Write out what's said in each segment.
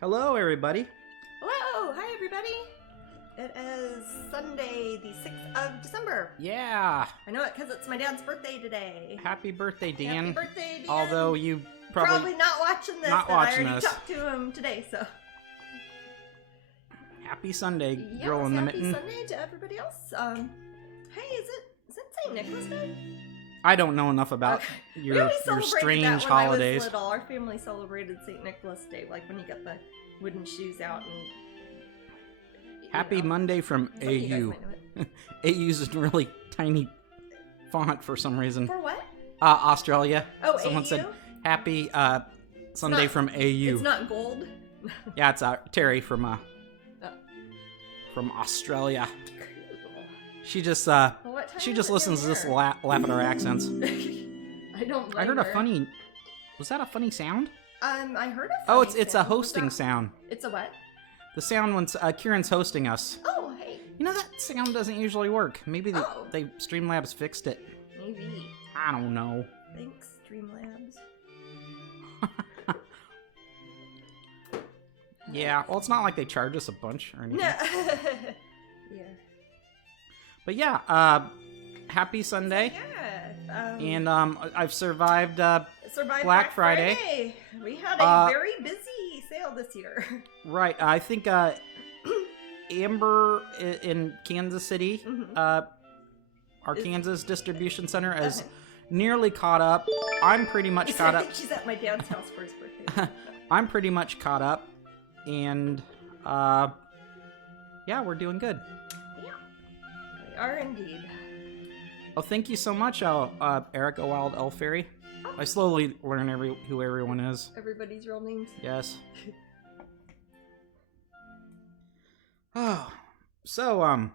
Hello, everybody. Hello! Hi, everybody! It is Sunday, the 6th of December. Yeah. I know it because it's my dad's birthday today. Happy birthday, Dan. Happy birthday, Dan! Although you probably not watching this, not and watching I already this. talked to him today, so... Happy Sunday, Yes, girl in the happy mitten. Sunday to everybody else. Hey, is it St. Nicholas Day? I don't know enough about We your always celebrated strange that when holidays. I was little. Our family celebrated St. Nicholas Day, like when you get the wooden shoes out and... Happy Monday from Some of you guys AU. might know it. AU's a really tiny font for some reason. For what? Australia. Oh, Someone AU? said happy Sunday not- from AU. It's not gold? Yeah, it's Terry from Australia. Cool. She just Well, what time she is just it listens to down this there? laugh at our accents. I don't blame I heard a her. funny. Was that a funny sound? I heard a Oh, funny it's a sound. hosting Was that- sound. It's a what? The sound when Kieran's hosting us. Oh, hey. You know, that sound doesn't usually work. Maybe Oh. they Streamlabs fixed it. Maybe. I don't know. Thanks, Streamlabs. Yeah, well, it's not like they charge us a bunch or anything. No. Yeah. But yeah, happy Sunday. Yeah. And I've survived Survived Black Friday. We had a very busy sale this year. right. I think Amber in Kansas City, Mhm. our Kansas distribution center, is Okay. nearly caught up. I'm pretty much caught I up. think she's at my dad's house for his birthday. I'm pretty much caught up, and yeah, we're doing good. Yeah. We are indeed. Oh, thank you so much, Erica Wild Elf Fairy. I slowly learn who everyone is. Everybody's real names. Yes. Oh, so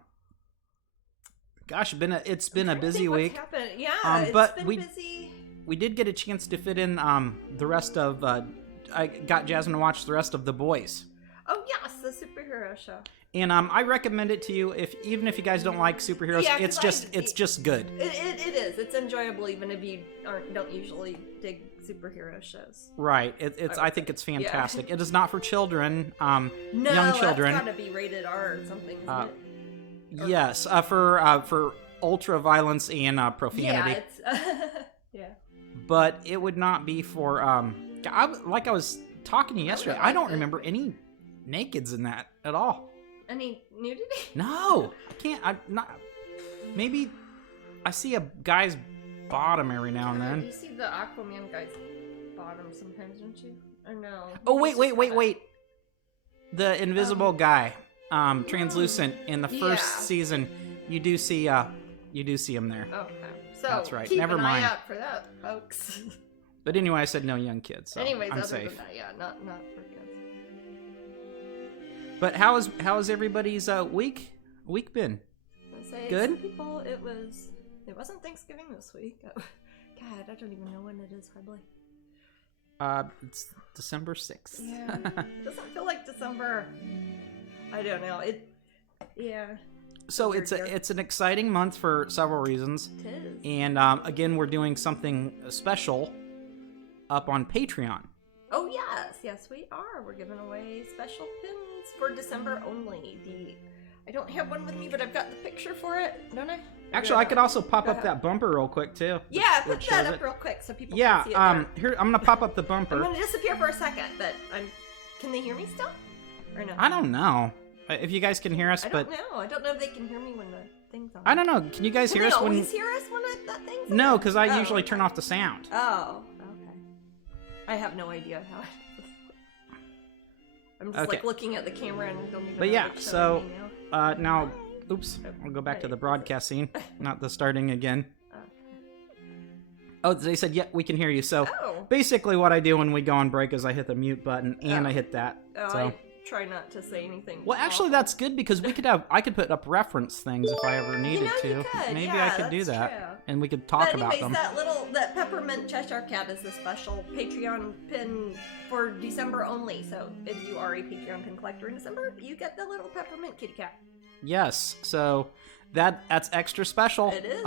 gosh, it's been a busy week. What's happened. Yeah, it's but been we- busy. We did get a chance to fit in the rest of. I got Jasmine to watch the rest of The Boys. Oh yes, the superhero show. And I recommend it to you even if you guys don't like superheroes. Yeah, it's 'cause it's just good. It is. It's enjoyable even if you don't usually dig superhero shows. Right. I think it's fantastic. It is not for children. No, young children. that's gotta be rated R or something, isn't it? Or- Yes, for ultra violence and profanity. Yeah, it's yeah. But it would not be for like I was talking to you yesterday. I don't remember any nakeds in that at all. Any nudity? No, I can't. I'm not. Maybe I see a guy's bottom every now and then. You see the Aquaman guy's bottom sometimes, don't you? Or no? Oh wait. The invisible guy, translucent in the first Yeah. season. You do see him there. Okay. So That's right. keep Never an mind. eye out for that, folks. But anyway, I said no young kids. So Anyways, I'm other safe. than that, yeah, not for kids. But how is everybody's week been? I'll say Good? Some people, it wasn't Thanksgiving this week. Oh, God, I don't even know when it is hardly. It's December 6th. Yeah, it doesn't feel like December. I don't know. Yeah. So Weird it's year. it's an exciting month for several reasons, It is. and again we're doing something special up on Patreon. Oh yes, we are. We're giving away special pins for December only. I don't have one with me, but I've got the picture for it, don't I? Actually, I could also pop Go up ahead. that bumper real quick too. Yeah, put which that shows up it. real quick so people Yeah, can see it. There. here I'm gonna pop up the I'm bumper. gonna disappear for a second, but can they hear me still? Or no? I don't know if you guys can hear us, I but don't know. I don't know if they can hear me when the thing's on. I don't know. Can you guys Can hear they us when? always hear us when that thing's on? No, because I Oh, usually okay. turn off the sound. Oh, okay. I have no idea how. I'm just Okay. like looking at the camera and don't even. But know yeah, what's so showing me now. now, oops, I'll go back to the broadcast scene, not the starting again. Oh, they said, yeah, we can hear you. So Oh. basically what I do when we go on break is I hit the mute button and Oh. I hit that. Oh, So, I try not to say anything. well, actually awful. that's good because I could put up reference things if I ever needed you to. could. Maybe yeah, I could do that's that true. and we could talk But about anyways, them. that peppermint Cheshire Cat is the special Patreon pin for December only. So if you are a Patreon pin collector in December, you get the little peppermint kitty cat. Yes. So that's extra special. It is.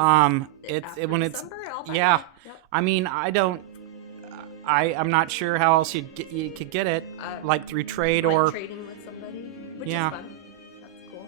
It's After when it's December, I'll find yeah. out. Yep. I mean, I don't I'm not sure how else you could get it, like through trade or trading with somebody, which is fun. That's cool.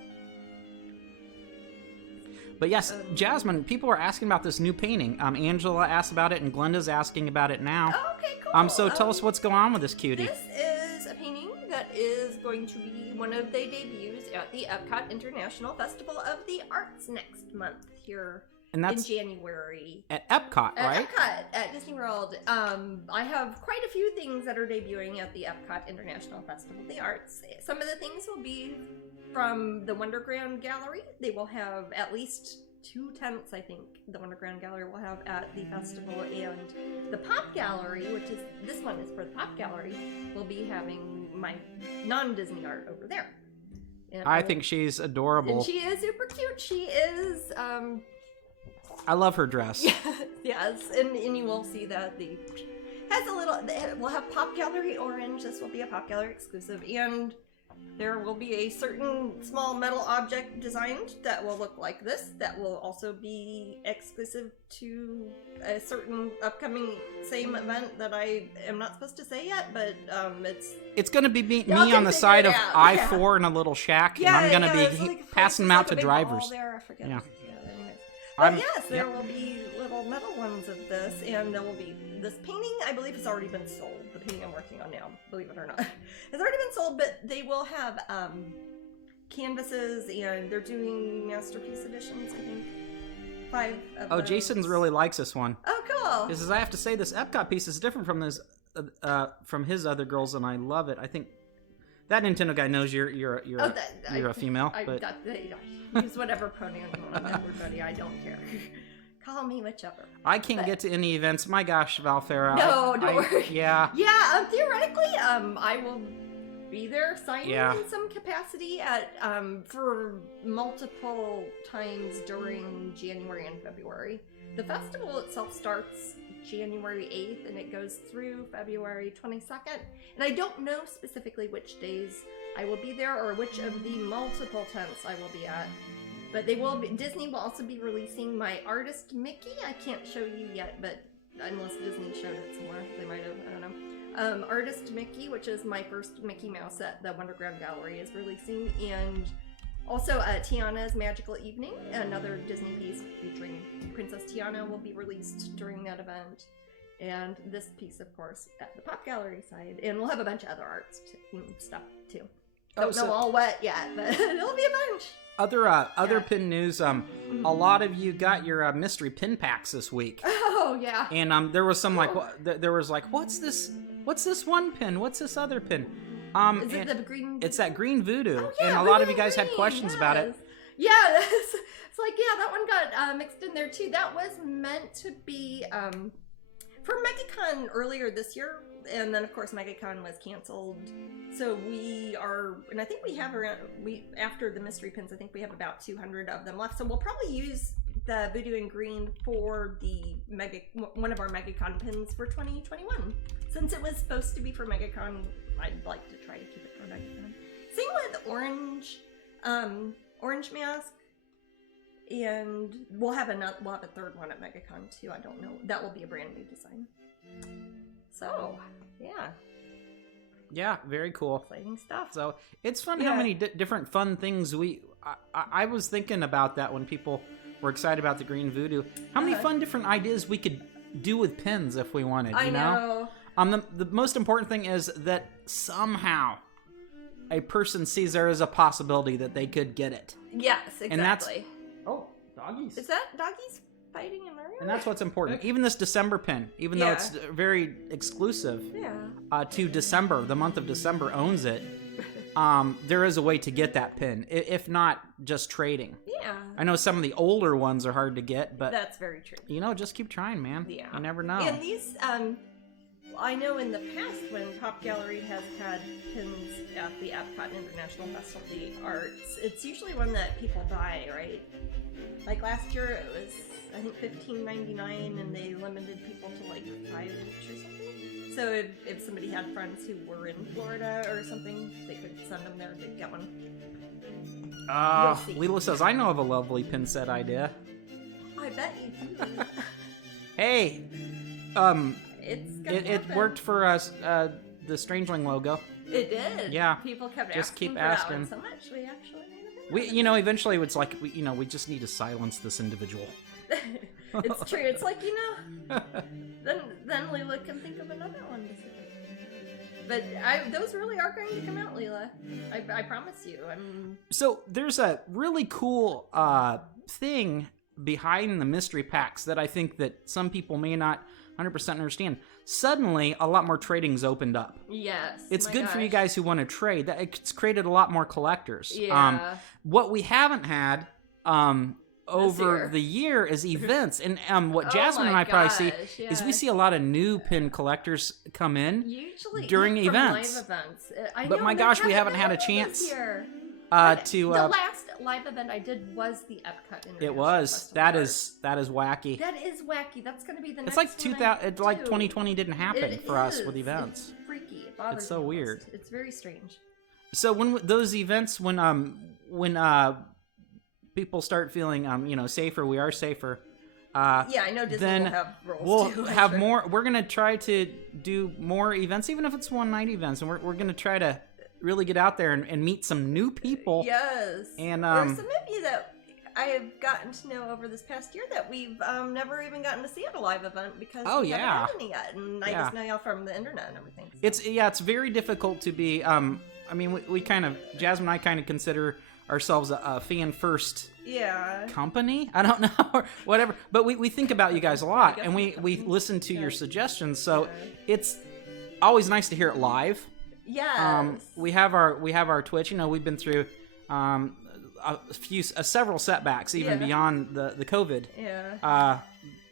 But yes, Jasmine, people are asking about this new painting. Angela asked about it, and Glenda's asking about it now. Oh, okay, cool. So tell us what's going on with this cutie. This is a painting that is going to be one of the debuts at the Epcot International Festival of the Arts next month here. And that's in January. At Epcot, right? At Epcot, at Disney World. I have quite a few things that are debuting at the Epcot International Festival of the Arts. Some of the things will be from the Wonderground Gallery. They will have at least 2 tents, I think, the Wonderground Gallery will have at the festival. And the Pop Gallery, which is, this one is for the Pop Gallery, will be having my non-Disney art over there. And I think she's adorable. And she is super cute. She is, I love her dress. Yes, and you will see that we'll have Pop Gallery Orange. This will be a Pop Gallery exclusive, and there will be a certain small metal object designed that will look like this. That will also be exclusive to a certain upcoming same event that I am not supposed to say yet, but it's going to be me on the side of I-4 in a little shack, and I'm going to be passing them out to drivers. I forget. Yeah. But yes, there will be little metal ones of this, and there will be this painting. I believe it's already been sold. The painting I'm working on now, believe it or not, it's already been sold. But they will have canvases, and they're doing masterpiece editions. I think 5 of those. Jason's really likes this one. Oh, cool. This is, I have to say, this Epcot piece is different from his other girls, and I love it. I think that Nintendo guy knows you're a female. Use whatever pronoun you want, everybody. I don't care. Call me whichever. I can't get to any events. My gosh, Valfera. No, don't worry. Yeah. Yeah. Theoretically, I will be there signing in some capacity at for multiple times during January and February. The festival itself starts January 8th and it goes through February 22nd. And I don't know specifically which days I will be there or which of the multiple tents I will be at. But Disney will also be releasing my artist Mickey. I can't show you yet, but unless Disney showed it somewhere, they might have, I don't know. Artist Mickey, which is my first Mickey Mouse at the Wonderground Gallery, is releasing. And also Tiana's Magical Evening, another Disney piece featuring Princess Tiana, will be released during that event. And this piece, of course, at the Pop Gallery side. And we'll have a bunch of other arts stuff, too. Don't know all what yet, but it'll be a bunch. Other pin news. A lot of you got your mystery pin packs this week. Oh yeah. And there was some there was what's this? What's this one pin? What's this other pin? Is it the green? It's that green voodoo. Oh, yeah, and a lot of you guys had questions about it. Yeah, it's like that one got mixed in there too. That was meant to be for MegaCon earlier this year. And then, of course, MegaCon was canceled. So and I think we have after the mystery pins, I think we have about 200 of them left. So we'll probably use the Voodoo and Green for one of our MegaCon pins for 2021. Since it was supposed to be for MegaCon, I'd like to try to keep it for MegaCon. Same with Orange Mask. And we'll have a third one at MegaCon too. I don't know. That will be a brand new design. So, yeah. Yeah, very cool. Exciting stuff. So, it's fun how many different fun things I was thinking about that when people were excited about the green voodoo. How many fun different ideas we could do with pins if we wanted, you know? The most important thing is that somehow a person sees there is a possibility that they could get it. Yes, exactly. And that's... Oh, doggies. Is that doggies fighting in Mario? And that's what's important. Even this December pin, even though it's very exclusive to December, the month of December owns it, there is a way to get that pin, if not just trading. Yeah. I know some of the older ones are hard to get, but... That's very true. You know, just keep trying, man. Yeah. You never know. And these, I know in the past when Pop Gallery has had pins at the Epcot International Festival of the Arts, it's usually one that people buy, right? Like last year it was, I think, $15.99 and they limited people to like 5 each or something. So if somebody had friends who were in Florida or something, they could send them there to get one. Leela says, I know of a lovely pin set idea. I bet you do. Hey, it's gonna It worked for us. The Strangeling logo. It did. Yeah. People kept just asking keep for asking. that one so much. We actually made We, you know, eventually it's like we just need to silence this individual. It's true. It's like, you know, then Leela can think of another one to say. But those really are going to come out, Leela. I promise you. So there's a really cool thing behind the mystery packs that I think that some people may not 100% understand. Suddenly, a lot more trading's opened up. Yes. It's good for you guys who want to trade. That it's created a lot more collectors. Yeah. What we haven't had over the year is events, and what Jasmine and I probably see is we see a lot of new pin collectors come in usually during from events. Live events. But my gosh, we haven't had a chance to. The last live event I did was the Epcot International It was. Festival. That is wacky. That is wacky. That's going to be the It's next like one. It's like 2020 didn't happen for us with events. It's freaky. It bothers It's so me weird. almost. It's very strange. So when those events, when people start feeling safer, we are safer. Yeah, I know Disney then will have roles we'll too. have more. We're gonna try to do more events, even if it's one night events, and we're gonna try to really get out there and meet some new people. Yes. And there's some of you that I have gotten to know over this past year that we've never even gotten to see at a live event because we haven't had any yet, and I just know y'all from the internet and everything. So. It's very difficult to be. I mean, we kind of Jasmine and I kind of consider ourselves a fan first company. I don't know, or whatever, but we think about you guys a lot, and we listen to your suggestions. So it's always nice to hear it live. Yeah. We have our Twitch. You know, we've been through several setbacks, even beyond the COVID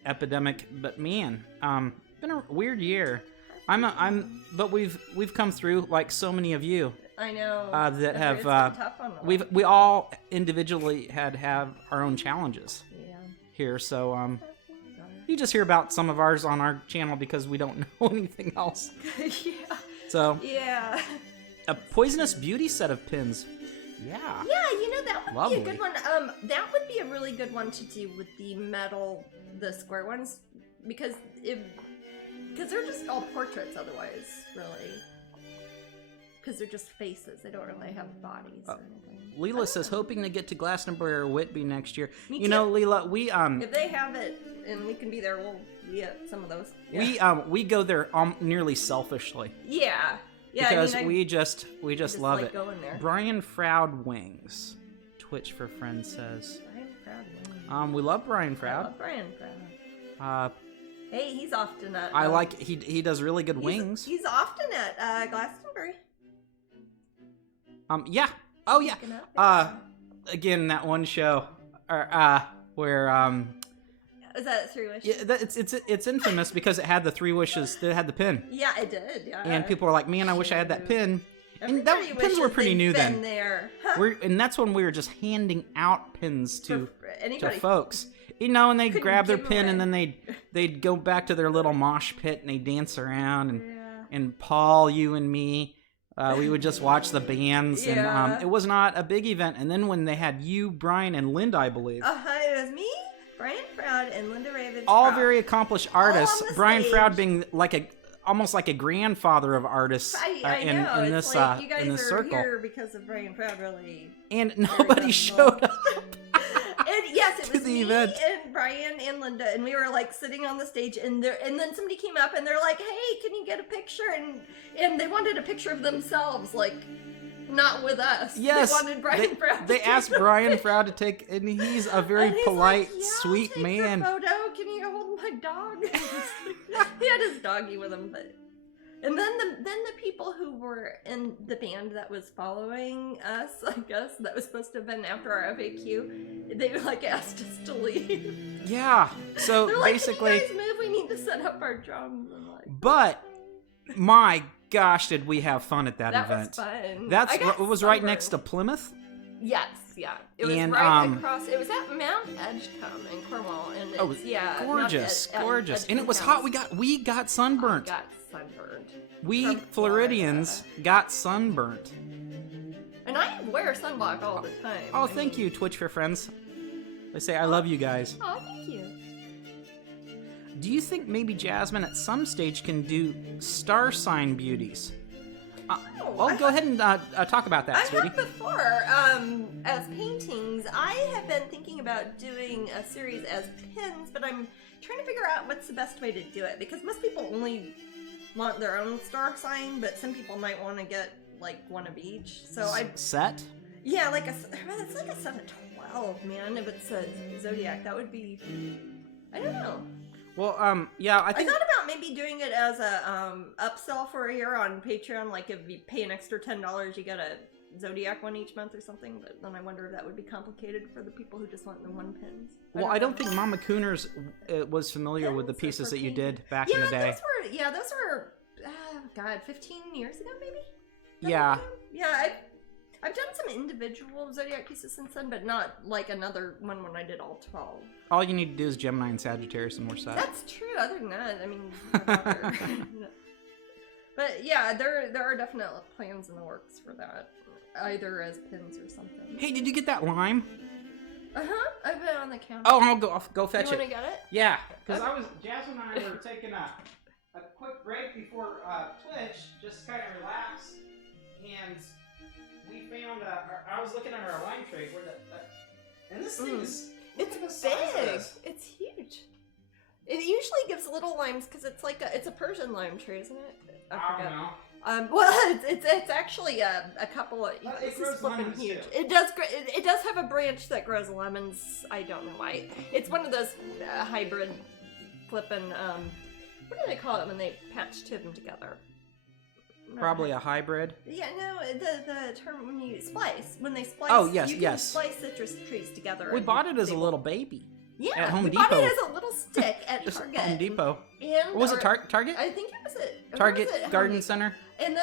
epidemic. But man, been a weird year. But we've come through like so many of you. I know that have tough on we all individually have our own challenges here. So you just hear about some of ours on our channel because we don't know anything else. So a Poisonous Beauty set of pins. Yeah, you know, that would be a good one. That would be a really good one to do with the metal, the square ones, because they're just all portraits otherwise, really. Because they're just faces. They don't really have bodies or anything. Leela says, hoping to get to Glastonbury or Whitby next year. Me you too. know, Leela, we if they have it and we can be there, we'll get some of those. Yeah. We go there nearly selfishly. Yeah. Because we just love like it. Going there. Brian Froud Wings, Twitch for Friends says. Brian Froud Wings. We love Brian Froud. I love Brian Froud. Hey, he's often at. I like he does really good wings. He's often at Glastonbury. Yeah. Oh yeah. Again, that one show, where Is that Three Wishes? Yeah, it's infamous because it had the three wishes. It had the pin. Yeah, it did. Yeah. And people were like, "Man, I wish I had that pin." And pins were pretty new then. There. And that's when we were just handing out pins to folks. You know, and they'd Couldn't grab their give pin away. and then they'd go back to their little mosh pit and they'd dance around and Paul, you and me, we would just watch the bands and it was not a big event. And then when they had you, Brian, and Linda, I believe. It was me, Brian Froud, and Linda Ravens. All very accomplished artists. Brian stage. Froud being almost like a grandfather of artists I know. in it's this like you guys in this are circle. Here because of Brian Froud, really. And nobody showed up. Yes, it was the me event. and Brian and Linda, and we were like sitting on the stage, and then somebody came up and they're like, "Hey, can you get a picture?" And they wanted a picture of themselves, like not with us. Yes, they wanted Brian Froud. They asked Brian Froud to take, and he's a very polite, sweet I'll take man. Your photo. Can you hold my dog? He had his doggy with him, but. And then the people who were in the band that was following us, I guess, that was supposed to have been after our FAQ, they asked us to leave. Yeah. So They're like, basically, can you guys move? We need to set up our drums. I'm like, but my gosh, did we have fun at that event? Was fun. It was right next to Plymouth. Yes, yeah. It was right across. It was at Mount Edgecombe in Cornwall, and it's, gorgeous. Edgecombe And it was hot. We got sunburnt. We Floridians got sunburnt. And I wear sunblock all the time. Oh, thank you, Twitch for Friends. They say I love you guys. Oh, thank you. Do you think maybe Jasmine at some stage can do star sign beauties? Go ahead and talk about that, sweetie. I have before, as paintings, I have been thinking about doing a series as pins, but I'm trying to figure out what's the best way to do it, because most people only want their own star sign, but some people might want to get, like, one of each. So Set? Yeah, it's like a set of 12, man. If it's a Zodiac, that would be... I don't know. Well, yeah, I thought about maybe doing it as a upsell for a year on Patreon. Like, if you pay an extra $10, you get a Zodiac one each month or something. But then I wonder if that would be complicated for the people who just want the one pins. I don't think Mama Cooners was familiar with the pieces that you did back in the day. Those were, God, 15 years ago, maybe? Yeah. Yeah, I've done some individual Zodiac pieces since then, but not like another one when I did all 12. All you need to do is Gemini and Sagittarius and we're set. That's true. Other than that, I mean, but yeah, there are definite plans in the works for that, either as pins or something. Hey, did you get that lime? I've been on the counter. Oh, I'll go fetch it. You want to get it? Yeah, because Jasmine and I were taking a quick break before Twitch, just kind of relax, and we found, I was looking at our lime tray, and this thing is, it's big. It's huge. It usually gives little limes because it's a Persian lime tree, isn't it? I don't know. Well, it's actually a couple of. It grows lemons huge. too. It does have a branch that grows lemons. I don't know why. It's one of those hybrid flipping. What do they call it when they patch two of them together? Probably a hybrid. Yeah, no, the term when you splice, when they splice. Oh yes, you can splice citrus trees together. We bought it as a little baby. Yeah, at Home Depot. Bought it as a little stick at Target. Home Depot. And was it Target? I think it was at Target Garden Center. And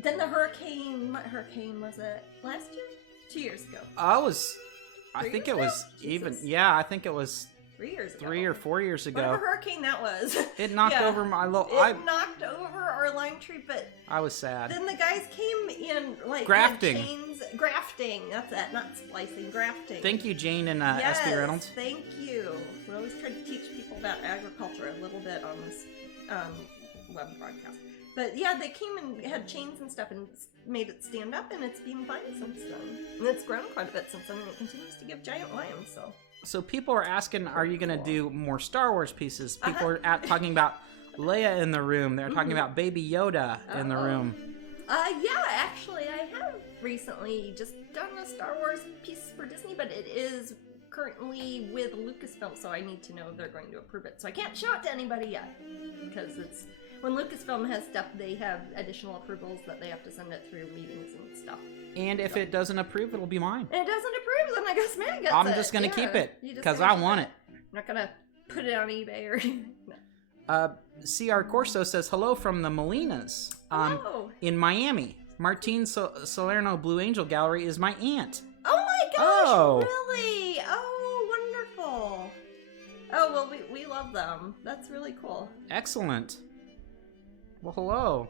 then the hurricane. What hurricane was it? Last year? 2 years ago. I think it was even. Yeah, I think it was 3 years ago. 3 or 4 years ago. Whatever hurricane that was. It knocked over my little. It knocked over our lime tree, but I was sad. Then the guys came in like grafting. Grafting. That's it. Not splicing. Grafting. Thank you, Jane and SB Reynolds. Thank you. We always try to teach people about agriculture a little bit on this web broadcast. But yeah, they came and had chains and stuff and made it stand up, and it's been fine since then. And it's grown quite a bit since then, and it continues to give giant limes. So people are asking, are you going to do more Star Wars pieces? People are talking about Leia in the room. They're talking about Baby Yoda in the room. Yeah, actually, I have recently just done a Star Wars piece for Disney, but it is currently with Lucasfilm, so I need to know if they're going to approve it. So I can't show it to anybody yet, because it's when Lucasfilm has stuff, they have additional approvals that they have to send it through meetings and stuff. And if it doesn't approve, it'll be mine. And it doesn't approve, then I guess Matt gets I'm just going to keep it, because I want it. I'm not going to put it on eBay or anything. CR Corso says, hello from the Molinas in Miami. Martine Salerno Blue Angel Gallery is my aunt. Oh my gosh, really? Oh, wonderful. Oh, well, we love them. That's really cool. Excellent. Well, hello.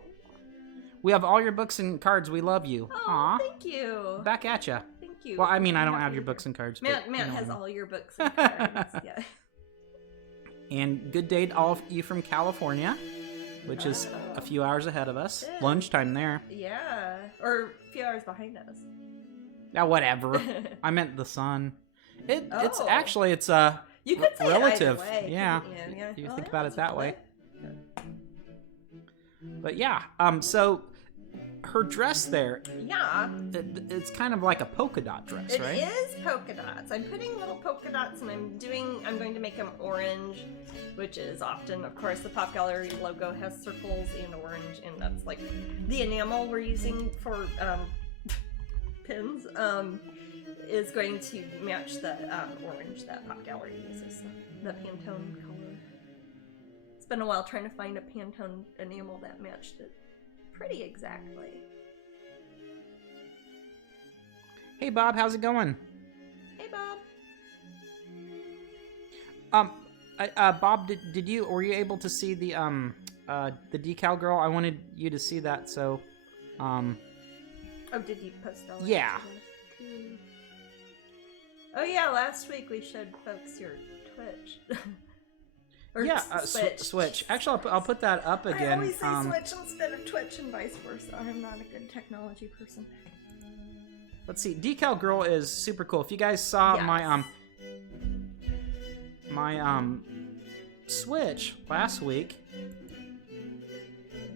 We have all your books and cards. We love you. Oh, Aww. Thank you. Back at ya. Thank you. Well, I mean, I don't have your books and cards. Matt has all your books and cards. Yeah. And good day to all of you from California, which is a few hours ahead of us. Yeah. Lunchtime there. Yeah. Or a few hours behind us. Yeah, whatever. I meant the sun. It's actually, you could say relative. It either way, yeah. You think about it that way. But yeah, so her dress there, it's kind of like a polka dot dress, right? It is polka dots. I'm putting little polka dots, and I'm going to make them orange, which is often, of course, the Pop Gallery logo has circles and orange, and that's like the enamel we're using for pins is going to match the orange that Pop Gallery uses, the Pantone color. It's been a while trying to find a Pantone enamel that matched it pretty exactly. Hey Bob, how's it going? Hey Bob. Bob, were you able to see the decal girl? I wanted you to see that, so Oh, did you post all that? Yeah. Oh yeah, last week we showed folks your Twitch. Or Switch. Switch. Actually, I'll put that up again. I always say Switch instead of Twitch and vice versa. I'm not a good technology person. Let's see. Decal Girl is super cool. If you guys saw my Switch last week.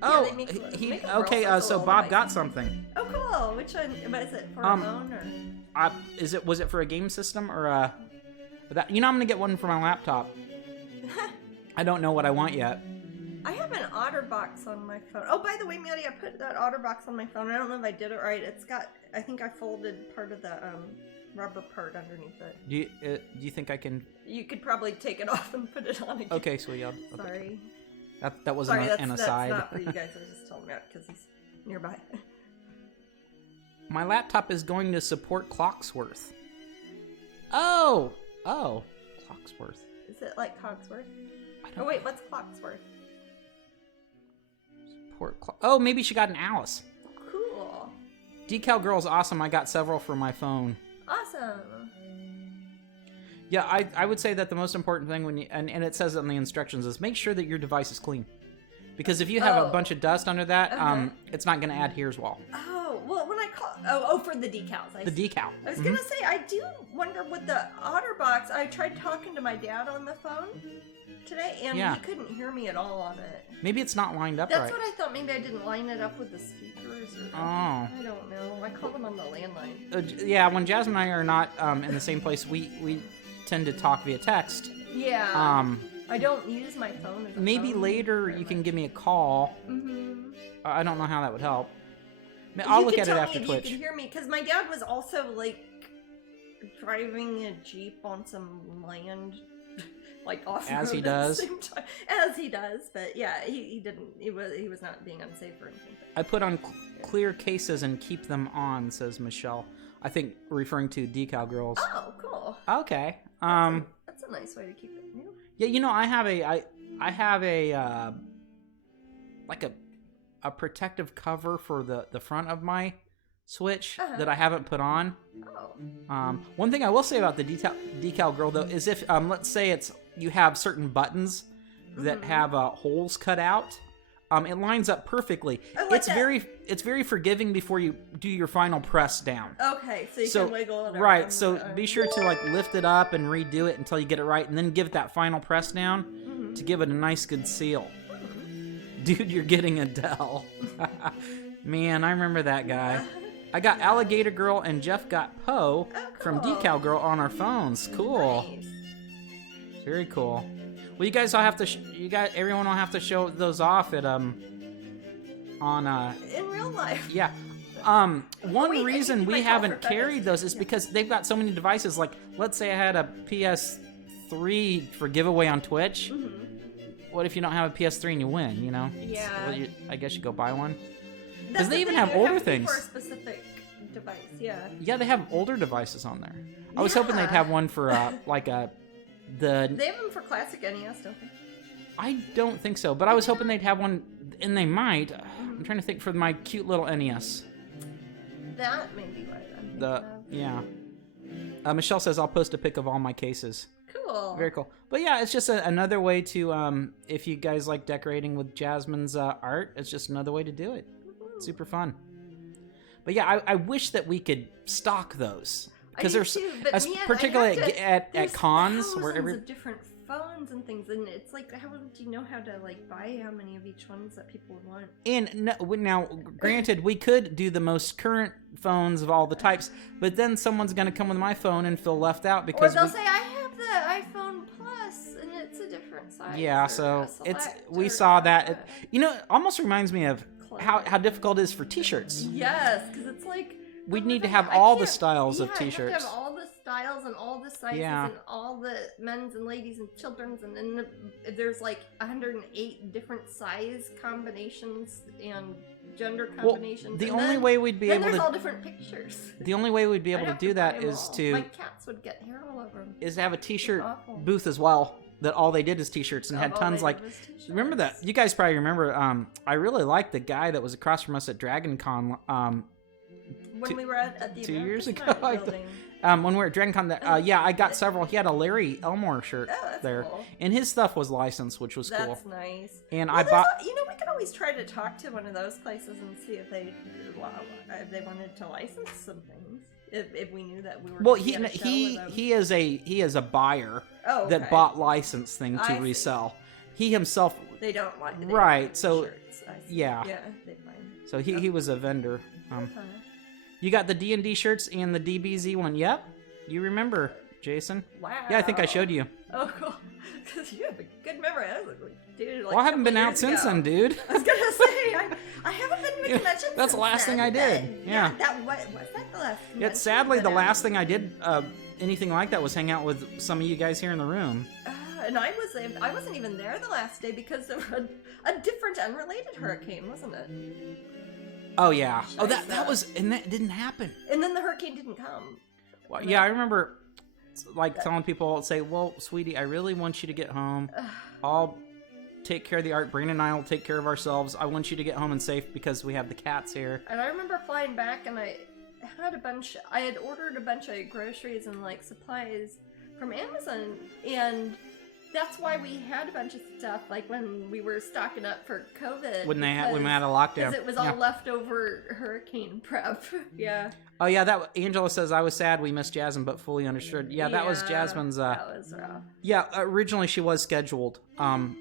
Yeah, so Bob got something. Oh, cool. Which one? Is it for a phone or? Was it for a game system or that? I'm gonna get one for my laptop. I don't know what I want yet. I have an OtterBox on my phone. Oh, by the way, Maddie, I put that OtterBox on my phone. I don't know if I did it right. It's got. I think I folded part of the rubber part underneath it. Do you think I can? You could probably take it off and put it on again. Okay, sweet. Sorry. That wasn't an aside. That's not for you guys. I was just telling Matt because he's nearby. My laptop is going to support Clocksworth. Oh, Clocksworth. Is it like Cogsworth? Oh wait, what's Clocksworth? Oh, maybe she got an Alice. Cool. Decal Girl's awesome. I got several for my phone. Awesome. Yeah, I would say that the most important thing when you and it says it in the instructions is make sure that your device is clean, because if you have a bunch of dust under that, it's not going to add Here's Wall. Oh well, when I call for the decals, decal. I was gonna say I do wonder with the OtterBox. I tried talking to my dad on the phone today, and he couldn't hear me at all on it. Maybe it's not lined up right. right. That's what I thought. Maybe I didn't line it up with the speakers. Or I don't know. I called him on the landline. Yeah, when Jasmine and I are not in the same place, we tend to talk via text. Yeah. I don't use my phone as a maybe phone. Later you can give me a call. Mm-hmm. I don't know how that would help. I'll look at it after Twitch. You can hear me, because my dad was also like driving a Jeep on some land, like off as he does. As he does, but yeah, he didn't. He was not being unsafe or anything. I put on clear cases and keep them on, says Michelle. I think referring to Decal Girls. Oh, cool. Okay. That's a nice way to keep it new. Yeah, I have a like a protective cover for the front of my Switch that I haven't put on. Oh. One thing I will say about the Decal Girl though is if let's say you have certain buttons that have holes cut out. It lines up perfectly. It's very forgiving before you do your final press down. Okay, so you can wiggle it. Right, so be sure to lift it up and redo it until you get it right, and then give it that final press down to give it a nice good seal. Dude, you're getting Adele. Man, I remember that guy. I got Alligator Girl and Jeff got Poe from Decal Girl on our phones. Cool. Nice. Very cool. Well, you guys all have to. Everyone will have to show those off at on. In real life. Yeah. One reason we haven't carried those is because they've got so many devices. Like, let's say I had a PS3 for giveaway on Twitch. Mm-hmm. What if you don't have a PS3 and you win? Yeah. Well, I guess you go buy one. Because they even have older things. For a specific device. Yeah. Yeah, they have older devices on there. I was hoping they'd have one for They have them for classic NES, don't they? I don't think so, but I was hoping they'd have one, and they might. I'm trying to think for my cute little NES. That may be what I'm thinking of. Yeah. Michelle says I'll post a pic of all my cases. Cool. Very cool. But yeah, it's just another way to, if you guys like decorating with Jasmine's art, it's just another way to do it. Mm-hmm. Super fun. But yeah, I wish that we could stock those. Because there's, particularly at cons, where of different phones and things, and it's like, how do you know how to buy how many of each ones that people would want? And now, granted, we could do the most current phones of all the types, but then someone's going to come with my phone and feel left out because they'll say I have the iPhone Plus and it's a different size. Yeah, so we saw that. It almost reminds me of how difficult it is for T-shirts. Yes, because it's like. We'd need to have all the styles of T-shirts. You have to have all the styles and all the sizes and all the men's and ladies and children's, and then there's 108 different size combinations and gender combinations. The only way we'd be able to. There's all different pictures. The only way we'd be able to do that is to. My cats would get hair all over them. Is to have a T-shirt booth as well. That all they did is T-shirts and had tons Remember that? You guys probably remember. I really liked the guy that was across from us at Dragon Con. When we were at the 2 years ago, when we were at DragonCon, yeah, I got several. He had a Larry Elmore shirt there, cool. and his stuff was licensed, which was cool. That's nice. And I bought. We could always try to talk to one of those places and see if they wanted to license some things. If we knew that we were. Well, he is a buyer that bought licensed thing to resell. He himself. They don't like right. So shirts, yeah. Yeah, they find. So he was a vendor. You got the D&D shirts and the DBZ one. Yep. You remember, Jason? Wow. Yeah, I think I showed you. Oh, cool. Because you have a good memory. I was like, dude, well, I haven't been out since then, dude. I was going to say, I haven't been to conventions. That's the last thing I did. Yeah. Was that the last convention? Yeah, sadly, the last thing I did, anything like that, was hang out with some of you guys here in the room. And I wasn't even there the last day because of a different unrelated hurricane, wasn't it? Oh, yeah. Oh, that was... And that didn't happen. And then the hurricane didn't come. Well, yeah, I remember, like, telling people, say, well, sweetie, I really want you to get home. I'll take care of the art. Brandon and I will take care of ourselves. I want you to get home and safe because we have the cats here. And I remember flying back, and I had ordered a bunch of groceries and, like, supplies from Amazon, and... That's why we had a bunch of stuff, like when we were stocking up for COVID. When we had a lockdown. Because it was all leftover hurricane prep. Yeah. Oh, yeah, Angela says, I was sad we missed Jasmine, but fully understood. Yeah, that was Jasmine's... that was rough. Yeah, originally she was scheduled. But...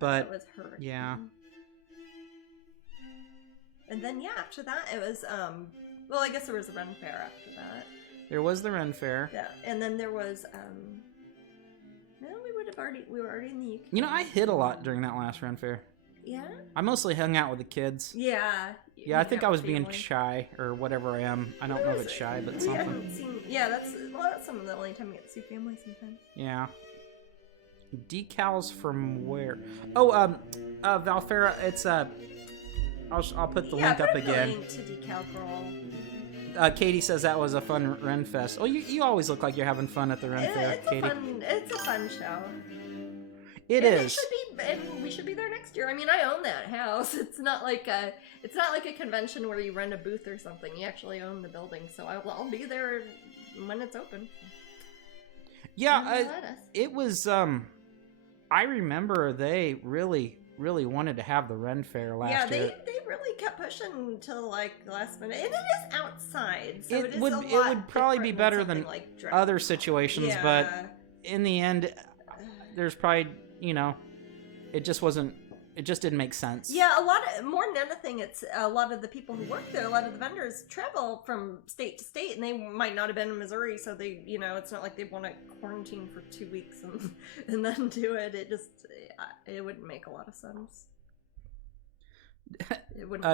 That was her. Yeah. And then, yeah, after that, it was, well, I guess there was a Ren Fair after that. There was the Ren Fair. Yeah, and then there was, no, we were already in the UK. You know, I hid a lot during that last Ren Fair. Yeah? I mostly hung out with the kids. Yeah. Yeah, I think I was being shy, or whatever I am. I don't know if it's shy, but something. That's some of the only time we get to see family sometimes. Yeah. Decals from where? Oh, Valfera, it's, I'll put the link up again. Link to Decal Girl. Katie says that was a fun Ren Fest. Oh, you always look like you're having fun at the Ren Fair, Katie. It's a fun show. It is. And we should be there next year. I mean, I own that house. It's not like a convention where you rent a booth or something. You actually own the building, so I'll be there when it's open. Yeah, it was. I remember they really wanted to have the Ren Fair last year. Yeah, they really kept pushing until like the last minute, and it is outside, so it would probably be better than like other situations, but in the end, there's probably it just didn't make sense. Yeah, more than anything, it's a lot of the people who work there, a lot of the vendors travel from state to state, and they might not have been in Missouri, so they, it's not like they want to quarantine for 2 weeks and then do it. It wouldn't make a lot of sense.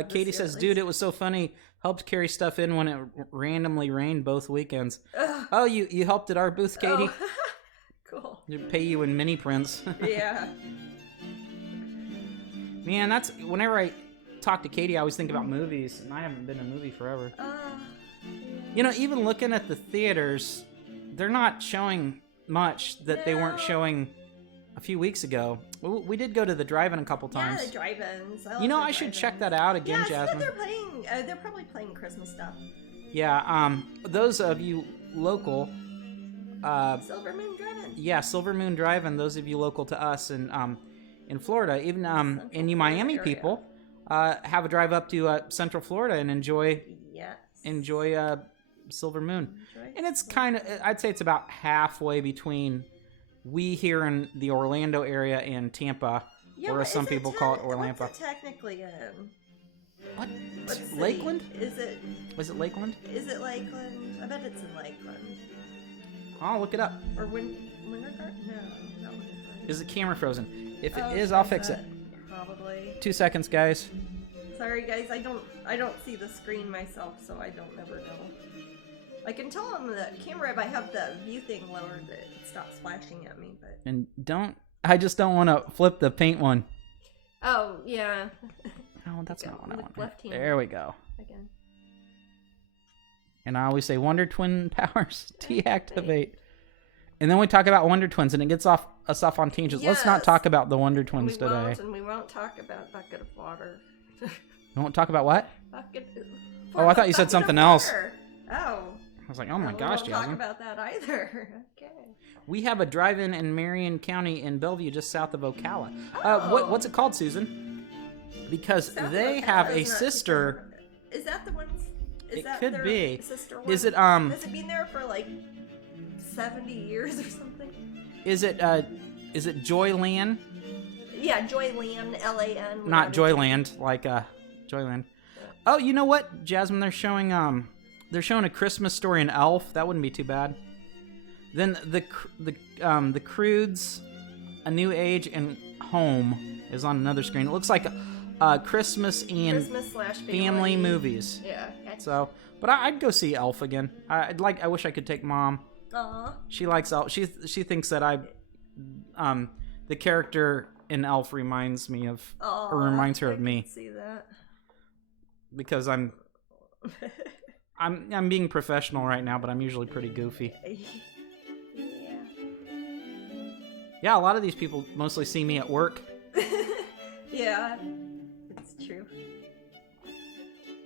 Katie says, dude, it was so funny. Helped carry stuff in when it randomly rained both weekends. Oh, you helped at our booth, Katie? Oh. Cool. They pay you in mini prints. Yeah. Man, that's whenever I talk to Katie, I always think about movies, and I haven't been to a movie forever. Even looking at the theaters, they're not showing much that they weren't showing a few weeks ago. We did go to the drive-in a couple times. Yeah, the drive-ins. I should check that out again, Jasmine. Yeah, they're probably playing Christmas stuff. Yeah, those of you local... Silver Moon Drive-In. Yeah, Silver Moon Drive-In, those of you local to us in Florida, even and you Miami area. People, have a drive up to Central Florida and enjoy Silver Moon. And it's kind of, I'd say it's about halfway between we here in the Orlando area and Tampa, or as some people call it, Orlampa. What's it technically in? What? Lakeland? Was it Lakeland? Is it Lakeland? I bet it's in Lakeland. I'll look it up. Or Winter Garden? No, not Winter Garden. Is the camera frozen? If it is, I'll fix it. Probably. 2 seconds, guys. Sorry, guys. I don't see the screen myself, so I don't ever know. I can tell on the camera if I have the view thing lowered that it stops flashing at me. But I just don't want to flip the paint one. Oh yeah. No, that's not what I want. Left hand. There we go. Again. And I always say Wonder Twin powers deactivate. And then we talk about Wonder Twins, and it gets us off on tangents. Yes. Let's not talk about the Wonder Twins today. We won't talk about Bucket of Water. You won't talk about what? Bucket. I thought you said something else. Oh. I was like, oh my gosh, Jasmine. I don't talk about that either. Okay. We have a drive-in in Marion County in Bellevue, just south of Ocala. What's it called, Susan? Because they have a sister. Is that the ones? It could be. Sister one? Is it Has it been there for like 70 years or something? Is it Joyland? Yeah, Joyland, L-A-N. Not Joyland, like Joyland. Oh, you know what, Jasmine? They're showing A Christmas Story in Elf. That wouldn't be too bad. Then the Croods, A New Age, and Home is on another screen. It looks like Christmas and family movies. Yeah. Okay. So, but I'd go see Elf again. I wish I could take Mom. Aww. She likes Elf. She thinks that the character in Elf reminds me of, or reminds her of me. I can see that. Because I'm being professional right now, but I'm usually pretty goofy. Yeah, a lot of these people mostly see me at work. Yeah, it's true.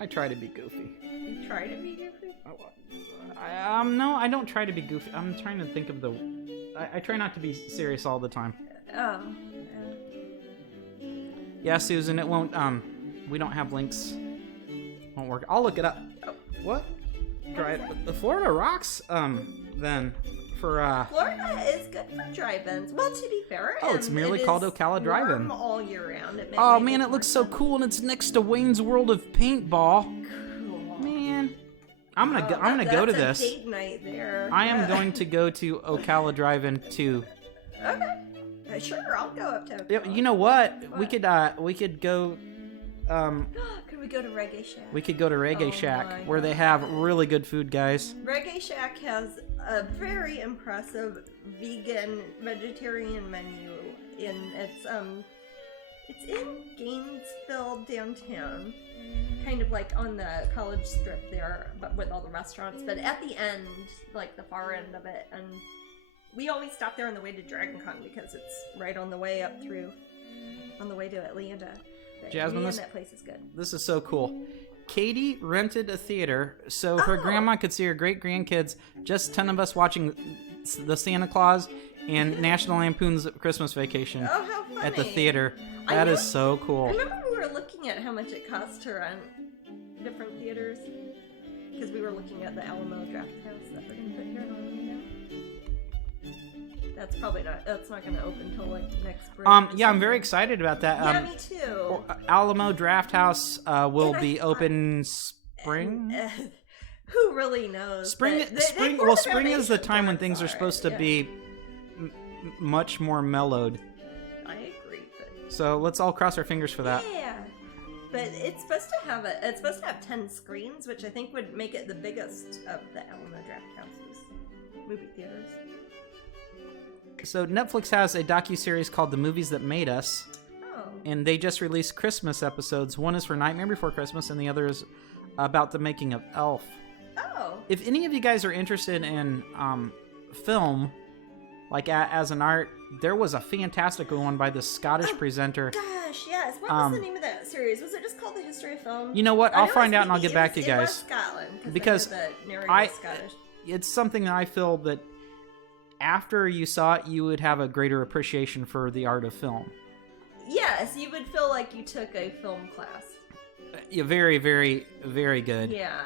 I try to be goofy. You try to be goofy? No, I don't try to be goofy. I'm trying to think of I try not to be serious all the time. Oh. Yeah, Susan, it won't, we don't have links. Won't work. I'll look it up. Oh. What? The Florida rocks, then, for, Florida is good for drive-ins. Well, to be fair, it's merely called Ocala Drive-In. All year round. Oh, man, it looks so cool, and it's next to Wayne's World of Paintball. Cool. Man. I'm gonna go to this. That's a date night there. I am going to go to Ocala Drive-In too. Okay. Sure, I'll go up to Ocala. You know what? We could go, Could we go to Reggae Shack? We could go to Reggae Shack, where they have really good food, guys. Reggae Shack has a very impressive vegetarian menu. It's in Gainesville downtown, kind of like on the college strip there, but with all the restaurants. But at the end, like the far end of it, and we always stop there on the way to Dragon Con because it's right on the way up through, on the way to Atlanta. Jasmine, that place is good. This is so cool. Katie rented a theater so her grandma could see her great-grandkids, just 10 of us watching the Santa Claus and National Lampoon's Christmas Vacation at the theater. That is so cool. I remember we were looking at how much it cost to rent different theaters, because we were looking at the Alamo Draft House that we're going to put here in Orlando. That's not going to open until like next spring. Yeah, I'm very excited about that. Yeah, me too. Alamo Draft House will be open spring. Who really knows? Spring. Well, spring is the time when things are supposed to be much more mellowed. I agree. So let's all cross our fingers for that. Yeah, but it's supposed to have 10 screens, which I think would make it the biggest of the Alamo Draft House's movie theaters. So Netflix has a docuseries called The Movies That Made Us. Oh. And they just released Christmas episodes. One is for Nightmare Before Christmas, and the other is about the making of Elf. Oh. If any of you guys are interested in film, like as an art, there was a fantastic one by this Scottish presenter. Gosh, yes. What was the name of that series? Was it just called The History of Film? You know what? I'll find out and I'll get back to you guys. It was Scotland. Because the narrator was Scottish. It's something that I feel that after you saw it, you would have a greater appreciation for the art of film. Yes, you would feel like you took a film class. Yeah, very, very, very good. Yeah.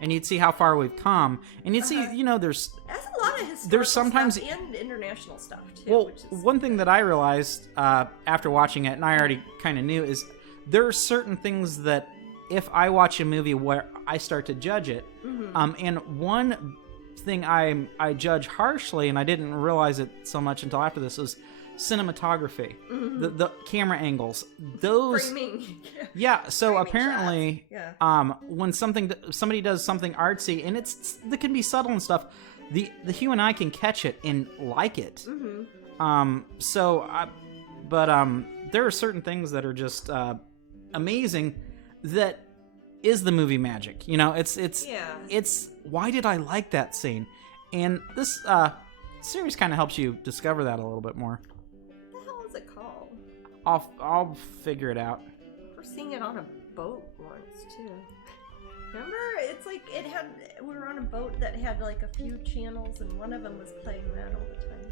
And you'd see how far we've come, and you'd see, there's a lot of historical sometimes stuff and international stuff too. Well, one thing that I realized after watching it, and I already kind of knew, is there are certain things that if I watch a movie where I start to judge it, and one thing I judge harshly, and I didn't realize it so much until after this, was cinematography, the camera angles, those framing. Yeah, so framing apparently when somebody does something artsy, and that can be subtle and stuff, the human eye can catch it and like it. There are certain things that are just amazing that is the movie magic. It's why did I like that scene? And this series kind of helps you discover that a little bit more. What the hell is it called? I'll figure it out. We're seeing it on a boat once too. Remember? It's like we were on a boat that had like a few channels, and one of them was playing that all the time.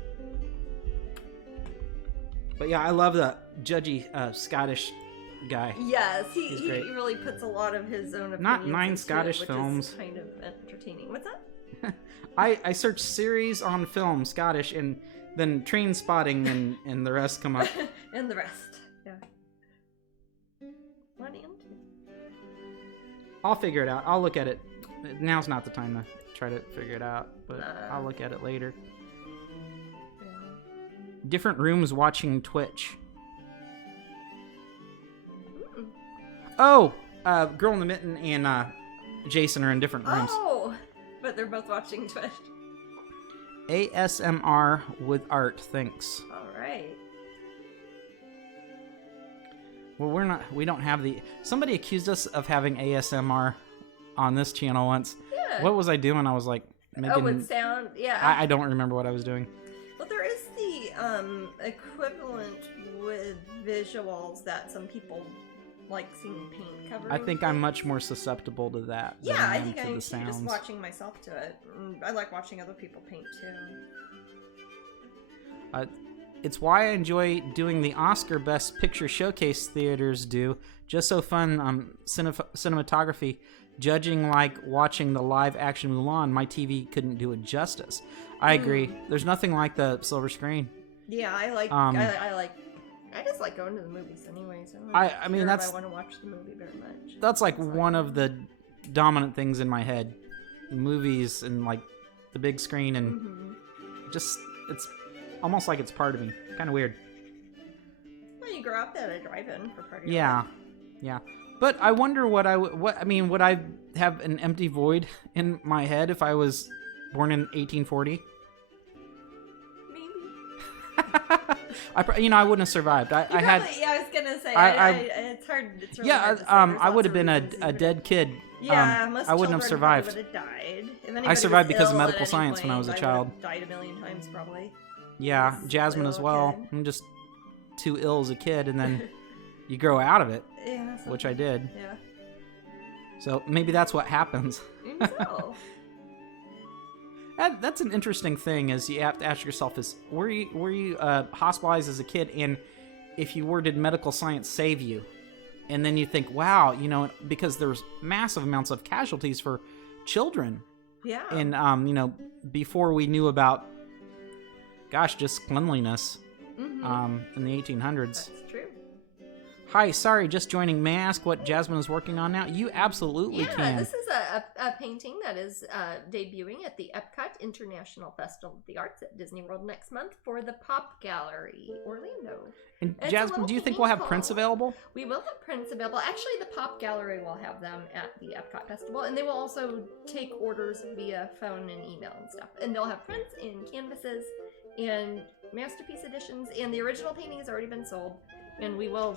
But yeah, I love the judgy Scottish guy. Yes, he really puts a lot of his own opinions. Not 9 into Scottish it, films. Is kind of entertaining. What's that? I searched series on film Scottish, and then Train Spotting, and the rest come up. And the rest, yeah. 1 and 2. I'll figure it out. I'll look at it. Now's not the time to try to figure it out, but I'll look at it later. Yeah. Different rooms watching Twitch. Oh, Girl in the Mitten and Jason are in different rooms. Oh, but they're both watching Twitch. ASMR with art, thanks. All right. Well, we don't have somebody accused us of having ASMR on this channel once. Yeah. What was I doing? I was like making... with sound, yeah. I don't remember what I was doing. Well, there is the equivalent with visuals that some people like seeing paint covered. I think I'm much more susceptible to that. Yeah, I think I'm just watching myself to it. I like watching other people paint too. It's why I enjoy doing the Oscar Best Picture Showcase theaters do. Just so fun, cinematography. Judging like watching the live action Mulan, my TV couldn't do it justice. I agree. There's nothing like the silver screen. Yeah, I just like going to the movies anyways. I mean, I want to watch the movie very much. That's like one of the dominant things in my head. Movies and like the big screen and just it's almost like it's part of me. Kind of weird. Well, you grow up at a drive-in for part of your life. Yeah. But I wonder would I have an empty void in my head if I was born in 1840? I wouldn't have survived. I was gonna say. It's hard. It's really hard to say. I would have been a dead kid. Yeah, most I wouldn't have survived. Would have died. I survived because of medical science when I was a child. Died a million times probably. Yeah, Jasmine as well. Kid. I'm just too ill as a kid, and then you grow out of it. Yeah, which I did. Yeah. So maybe that's what happens. So. That's an interesting thing. Is you have to ask yourself: were you hospitalized as a kid, and if you were, did medical science save you? And then you think, wow, because there's massive amounts of casualties for children. Yeah. And before we knew about, just cleanliness, in the 1800s. That's true. Hi, sorry, just joining. May I ask what Jasmine is working on now? You absolutely can. Yeah, this is a painting that is debuting at the Epcot International Festival of the Arts at Disney World next month for the Pop Gallery, Orlando. And Jasmine, do you think we'll have prints available? We will have prints available. Actually, the Pop Gallery will have them at the Epcot Festival, and they will also take orders via phone and email and stuff. And they'll have prints and canvases and masterpiece editions, and the original painting has already been sold, and we will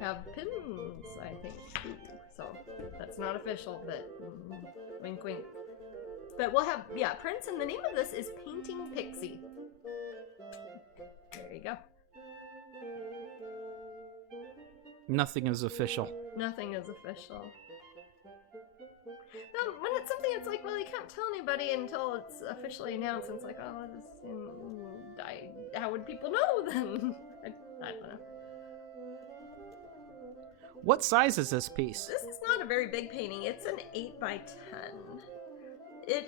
have pins, I think, too. So that's not official, but wink wink. But we'll have, prints, and the name of this is Painting Pixie. There you go. Nothing is official. Nothing is official. No, when it's something, it's like, well, you can't tell anybody until it's officially announced. And it's like, oh, this died. How would people know then? I don't know. What size is this piece? This is not a very big painting. It's an 8 by 10.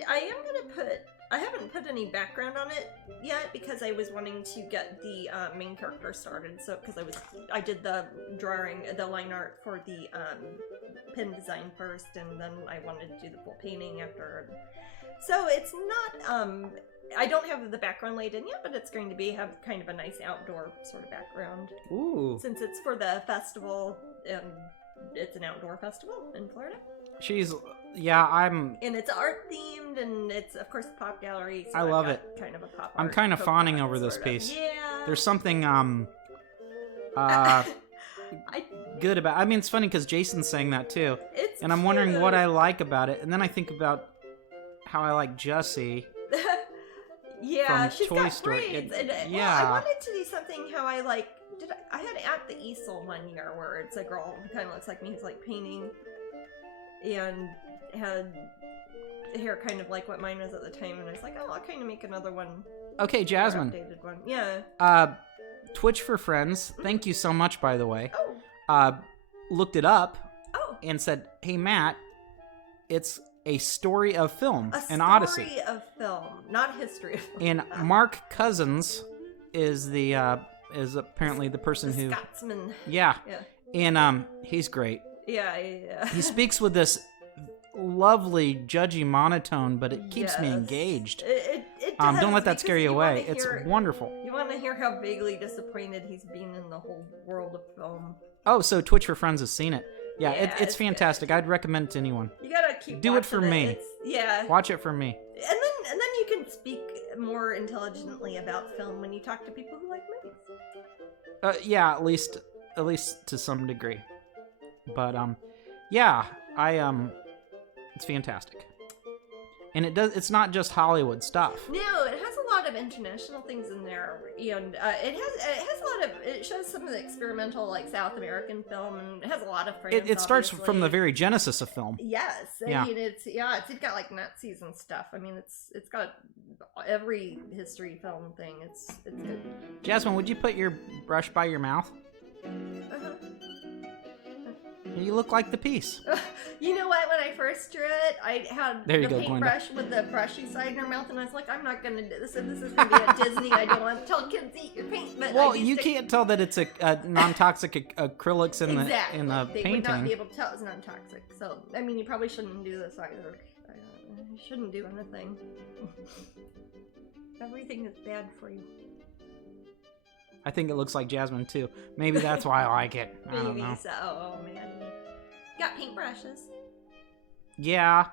I haven't put any background on it yet because I was wanting to get the main character started. So, because I did the drawing, the line art for the pin design first, and then I wanted to do the full painting after. So it's not, I don't have the background laid in yet, but it's going to have kind of a nice outdoor sort of background. Ooh. Since it's for the festival, it's an outdoor festival in Florida. And it's art themed, and it's of course the Pop Gallery. So I love it. Kind of a pop. I'm kind of fawning over this piece. Yeah. There's something good about. I mean, it's funny because Jason's saying that too, and I'm wondering what I like about it, and then I think about how I like Jessie. Yeah, she's Toy got Story. braids. I wanted to do something how I like. I had At the Easel one year where it's a girl who kind of looks like me who's like painting. and had hair kind of like what mine was at the time, and I was like, oh, I'll kind of make another one. Okay, Jasmine. Updated one. Yeah. Twitch for Friends. Thank you so much, by the way. Oh. Looked it up. And said, "Hey Matt, it's a story of film, an Odyssey. A story of film, not a history of film." And Mark Cousins is is apparently the person who Scotsman. Yeah. And he's great. Yeah. He speaks with this lovely, judgy monotone, but it keeps me engaged. It does, don't let that scare you away. It's wonderful. You want to hear how vaguely disappointed he's been in the whole world of film. Oh, so Twitch for Friends has seen it. Yeah, it's fantastic. I'd recommend it to anyone. You gotta keep do it for me. Yeah. Watch it for me. And then you can speak more intelligently about film when you talk to people who like movies. Yeah, at least to some degree. But yeah, it's fantastic. And it's not just Hollywood stuff. No, it has a lot of international things in there, and it shows some of the experimental, like, South American film, and it has a lot of France. It starts from the very genesis of film. Yes, I mean it's got like Nazis and stuff. I mean it's got every history film thing. It's good. Jasmine, would you put your brush by your mouth? You look like the piece. You know what? When I first drew it, I had the paintbrush with the brushy side in her mouth, and I was like, I'm not going to do this. If this is going to be at Disney, I don't want to tell kids eat your paint. But well, you can't tell that it's a non-toxic acrylics in the painting. They would not be able to tell it's non-toxic. So, I mean, you probably shouldn't do this either. You shouldn't do anything. Everything is bad for you. I think it looks like Jasmine too. Maybe that's why I like it. I don't know. So. Oh man, got paintbrushes. Yeah,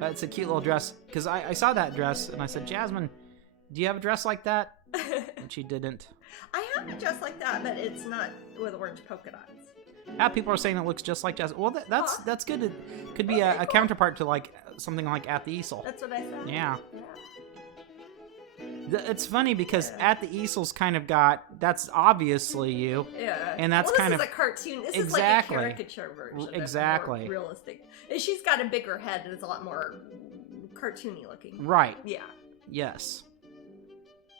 it's a cute little dress. Because I saw that dress and I said, Jasmine, do you have a dress like that? And she didn't. I have a dress like that, but it's not with orange polka dots. Yeah, people are saying it looks just like Jasmine. Well, that's good. It could be a counterpart to like something like At the Easel. That's what I said. Yeah. It's funny because At the Easel's kind of that's obviously you. Yeah. And that's kind of a cartoon. This exactly. is like a caricature version. Exactly. More realistic. She's got a bigger head and it's a lot more cartoony looking. Right. Yeah. Yes.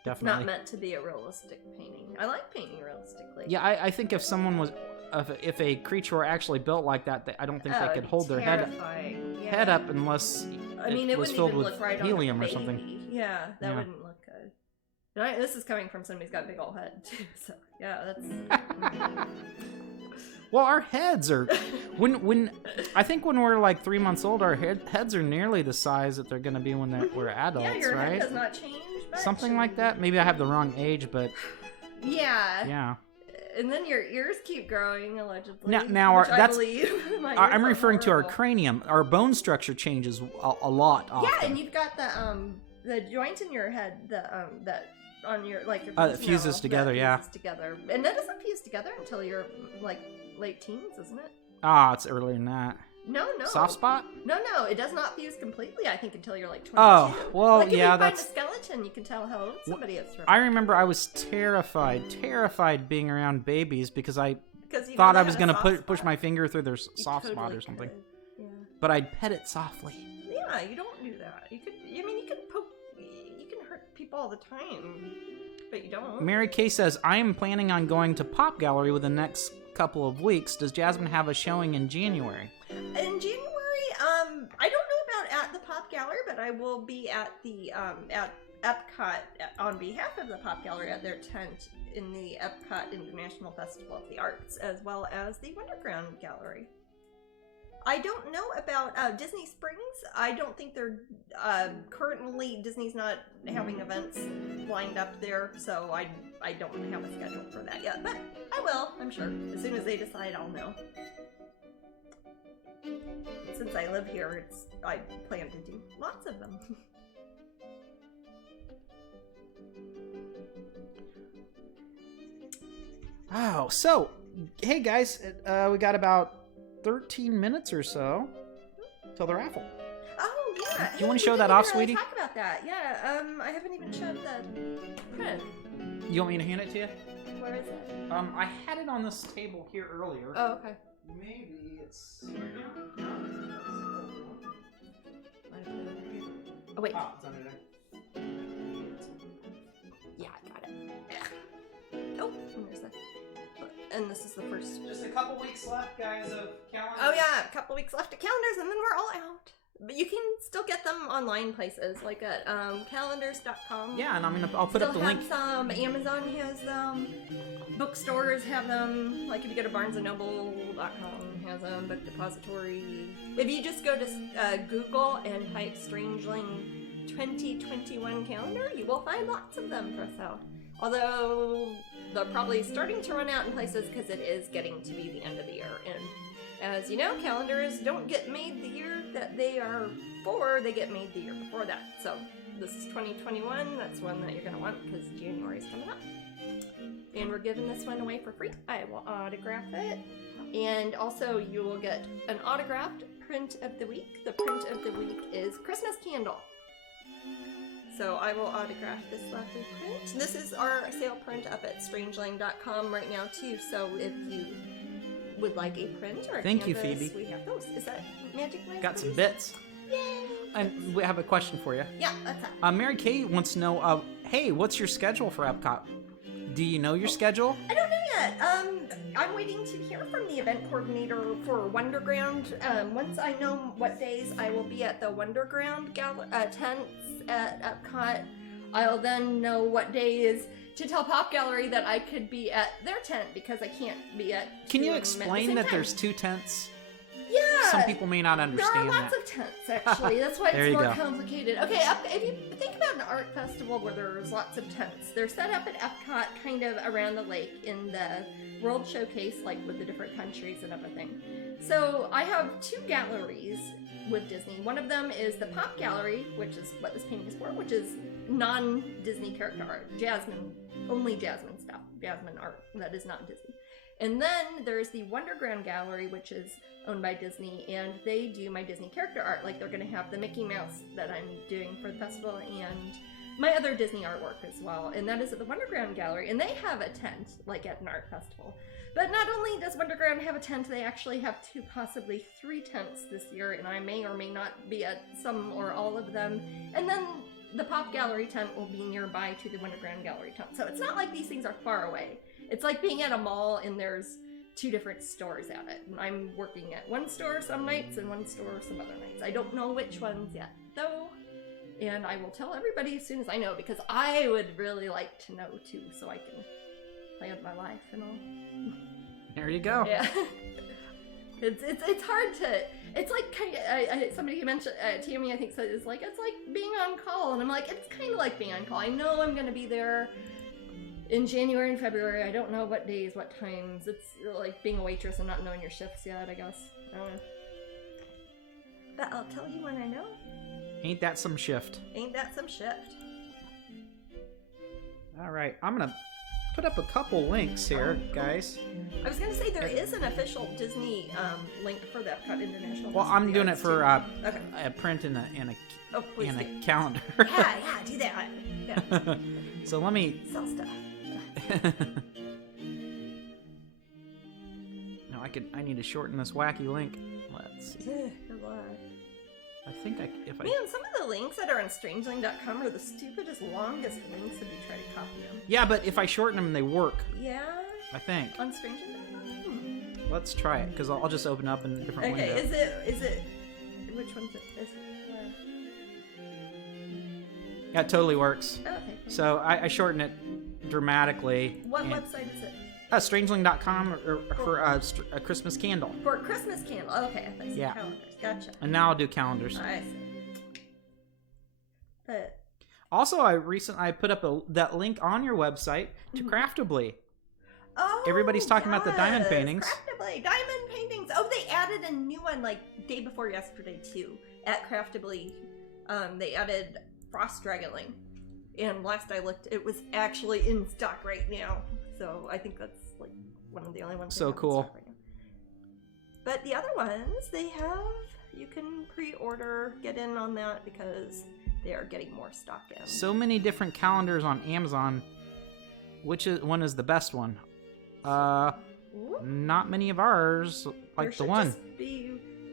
Definitely. It's not meant to be a realistic painting. I like painting realistically. Yeah, I think if someone was, if a creature were actually built like that, I don't think they could hold their head up unless it was filled with helium or something. Yeah, that wouldn't look good. This is coming from somebody who's got a big old head too. So yeah, that's. Well, our heads are when I think when we're like 3 months old, our heads are nearly the size that they're going to be when we're adults, yeah, your right? head does not change much. Something like that. Maybe I have the wrong age, but yeah. Yeah. And then your ears keep growing, allegedly. Now that's. I'm referring to our cranium. Our bone structure changes a lot. Often. Yeah, and you've got the joint in your head that on your like your it fuses together. Together, and that doesn't fuse together until you're like late teens, isn't it? It's earlier than that. No. Soft spot? No, it does not fuse completely. I think until you're like 22. Oh, well, like, yeah, that's. If you find a skeleton, you can tell how old somebody is. I remember I was terrified being around babies because I thought I was going to push my finger through their soft spot or something. Yeah. But I'd pet it softly. Yeah, you don't do that. You can hurt people all the time, but you don't. Mary Kay says, I am planning on going to Pop Gallery within the next couple of weeks. Does Jasmine have a showing in January? In January, I don't know about at the Pop Gallery, but I will be at the at Epcot on behalf of the Pop Gallery at their tent in the Epcot International Festival of the Arts, as well as the Wonderground Gallery. I don't know about Disney Springs. I don't think they're currently Disney's not having events lined up there, so I don't have a schedule for that yet. But I will, I'm sure. As soon as they decide, I'll know. Since I live here, I plan to do lots of them. Oh, so hey guys, we got about 13 minutes or so till the raffle. Oh yeah. Do you want to show that off, sweetie? Talk about that. Yeah. I haven't even showed the print. You want me to hand it to you? Where is it? I had it on this table here earlier. Oh, okay. Maybe it's... Oh, wait. Oh, it's under there. Yeah, I got it. Oh, and there's that. And this is the first. Just a couple weeks left, guys, of calendars. Oh, yeah, a couple weeks left of calendars, and then we're all out. But you can still get them online places, like at calendars.com. Yeah, and I'll put up the link. Some. Amazon has them. Bookstores have them. Like if you go to barnesandnoble.com, has them. Book Depository. If you just go to Google and type Strangeling 2021 calendar, you will find lots of them for sale. Although they're probably starting to run out in places because it is getting to be the end of the year. And as you know, calendars don't get made the year that they are for, they get made the year before that. So this is 2021, that's one that you're going to want because January is coming up. And we're giving this one away for free. I will autograph it. And also you will get an autographed print of the week. The print of the week is Christmas Candle. So I will autograph this lovely print. This is our sale print up at Strangeling.com right now too. So if you would like a print or a Thank canvas, you, Phoebe. we have those. Is that Magic Mice? Got some bits. Yay! And we have a question for you. Yeah, that's that. Mary Kay wants to know, hey, what's your schedule for Epcot? Do you know your schedule? I don't know yet. I'm waiting to hear from the event coordinator for Wonderground. Once I know what days I will be at the Wonderground tents at Epcot, I'll then know what days to tell Pop Gallery that I could be at their tent because I can't be at. Can you explain that there's two tents? Yeah. Some people may not understand that. There are lots of tents, actually. That's why it's more complicated. Okay, if you think about an art festival where there's lots of tents, they're set up at Epcot kind of around the lake in the World Showcase, like with the different countries and everything. So I have two galleries with Disney. One of them is the Pop Gallery, which is what this painting is for, which is non-Disney character art. Only Jasmine stuff. Jasmine art that is not Disney. And then there's the Wonderground Gallery, which is owned by Disney, and they do my Disney character art. Like they're going to have the Mickey Mouse that I'm doing for the festival and my other Disney artwork as well. And that is at the Wonderground Gallery. And they have a tent, like at an art festival. But not only does Wonderground have a tent, they actually have 2, possibly 3 tents this year, and I may or may not be at some or all of them. And then the Pop Gallery tent will be nearby to the Wonderground Gallery tent. So it's not like these things are far away. It's like being at a mall and there's 2 different stores at it. And I'm working at one store some nights and one store some other nights. I don't know which ones yet, though. And I will tell everybody as soon as I know, because I would really like to know, too, so I can plan my life and all. There you go. Yeah. It's hard to... It's like kind of... somebody mentioned... Tammy, I think, said it's like being on call. And I'm like, it's kind of like being on call. I know I'm going to be there in January and February. I don't know what days, what times. It's like being a waitress and not knowing your shifts yet, I guess. I don't know. But I'll tell you when I know. Ain't that some shift? Ain't that some shift? All right, I'm gonna put up a couple links here, guys. I was gonna say there is an official Disney link for that Epcot International. Well, I'm doing it for a print and a calendar. Yeah, do that. Yeah. So let me sell stuff. No, I need to shorten this wacky link. Let's see. Good luck. I think Man, some of the links that are on Strangeling.com are the stupidest, longest links if you try to copy them. Yeah, but if I shorten them, they work. Yeah? I think. On Strangeling.com? Let's try it, because I'll just open up in a different window. Okay, is it... Which one's it? Yeah, it totally works. Oh, okay. So I shorten it dramatically. What website is it? Strangeling.com for a Christmas candle. For a Christmas candle. Oh, okay, I thought you said calendars. Gotcha. And now I'll do calendars. I see. But also, I put up that link on your website to Craftably. Oh, everybody's talking about the diamond paintings. Craftably, diamond paintings. Oh, they added a new one like day before yesterday too at Craftably. They added Frost Dragonling, and last I looked, it was actually in stock right now. So I think that's like one of the only ones. So cool. Right now. But the other ones, you can pre-order, get in on that because they are getting more stock in. So many different calendars on Amazon. Which one is the best one? Not many of ours like the one. Just be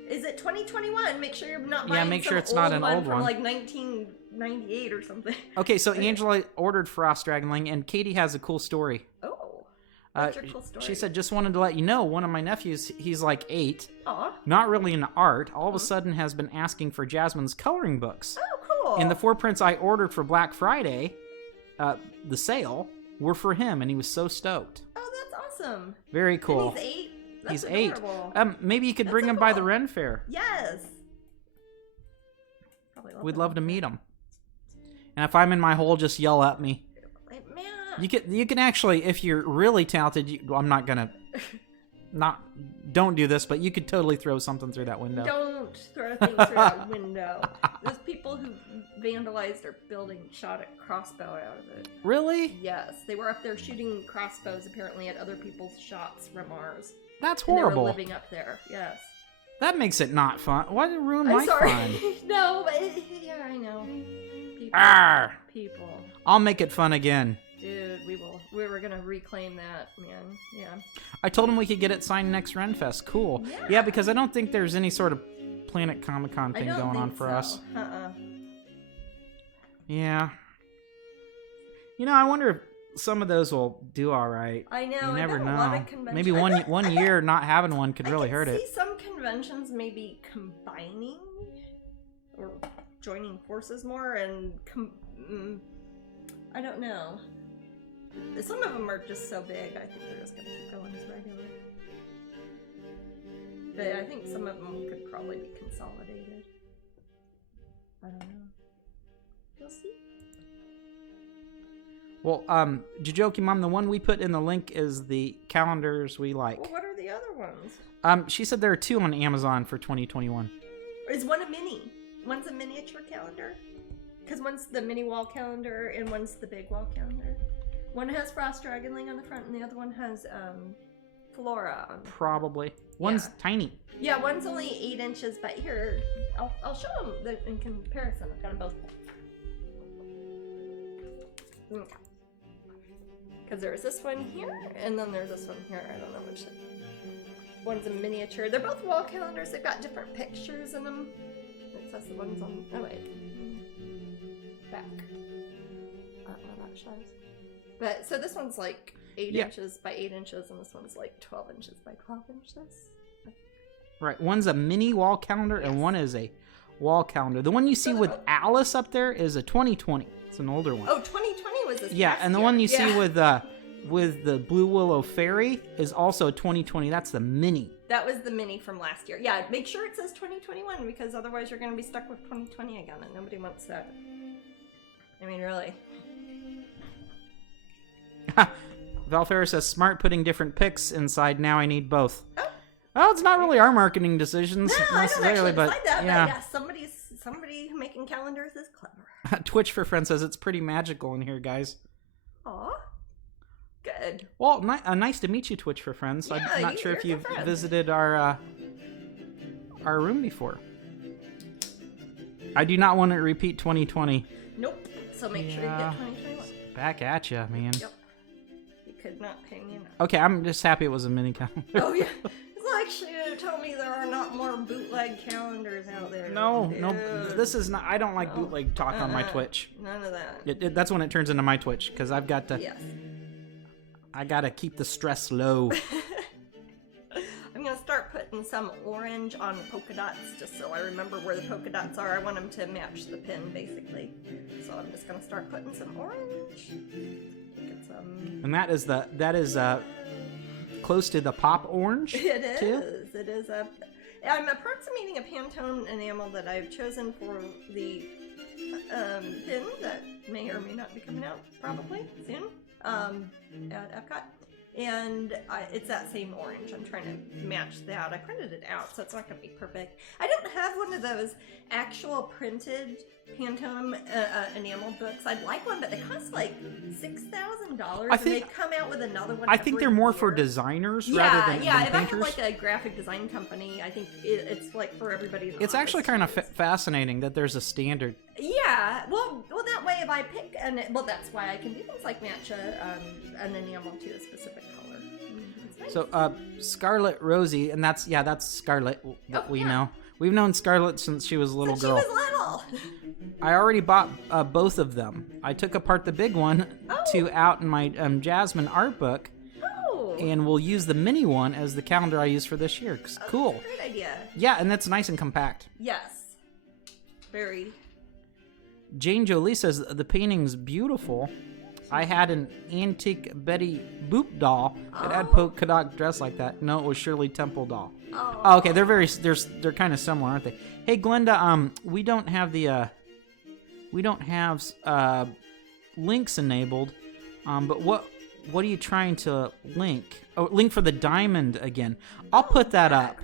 Is it 2021? Make sure you're not buying make sure it's some not an old from one. like 1998 or something. Okay, so Angela ordered Frost Dragonling, and Katie has a cool story. Oh, what's your cool story? She said, just wanted to let you know, one of my nephews, he's like 8, Aw. not really into art, all of a sudden has been asking for Jasmine's coloring books. Oh, cool. And the 4 prints I ordered for Black Friday, the sale, were for him, and he was so stoked. Oh, that's awesome. Very cool. And he's 8? He's adorable. 8. Maybe you could bring him by the Ren Fair. Yes. We'd love to meet him. And if I'm in my hole, just yell at me. Man. You can actually, if you're really talented, I'm not gonna, don't do this, but you could totally throw something through that window. Don't throw things through that window. Those people who vandalized our building shot a crossbow out of it. Really? Yes, they were up there shooting crossbows apparently at other people's shots from ours. That's horrible. And they were living up there. Yes. That makes it not fun. Why did it ruin I'm my sorry. fun? No, but yeah, I know. People. I'll make it fun again. Dude, we will. We were gonna reclaim that, man. Yeah. I told him we could get it signed next Renfest. Cool. Yeah, because I don't think there's any sort of Planet Comic-Con thing going on for us. Yeah. You know, I wonder if some of those will do all right. I know. You never know. A lot of conventions. Maybe one year not having one could really hurt it. I see some conventions maybe combining or joining forces more, and I don't know. Some of them are just so big. I think they're just gonna keep going as regular. But I think some of them could probably be consolidated. I don't know. We'll see. Well, Jijoki Mom, the one we put in the link is the calendars we like. Well, what are the other ones? She said there are 2 on Amazon for 2021. Is one a mini? One's a miniature calendar? Because one's the mini wall calendar and one's the big wall calendar. One has Frost Dragonling on the front and the other one has Flora on the Probably. One's tiny. Yeah, one's only 8 inches, but here, I'll show them in comparison. I've got them both. Because there's this one here, and then there's this one here. I don't know which. One's a miniature. They're both wall calendars. They've got different pictures in them. It says the one's on. Oh wait, back. I don't know how that shows. But so this one's like 8 inches by 8 inches, and this one's like 12 inches by 12 inches. Right. One's a mini wall calendar, and one is a wall calendar. The one you see with Alice up there is a 2020. It's an older one. Oh, 2020 was this. Yeah, and the one you see with the Blue Willow Fairy is also a 2020. That's the mini. That was the mini from last year. Yeah, make sure it says 2021 because otherwise you're going to be stuck with 2020 again, and nobody wants that. I mean, really. Valfera says, smart putting different pics inside. Now I need both. Oh. Well, it's not really our marketing decisions necessarily, but yeah. But yeah, somebody making calendars is clever. Twitch for Friends says it's pretty magical in here, guys. Aw, good. Well, nice to meet you, Twitch for Friends. Yeah, I'm not sure if you've visited our room before. I do not want to repeat 2020. Nope. So make sure you get 2021. Back at you, man. Yep. You could not pay me enough. Okay, I'm just happy it was a mini calendar. Oh yeah. Actually, tell me there are not more bootleg calendars out there. No, this is not. I don't like bootleg talk on my Twitch. None of that. That's when it turns into my Twitch because I've got to. Yes. I gotta keep the stress low. I'm gonna start putting some orange on polka dots just so I remember where the polka dots are. I want them to match the pin basically. So I'm just gonna start putting some orange. Get some. And that is close to the pop orange. It is. Too? It is a. I'm approximating a Pantone enamel that I've chosen for the pin that may or may not be coming out probably soon at Epcot. And it's that same orange. I'm trying to match that. I printed it out, so it's not going to be perfect. I don't have one of those actual printed Pantone enamel books. I'd like one, but they cost like $6,000. And they come out with another one. I think they're more for designers rather than painters. Yeah, if I have like a graphic design company, I think it's like for everybody. It's actually kind of fascinating that there's a standard. Yeah, well, that way if I pick, that's why I can do things like match an enamel to a specific color. It's nice. So, Scarlet Rosie, and that's Scarlet that we know. We've known Scarlet since she was a little girl. She was little. I already bought both of them. I took apart the big one to out in my Jasmine art book. Oh. And we'll use the mini one as the calendar I use for this year. Cool. That's a great idea. Yeah, and that's nice and compact. Yes. Very. Jane Jolie says the painting's beautiful. I had an antique Betty Boop doll that had polka dot dress like that. No, it was Shirley Temple doll. Oh, okay, they're kind of similar, aren't they? Hey, Glenda, we don't have links enabled. But what are you trying to link? Oh, link for the diamond again. I'll put that up.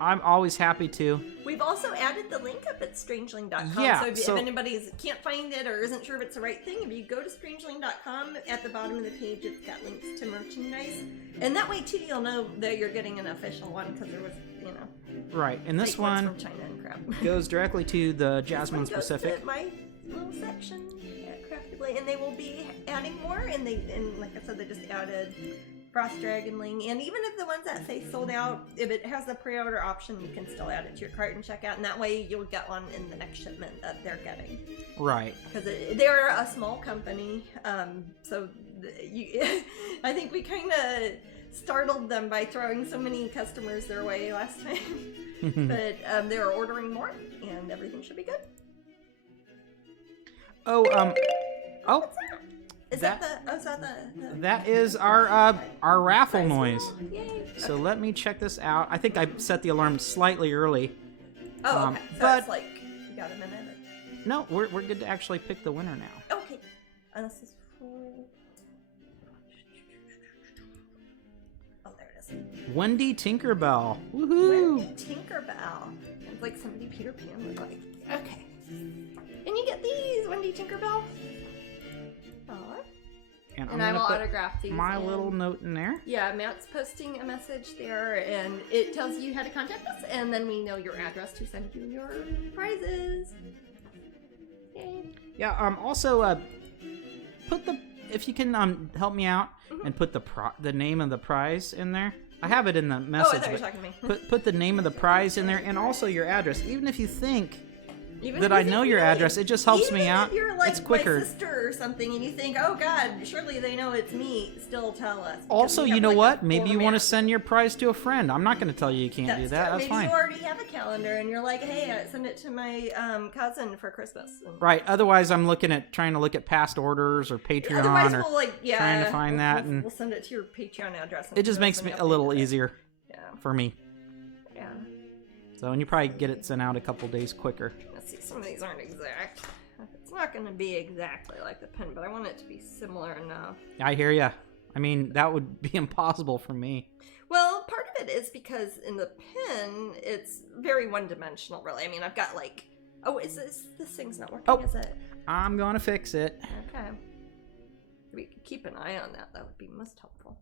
I'm always happy to. We've also added the link up at strangeling.com. Yeah, so if anybody can't find it or isn't sure if it's the right thing, if you go to strangeling.com, at the bottom of the page, it's got links to merchandise. And that way, too, you'll know that you're getting an official one because there was, Right, and this one from China and crap. goes directly to the Jasmine Specific. To my little section at Craftably, and they will be adding more. And like I said, they just added Frost Dragonling, and even if the ones that say sold out, if it has the pre-order option, you can still add it to your cart and check out, and that way you'll get one in the next shipment that they're getting. Right. Because they're a small company, so I think we kind of startled them by throwing so many customers their way last time. But they're ordering more, and everything should be good. What's that? Is that the That is our raffle noise. Yay. So let me check this out. I think I set the alarm slightly early. Oh, okay. So but it's like you got a minute. No, we're good to actually pick the winner now. Okay. And this is for. Oh, there it is. Wendy Tinkerbell. Woohoo! Wendy Tinkerbell. It's like somebody Peter Pan would like. Okay. And you get these, Wendy Tinkerbell. And I will autograph these. My little note in there. Yeah, Matt's posting a message there, and it tells you how to contact us, and then we know your address to send you your prizes. Yay. Yeah. Also, if you can help me out and put the name of the prize in there. I have it in the message. Oh, I thought you were talking to me. Put the name of the prize in there, and also your address. Even if you think Even that I know your address, it just helps me out. If you're like it's quicker. my sister or something, and you think, "Oh God, surely they know it's me," still tell us. Also, you know what? Maybe you want to send your prize to a friend. I'm not going to tell you can't do that. That's Maybe fine. you already have a calendar, and you're like, "Hey, I send it to my cousin for Christmas." Right. Otherwise, I'm trying to look at past orders or Patreon Otherwise, or we'll trying to find that, and we'll send it to your Patreon address. it just makes me a little easier for me. Yeah. So, and you probably get it sent out a couple days quicker. Let's see, some of these aren't exact. It's not going to be exactly like the pen, but I want it to be similar enough. I hear ya. I mean, that would be impossible for me. Well, part of it is because in the pen, it's very one-dimensional, really. I mean, I've got like... Oh, this thing's not working, is it? I'm going to fix it. Okay. We could keep an eye on that. That would be most helpful.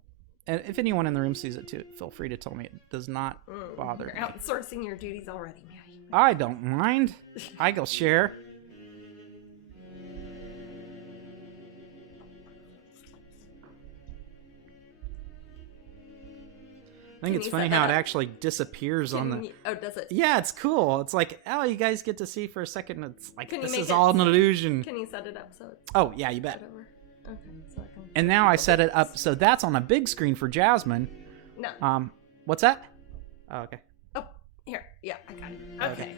And if anyone in the room sees it too, feel free to tell me. It does not bother me. You're outsourcing your duties already, Mary. I don't mind. I go share. I think it's funny how it actually disappears on the... Oh, does it? Yeah, it's cool. It's like, oh, you guys get to see for a second. It's like, this is all an illusion. Can you set it up so it's... Oh, yeah, you bet. Okay, so I can... And now I set it up so that's on a big screen for Jasmine. No. What's that? Oh, okay. Oh, here. Yeah, I got it. Okay.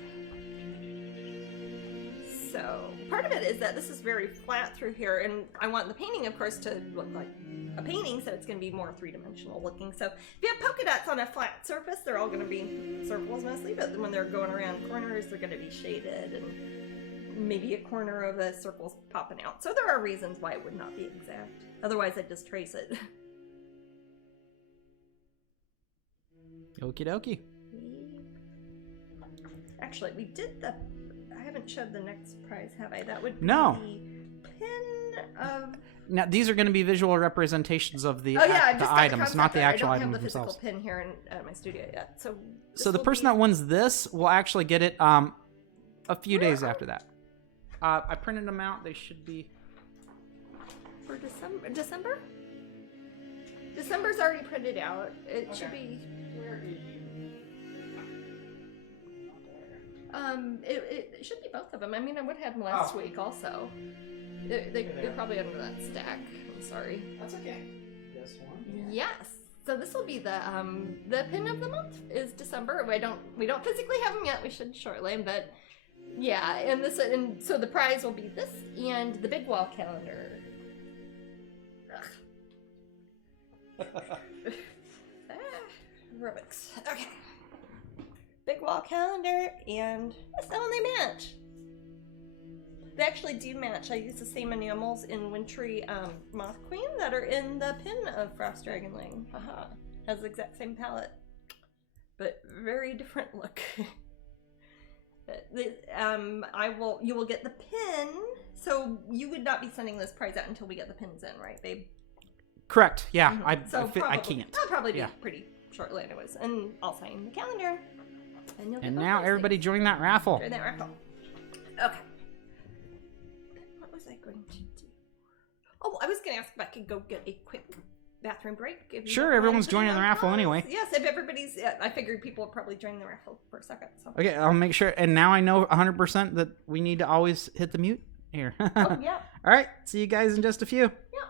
So, part of it is that this is very flat through here, and I want the painting, of course, to look like a painting, so it's going to be more three-dimensional looking. So, if you have polka dots on a flat surface, they're all going to be circles mostly, but when they're going around corners, they're going to be shaded, and maybe a corner of a circle's popping out. So, there are reasons why it would not be exact. Otherwise, I'd just trace it. Okie dokie. Actually, we did the... I haven't showed the next prize, have I? That would be the pin of... Now, these are going to be visual representations of the items, not the actual items themselves. I don't have the physical pin here in my studio yet. So the person that wins this will actually get it a few days after that. I printed them out. They should be... For December? December's already printed out. It should be. Where is you? It should be both of them. I mean, I would have had them last week also. They're probably under that stack. I'm sorry. That's okay. This one. Yes. So this will be the pin of the month is December. We don't physically have them yet. We should shortly, but yeah. And so the prize will be this and the big wall calendar. Rubik's. Okay. Big wall calendar and this. Oh, and they match. They actually do match. I use the same enamels in Wintry Moth Queen that are in the pin of Frost Dragonling. Haha. Has the exact same palette, but very different look. You will get the pin. So you would not be sending this prize out until we get the pins in, right, babe? Correct. Yeah. Mm-hmm. I can't. That'll probably be pretty shortly, anyways. And I'll sign the calendar. And now everybody join that raffle. Join that raffle. Okay. What was I going to do? Oh, I was going to ask if I could go get a quick bathroom break. Sure, everyone's joining the raffle anyway. Yes, if everybody's... I figured people would probably join the raffle for a second. So. Okay, I'll make sure. And now I know 100% that we need to always hit the mute here. Oh, yeah. All right, see you guys in just a few. Yeah.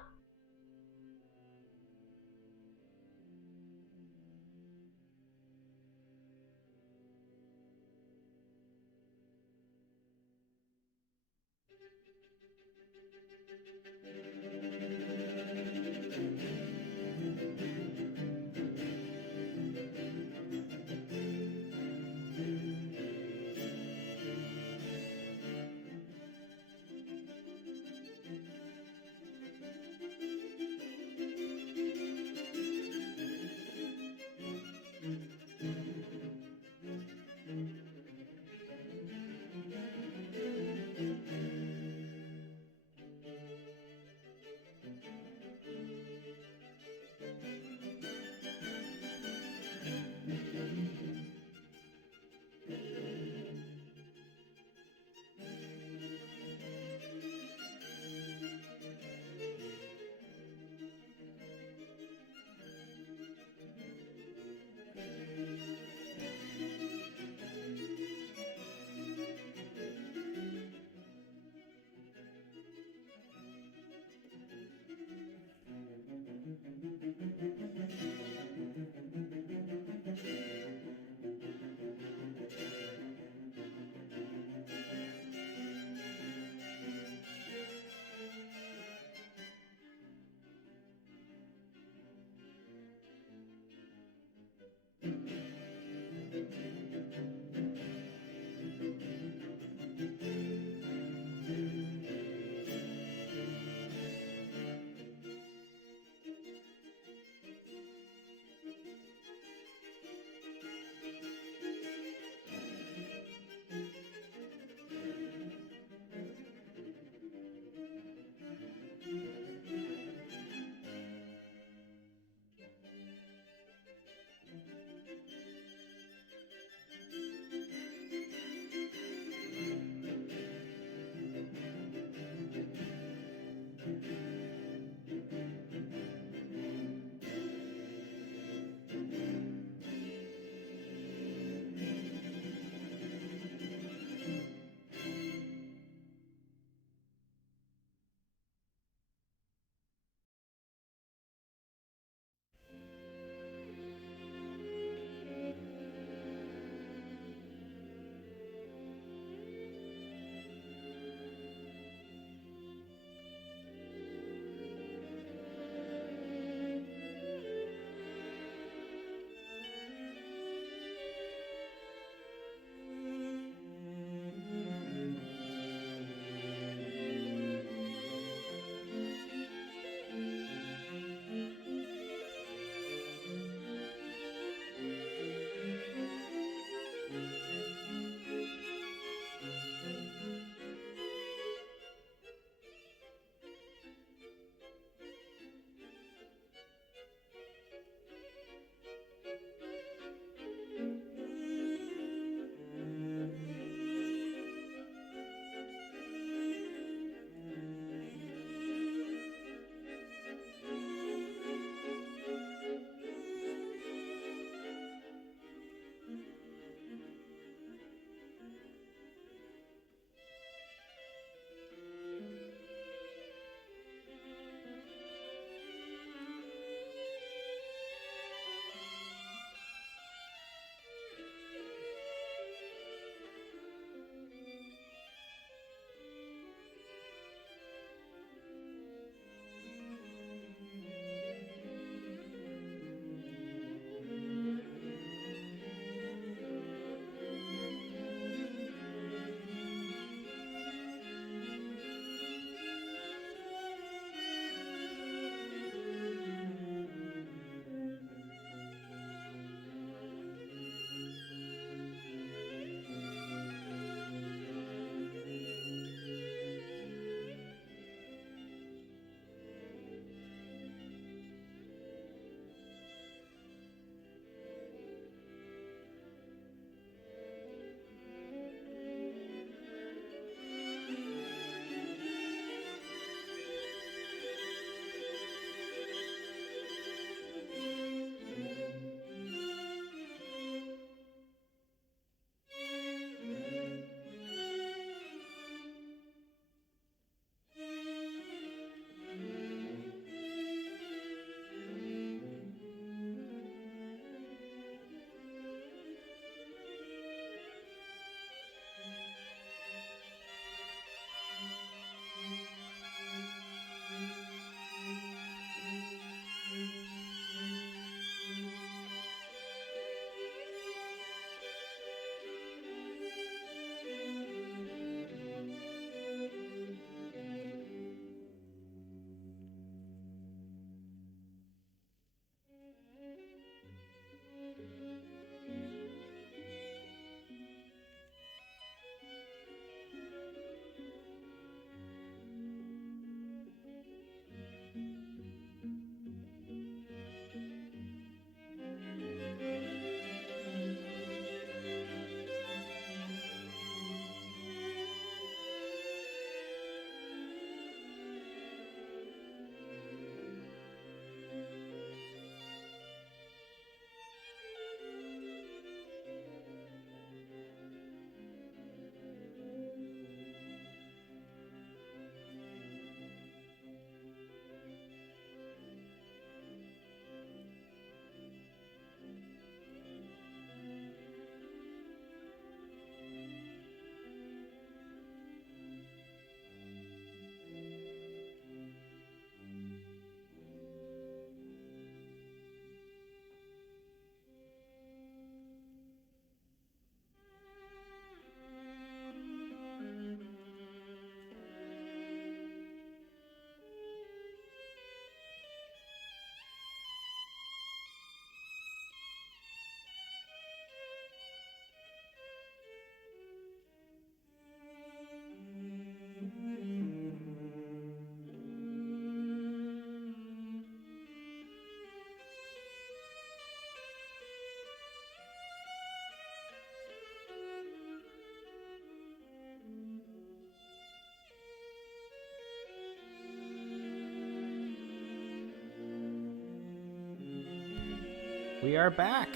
We are back.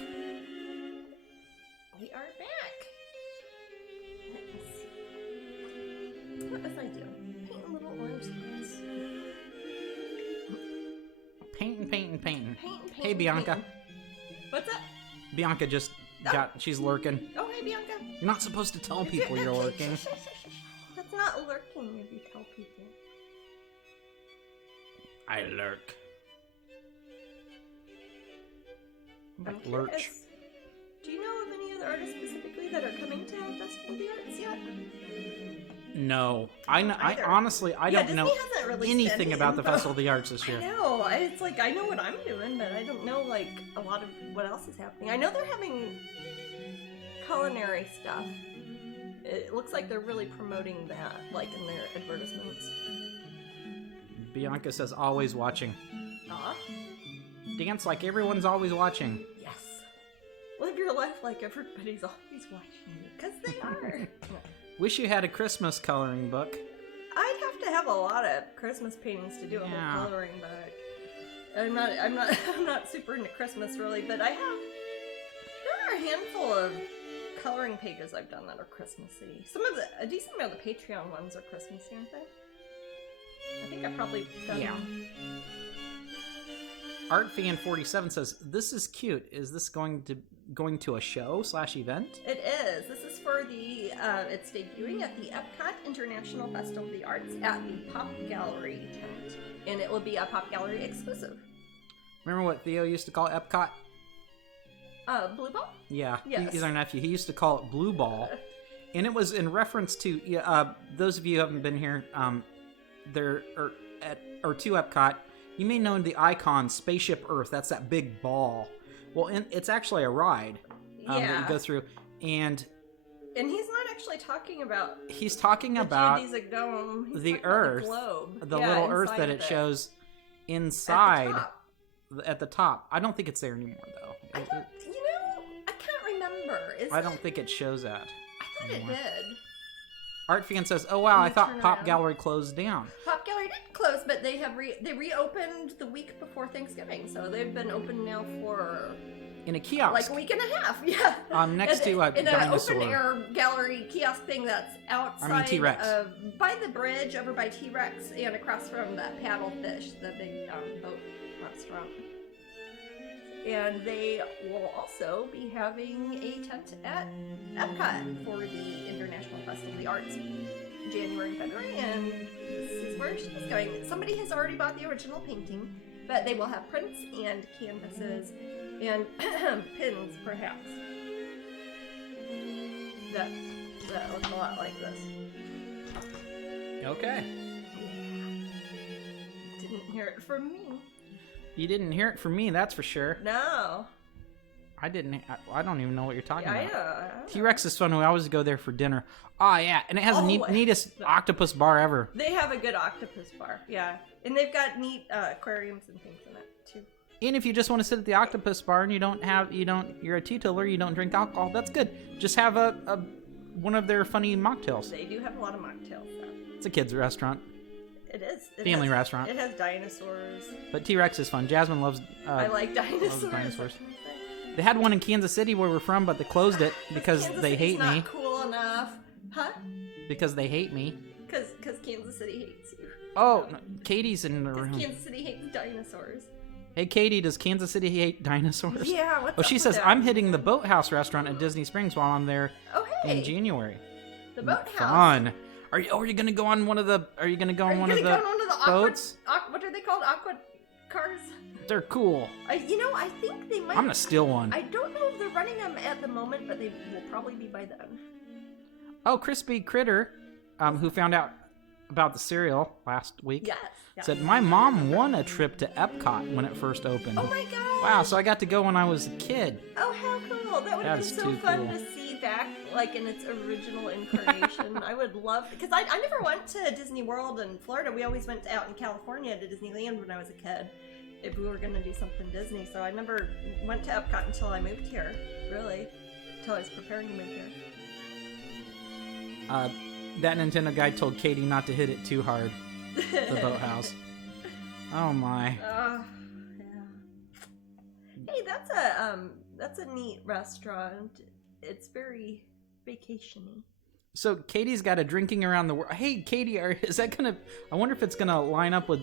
We are back. Let's see. What was I doing? Painting little orange spots. Painting. Hey, Bianca. Painting. What's up? Bianca just she's lurking. Oh, hey, Bianca. You're not supposed to tell people you're lurking. That's not lurking if you tell people. I lurk. I'm Lurch. curious. Do you know of any other artists specifically that are coming to Festival of the Arts yet? No. I honestly, I don't know really anything about the Festival of the Arts this year. I know. It's like, I know what I'm doing, but I don't know, like, a lot of what else is happening. I know they're having culinary stuff. It looks like they're really promoting that, like, in their advertisements. Bianca says, always watching. Aw. Dance like everyone's always watching. Yes. Live your life like everybody's always watching you, because they are. Wish you had a Christmas coloring book. I'd have to have a lot of Christmas paintings to do a whole coloring book. I'm not super into Christmas really, but there are a handful of coloring pages I've done that are Christmassy. A decent amount of the Patreon ones are Christmassy, aren't they? I think I've probably done. Yeah. ArtFan47 says, "This is cute. Is this going to a show/event?" It is. This is for the it's debuting at the Epcot International Festival of the Arts at the Pop Gallery tent, and it will be a Pop Gallery exclusive. Remember what Theo used to call Epcot? Blue Ball? Yeah, yes. He's our nephew. He used to call it Blue Ball, and it was in reference to those of you who haven't been here. There or to Epcot. You may know the icon Spaceship Earth. That's that big ball. Well, it's actually a ride that you go through, and he's not actually talking about. He's talking about geodesic dome. The Earth, globe. the little Earth that it shows inside at the top. I don't think it's there anymore, though. I can't remember. I don't think it shows that. I thought it did. Art fan says, "Oh wow, I thought Pop Gallery closed down." Pop Gallery didn't close, but they have they reopened the week before Thanksgiving, so they've been open now for in a kiosk, like a week and a half. Yeah, next to a in dinosaur. an open air gallery kiosk thing that's outside T-Rex. By the bridge over by T-Rex and across from that Paddlefish, the big boat restaurant. And they will also be having a tent at Epcot for the International Festival of the Arts January and February, and this is where she's going. Somebody has already bought the original painting, but they will have prints and canvases and pins, perhaps. That look a lot like this. Okay. Didn't hear it from me. You didn't hear it from me, that's for sure. No. I didn't. I don't even know what you're talking about. I know. T-Rex is fun. We always go there for dinner. Oh yeah, and it has the neatest octopus bar ever. They have a good octopus bar, yeah, and they've got neat aquariums and things in it too. And if you just want to sit at the octopus bar and you're a teetotaler, you don't drink alcohol, that's good. Just have one of their funny mocktails. They do have a lot of mocktails. So. It's a kids' restaurant. It is. Family restaurant. It has dinosaurs. But T-Rex is fun. Jasmine loves. I like dinosaurs. Loves dinosaurs. They had one in Kansas City where we're from, but they closed it because they hate me. Not cool enough, huh? Because they hate me. Because Kansas City hates you. Oh, no, Katie's in the room. Kansas City hates dinosaurs. Hey Katie, does Kansas City hate dinosaurs? Yeah. What's Oh, she says I'm hitting the Boathouse restaurant at Disney Springs while I'm there. Oh, hey. In January. The Boathouse. Fun. Are you gonna go on one of the? Are you gonna go on one of the boats? What are they called? Aqua cars. They're cool. I think they might. I'm gonna steal one. I don't know if they're running them at the moment, but they will probably be by then. Oh, Crispy Critter, who found out about the cereal last week, said my mom won a trip to Epcot when it first opened. Oh my god! Wow, so I got to go when I was a kid. Oh, how cool! That would have been so fun to see back, like in its original incarnation. I would love, because I never went to Disney World in Florida. We always went out in California to Disneyland when I was a kid. If we were going to do something Disney, so I never went to Epcot until I moved here. Really, until I was preparing to move here. That Nintendo guy told Katie not to hit it too hard. The Boathouse. Oh my. Hey, that's a neat restaurant. It's very vacationy. So Katie's got a drinking around the world. Hey, Katie, is that gonna? I wonder if it's gonna line up with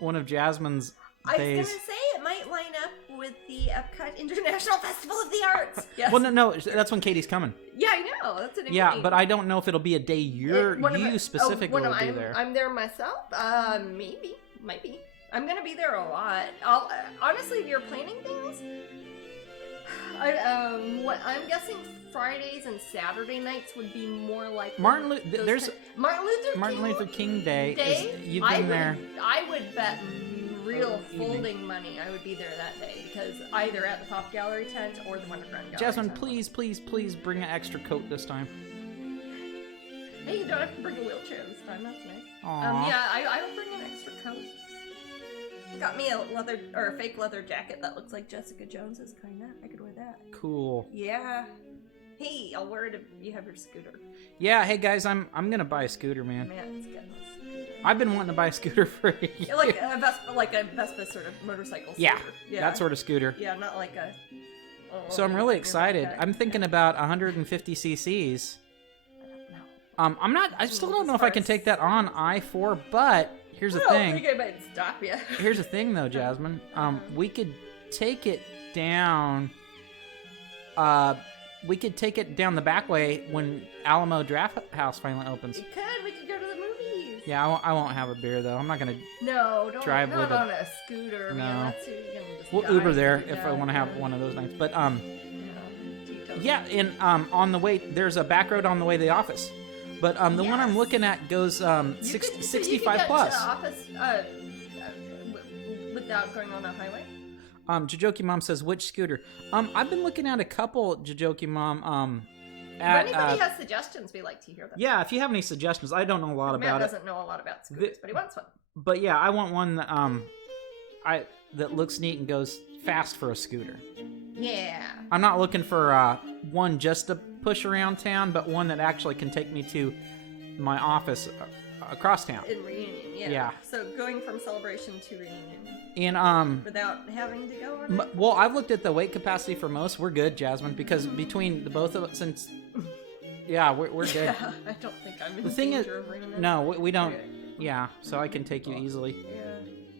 one of Jasmine's days. I was gonna say it might line up with the Epcot International Festival of the Arts. Yes. Well, no, that's when Katie's coming. Yeah, I know. That's an Yeah, but I don't know if it'll be a day you specifically will be there. I'm there myself. Maybe, might be. I'm gonna be there a lot. Honestly, if you're planning things, I'm guessing Fridays and Saturday nights would be more like Martin Luther King Day. You've been there. I would bet real folding money I would be there that day, because either at the Pop Gallery tent or the Wonderfront Gallery Jasmine, tent. please bring an extra coat this time. Hey, you don't have to bring a wheelchair this time. That's nice. Aww. Yeah, I'll bring an extra coat. Got me a fake leather jacket that looks like Jessica Jones's, kinda. I could wear that. Cool. Yeah. Hey, I'll wear it if you have your scooter. Yeah. Hey guys, I'm gonna buy a scooter, man. Man's getting a scooter. I've been wanting to buy a scooter for a year. Yeah, like a Vespa sort of motorcycle scooter. Yeah, that sort of scooter. Yeah, not like a. So I'm really excited. I'm thinking about 150 cc's. I still don't know if I can take that on I-4, but here's the thing. I think I might stop you. Here's the thing, though, Jasmine. We could take it down. We could take it down the back way when Alamo Draft House finally opens. We could go to the movies. Yeah, I won't have a beer though. I'm not gonna. Don't drive not with on a scooter. No. Man, that's who you're gonna just We'll die Uber there to if I want to have one of those nights. But Yeah, and on the way there's a back road on the way to the office. But the one I'm looking at goes 65 plus. To the office without going on a highway. Jajoki Mom says, which scooter? I've been looking at a couple, Jajoki Mom. If anybody has suggestions, we like to hear them. Yeah, if you have any suggestions, I don't know a lot about it. Matt doesn't know a lot about scooters, but he wants one. But yeah, I want one that that looks neat and goes fast for a scooter. Yeah. I'm not looking for one just to push around town, but one that actually can take me to my office across town. In Reunion, yeah. So going from Celebration to Reunion. And without having to go on it? Well, I've looked at the weight capacity for most. We're good, Jasmine, because between the both of us, since we're good. Yeah, I don't think I'm in the thing danger of bringing it. No, we don't. Yeah, so I can take you easily.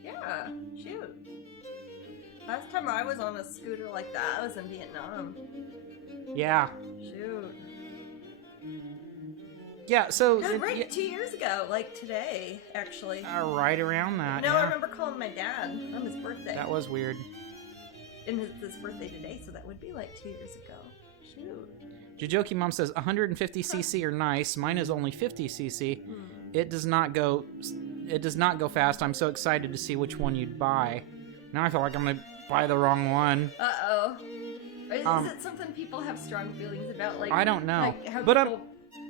Yeah. Shoot. Last time I was on a scooter like that, I was in Vietnam. Yeah. Shoot. Yeah, so... right 2 years ago, like today, actually. Right around that, I remember calling my dad on his birthday. That was weird. And his birthday today, so that would be like 2 years ago. Shoot. Jajoki Mom says, 150cc are nice. Mine is only 50cc. It does not go fast. I'm so excited to see which one you'd buy. Now I feel like I'm going to buy the wrong one. Uh-oh. Is it something people have strong feelings about? Like I don't know. Like how but people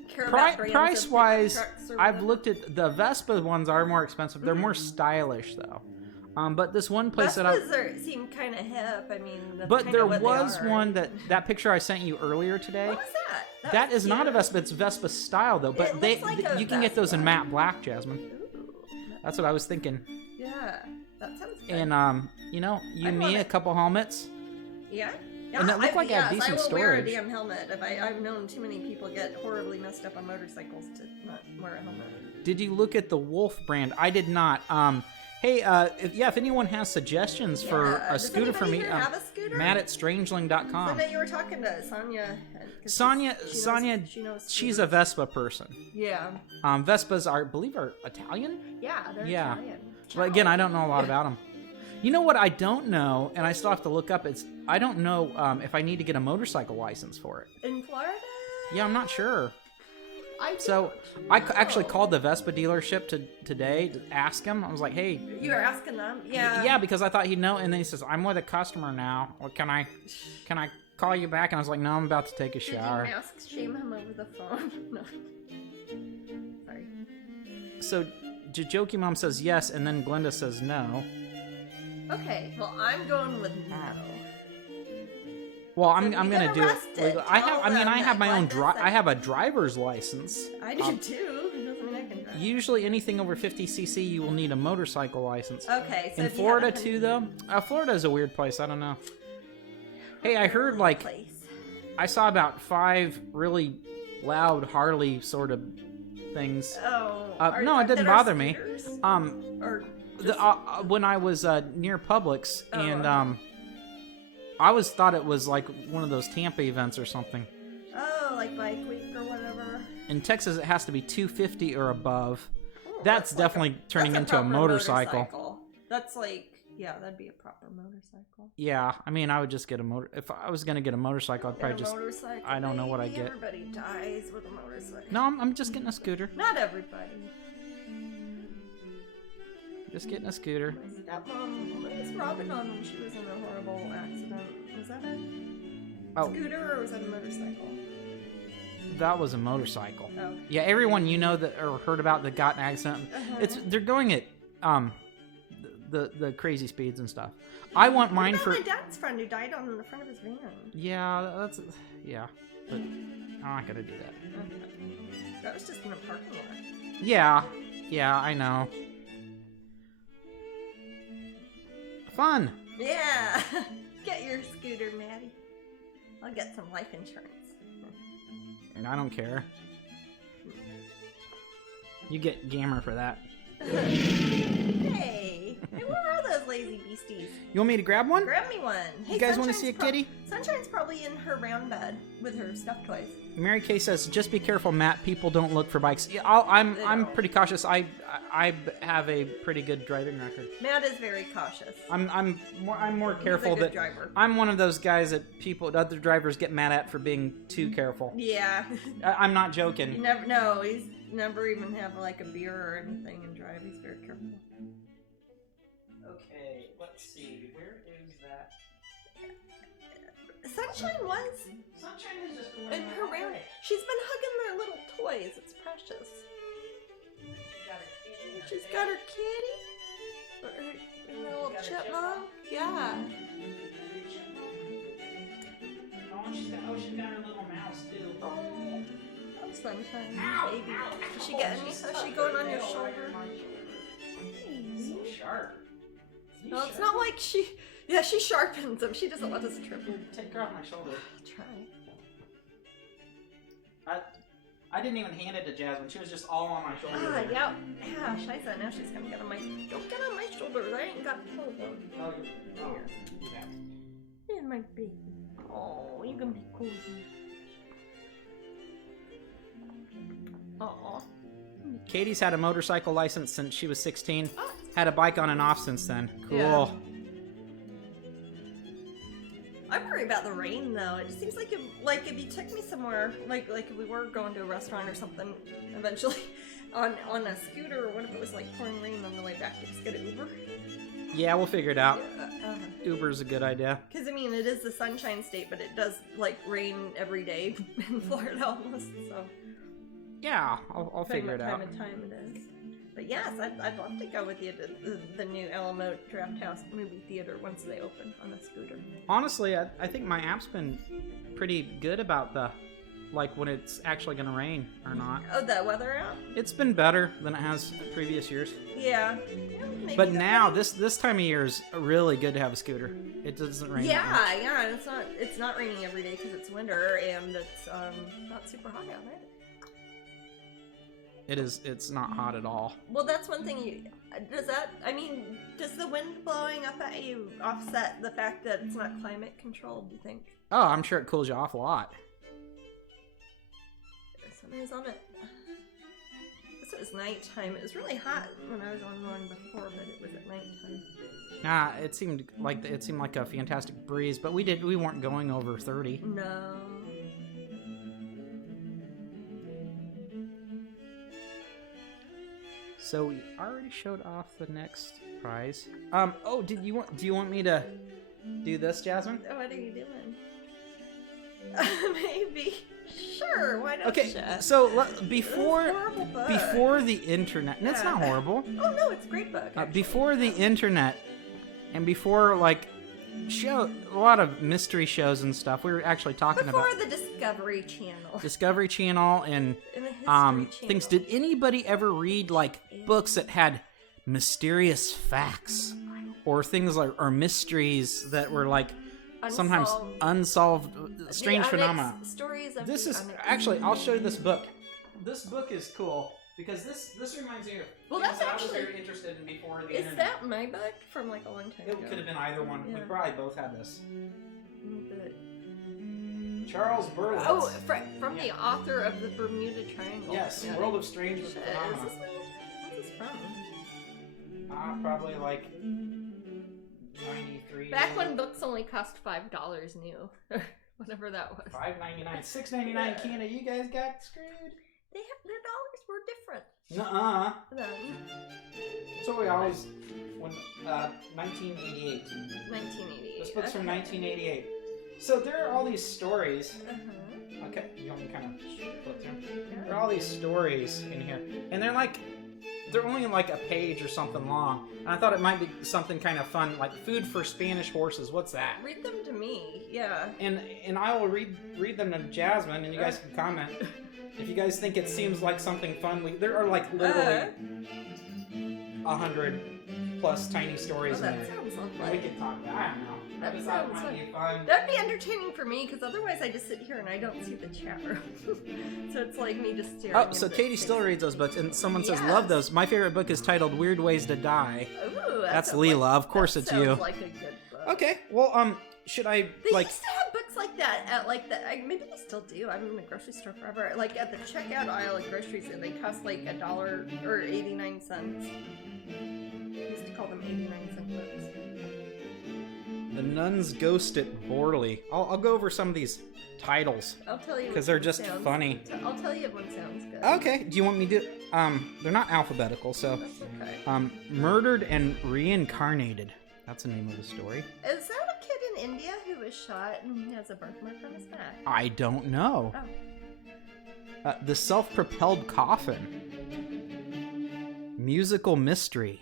care about price-wise, I've looked at the Vespa ones are more expensive. They're more stylish, though. But this one place Vespas seem kind of hip. I mean, but there was one that picture I sent you earlier today. What was that? That is not a Vespa. It's Vespa style though. But you can get those in matte black, Jasmine. Ooh, that's what I was thinking. Yeah, that sounds good. And a couple helmets. Yeah. And it looked like I had decent storage. I will wear a damn helmet. I've known too many people get horribly messed up on motorcycles to not wear a helmet. Did you look at the Wolf brand? I did not. Hey, if anyone has suggestions for a scooter for me, Matt at Strangeling.com. So that you were talking to Sonia. Sonia, she's a Vespa person. Yeah. Vespas I believe are Italian. Yeah, they're Italian. But again, I don't know a lot about them. You know what I don't know, and I still have to look up, I don't know if I need to get a motorcycle license for it. In Florida? Yeah, I'm not sure. I actually called the Vespa dealership today to ask him. I was like, hey. You were asking them? Yeah. Yeah, because I thought he'd know, and then he says, I'm with a customer now. Well, can I call you back? And I was like, no, I'm about to take a shower. Did you shame him over the phone? No. Sorry. So, Jajoki Mom says yes, and then Glenda says no. Okay, well, I'm going with no. Well, I'm gonna do it. I have my own I have a driver's license. I do too. It doesn't mean I can drive. Usually, anything over 50cc, you will need a motorcycle license. Okay. So in Florida too, though. Florida is a weird place. I don't know. Hey, I heard like I saw about 5 really loud Harley sort of things. Oh, no, it didn't bother me. Or just... When I was near Publix, and I always thought it was like one of those Tampa events or something. Oh, like Bike Week or whatever. In Texas, it has to be 250 or above. That's definitely turning into a motorcycle. That's like, yeah, that'd be a proper motorcycle. Yeah, I mean, I would just get a motor. If I was gonna get a motorcycle, I'd probably just. I don't know what I get. Everybody dies with a motorcycle. No, I'm just getting a scooter. Not everybody. Just getting a scooter. My stepmom, what was Robin on when she was in a horrible accident? Was that a scooter or was that a motorcycle? That was a motorcycle. Oh. Yeah, everyone you know that or heard about that got in an accident, they're going at the crazy speeds and stuff. I want mine for my dad's friend who died on the front of his van. Yeah, but I'm not gonna do that. Okay. That was just in a parking lot. Yeah, I know. Fun. Yeah, get your scooter, Maddie. I'll get some life insurance. I don't care. You get Gamer for that. Hey, where are those lazy beasties? You want me to grab one? Grab me one. Hey, you guys want to see a kitty? Sunshine's probably in her round bed with her stuffed toys. Mary Kay says, "Just be careful, Matt. People don't look for bikes." Yeah, I'm pretty cautious. I have a pretty good driving record. Matt is very cautious. I'm more careful. He's a good driver. I'm one of those guys that other drivers get mad at for being too careful. Yeah. I'm not joking. He's never even have like a beer or anything and drive. He's very careful. Okay, let's see. Where is that? Sunshine is just going in her round. She's been hugging their little toys. It's precious. She's got her kitty. Her little chipmunk. Yeah. She's got her little mouse too. Oh, Sunshine, baby. Is she getting me? Is she going on your shoulder? So sharp. No, it's not like she... Yeah, she sharpens them. She doesn't let us trip. Take her off my shoulder. I'll try. I didn't even hand it to Jasmine. She was just all on my shoulder. Yeah. Yeah, Shiza, now she's gonna get on my... Don't get on my shoulders. I ain't got to hold them. Oh, yeah. Yeah, my baby. Oh, you can be cozy. Aw. Katie's had a motorcycle license since she was 16. Had a bike on and off since then. Cool. Yeah. I worry about the rain though. It just seems like if you took me somewhere, like if we were going to a restaurant or something, eventually, on a scooter, or what if it was like pouring rain on the way back? You just get an Uber. Yeah, we'll figure it out. Uber's a good idea. Because I mean, it is the Sunshine State, but it does like rain every day in Florida almost. So. Yeah, I'll figure it out. What time it is. But yes, I'd love to go with you to the new Alamo Draft House movie theater once they open on a scooter. Honestly, I think my app's been pretty good about like when it's actually going to rain or not. Oh, the weather app? It's been better than it has in previous years. Yeah. But now, this time of year is really good to have a scooter. It doesn't rain that much. Yeah. It's not raining every day because it's winter and it's not super hot out, right? It's not hot at all. Well, that's one thing does the wind blowing up at you offset the fact that it's not climate controlled, do you think? Oh, I'm sure it cools you off a lot. Somebody's on it. This was nighttime. It was really hot when I was on one before, but it was at nighttime. Nah, it seemed like a fantastic breeze, but we weren't going over 30. No. So we already showed off the next prize. Do you want me to do this, Jasmine? What are you doing? Maybe. Sure, why not? Okay, so before the internet, and it's not horrible. Oh no, it's a great book. Before the internet, and before like a lot of mystery shows and stuff, we were actually talking about the Discovery Channel and things. Did anybody ever read like books that had mysterious facts or things like or mysteries that were like sometimes unsolved strange phenomena. Stories of this is actually, I'll show you this book. This book is cool because this reminds me of things I was very interested in before the internet. Is that my book from like a long time ago? It could have been either one. Yeah. We probably both had this. Charles Berlitz. Oh, from the author of the Bermuda Triangle. Yes, World of Strange Phenomena. What's this from? Probably like 93. Back when books only cost $5 new, or whatever that was. $5.99, $6.99 Canada. You guys got screwed. Their dollars were different. Nuh-uh. Then. So we always 1988. 1988. This book's from 1988. So there are all these stories. Uh-huh. Okay, you want me to kind of flip through? There are all these stories in here, and they're only like a page or something long. And I thought it might be something kind of fun, like food for Spanish horses. What's that? Read them to me, yeah. And I will read them to Jasmine, and you guys can comment if you guys think it seems like something fun. There are like literally 100 plus tiny stories in there. That sounds lovely. We could talk. I don't know. That sounds fun. That'd be entertaining for me, because otherwise I just sit here and I don't see the chat room. So it's like me just staring. Oh, so Katie still reads those books, and someone says, love those. My favorite book is titled Weird Ways to Die. Ooh, that's Leela. Of course it's you. Like a good book. Okay, well, should I, They used to have books like that at, like, maybe they still do. I'm in the grocery store forever. Like, at the checkout aisle at groceries, and they cost, like, $1 or 89 cents. I used to call them 89-cent books. The Nun's Ghost at Borley. I'll go over some of these titles. I'll tell you. Because they're just funny. I'll tell you if one sounds good. Okay, do you want me to... they're not alphabetical, so... That's okay. Murdered and Reincarnated. That's the name of the story. Is that a kid in India who was shot and he has a birthmark on his back? I don't know. Oh. The Self-Propelled Coffin. Musical Mystery.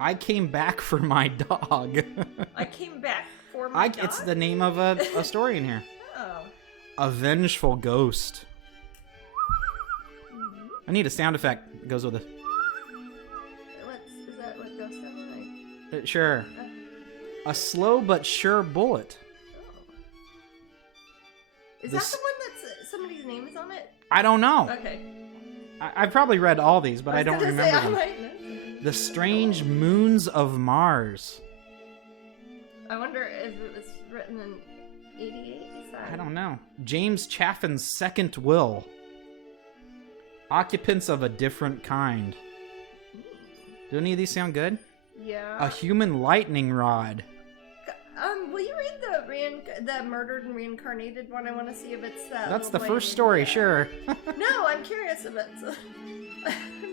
I Came Back for My Dog. I Came Back for My Dog? It's the name of a story in here. Oh. A Vengeful Ghost. I need a sound effect that goes with it. Is that what ghosts sound like? Sure. A Slow But Sure Bullet. Oh. Is that the one that's somebody's name is on it? I don't know. Okay. I've probably read all these, but I don't remember them. The Strange Moons of Mars. I wonder if it was written in 88? I don't know. James Chaffin's Second Will. Occupants of a Different Kind. Do any of these sound good? Yeah. A Human Lightning Rod. Will you read the Murdered and Reincarnated one? I want to see if it's that. That's the first story, sure. No, I'm curious if it's... I'm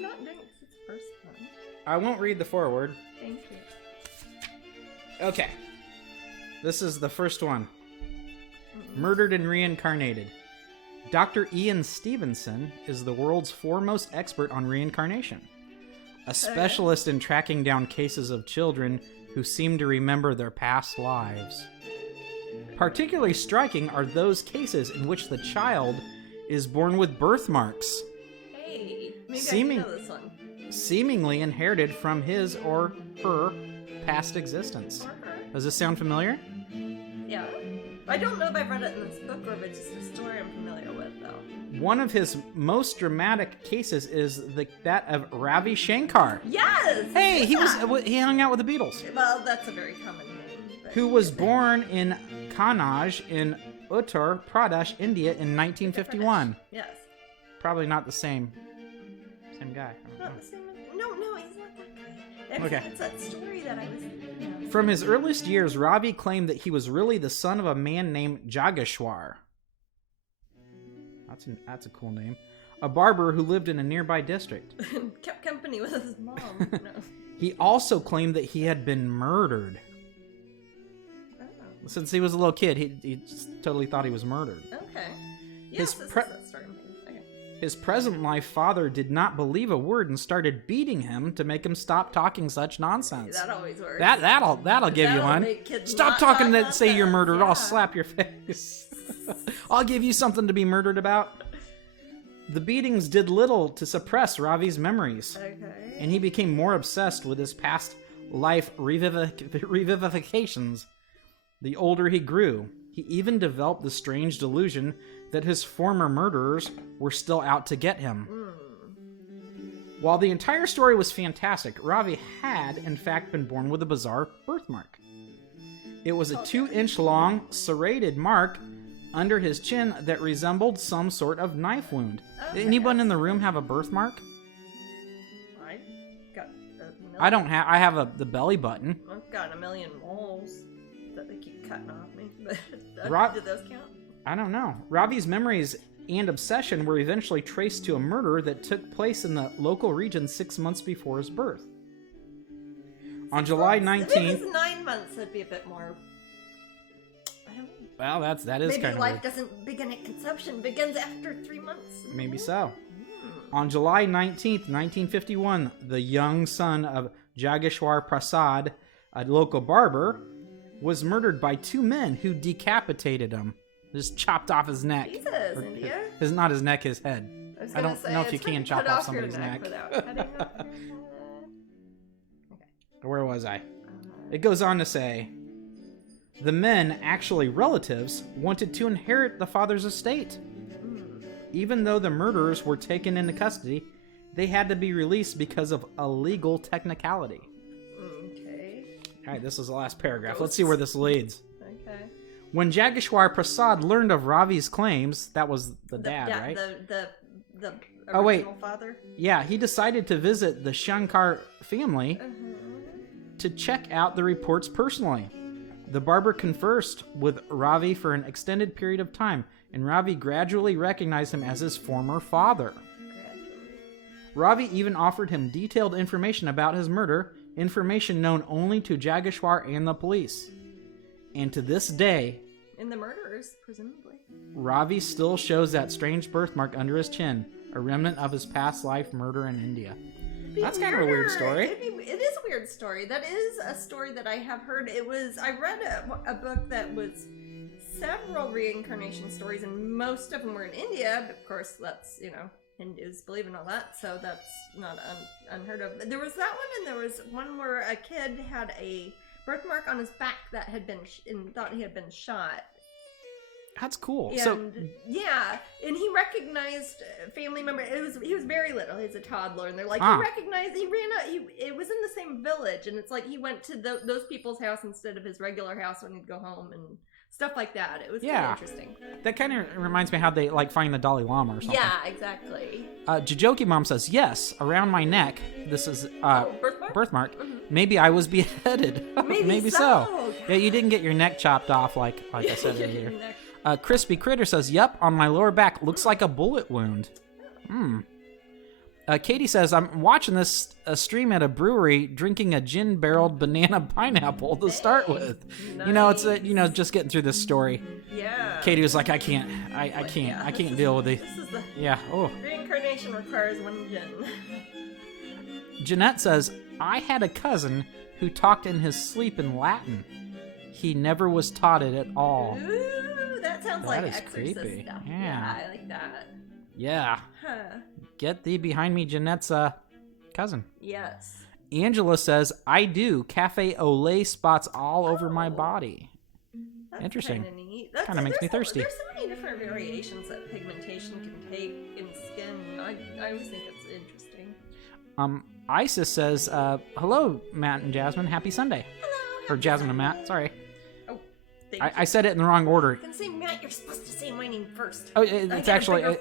not doing it because it's the first one. I won't read the foreword. Thank you. Okay. This is the first one. Murdered and Reincarnated. Dr. Ian Stevenson is the world's foremost expert on reincarnation. A specialist in tracking down cases of children who seem to remember their past lives. Particularly striking are those cases in which the child is born with birthmarks. Hey, maybe I know this one. Seemingly inherited from his or her past existence. Does this sound familiar? Yeah. I don't know if I've read it in this book or if it's just a story I'm familiar with, though. One of his most dramatic cases is that of Ravi Shankar. Yes! Hey, he hung out with the Beatles. Well, that's a very common name. Who was born in Kannauj in Uttar Pradesh, India in 1951. Yes. Probably not the same guy. Not the same. No, he's not that guy. Okay. It's that story that I was... From his earliest years, Ravi claimed that he was really the son of a man named Jageshwar. That's a cool name. A barber who lived in a nearby district. Kept company with his mom. No. He also claimed that he had been murdered. Oh. Since he was a little kid, he just totally thought he was murdered. Okay. Yes, this is that story. Okay. His present life father did not believe a word and started beating him to make him stop talking such nonsense. That always works. That'll give you one. Stop talking that say you're murdered. Yeah. I'll slap your face. I'll give you something to be murdered about. The beatings did little to suppress Ravi's memories. Okay. And he became more obsessed with his past life revivifications. The older he grew, he even developed the strange delusion that his former murderers were still out to get him. While the entire story was fantastic, Ravi had, in fact, been born with a bizarre birthmark. It was a 2-inch long, serrated mark under his chin that resembled some sort of knife wound. Did anyone in the room have a birthmark? I got I don't have. I have the belly button. I've got a million moles that they keep cutting off me. But did those count? I don't know. Ravi's memories and obsession were eventually traced to a murder that took place in the local region 6 months before his birth. On July 19th... If it was 9 months, that'd be a bit more... I don't know. Well, that is kind of... Maybe life doesn't begin at conception, begins after 3 months. Maybe so. On July 19th, 1951, the young son of Jageshwar Prasad, a local barber, was murdered by 2 men who decapitated him. Just chopped off his neck. Jesus, India. Not his neck, his head. I don't know if you can chop off somebody's neck. Where was I? It goes on to say, the men, actually relatives, wanted to inherit the father's estate. Even though the murderers were taken into custody, they had to be released because of a legal technicality. Okay. All right, this is the last paragraph. Let's see where this leads. Okay. When Jageshwar Prasad learned of Ravi's claims, that was the dad, right? The original father? Yeah, he decided to visit the Shankar family to check out the reports personally. The barber conversed with Ravi for an extended period of time, and Ravi gradually recognized him as his former father. Ravi even offered him detailed information about his murder, information known only to Jageshwar and the police. And to this day... And the murderers, presumably. Ravi still shows that strange birthmark under his chin, a remnant of his past life murder in India. That's kind of a weird story. It is a weird story. That is a story that I have heard. I read a book that was several reincarnation stories, and most of them were in India. But of course, that's, Hindus believe in all that, so that's not unheard of. There was that one, and there was one where a kid had a birthmark on his back that had been thought he had been shot. That's cool. And and he recognized a family member. He was very little. He's a toddler, and they're like, he recognized. He ran out. It was in the same village, and it's like he went to those people's house instead of his regular house when he'd go home and stuff like that. It was kind of interesting. That kind of reminds me how they find the Dalai Lama or something. Yeah, exactly. Jajoki Mom says, yes, around my neck. This is birthmark. Mm-hmm. Maybe I was beheaded. Maybe so. Yeah, you didn't get your neck chopped off like I said earlier. Crispy Critter says, yep, on my lower back. Looks like a bullet wound. Katie says, I'm watching this stream at a brewery, drinking a gin-barreled banana pineapple to start with. Nice. It's just getting through this story. Yeah. Katie was like, I can't deal with it. Reincarnation requires one gin. Jeanette says, I had a cousin who talked in his sleep in Latin. He never was taught it at all. Ooh, that sounds like exorcist creepy. stuff. Yeah, I like that. Yeah. Huh. Get thee behind me, Jeanette's cousin. Yes. Angela says, I do. Cafe au lait spots all over my body. That's Interesting. Kind of neat. Kind of makes me thirsty. There's so many different variations that pigmentation can take in skin. I always think it's interesting. Isis says, hello, Matt and Jasmine. Happy Sunday. Hello. Or Jasmine and Matt. Sorry. Oh, I said it in the wrong order. You can say Matt. You're supposed to say my name first. Oh, it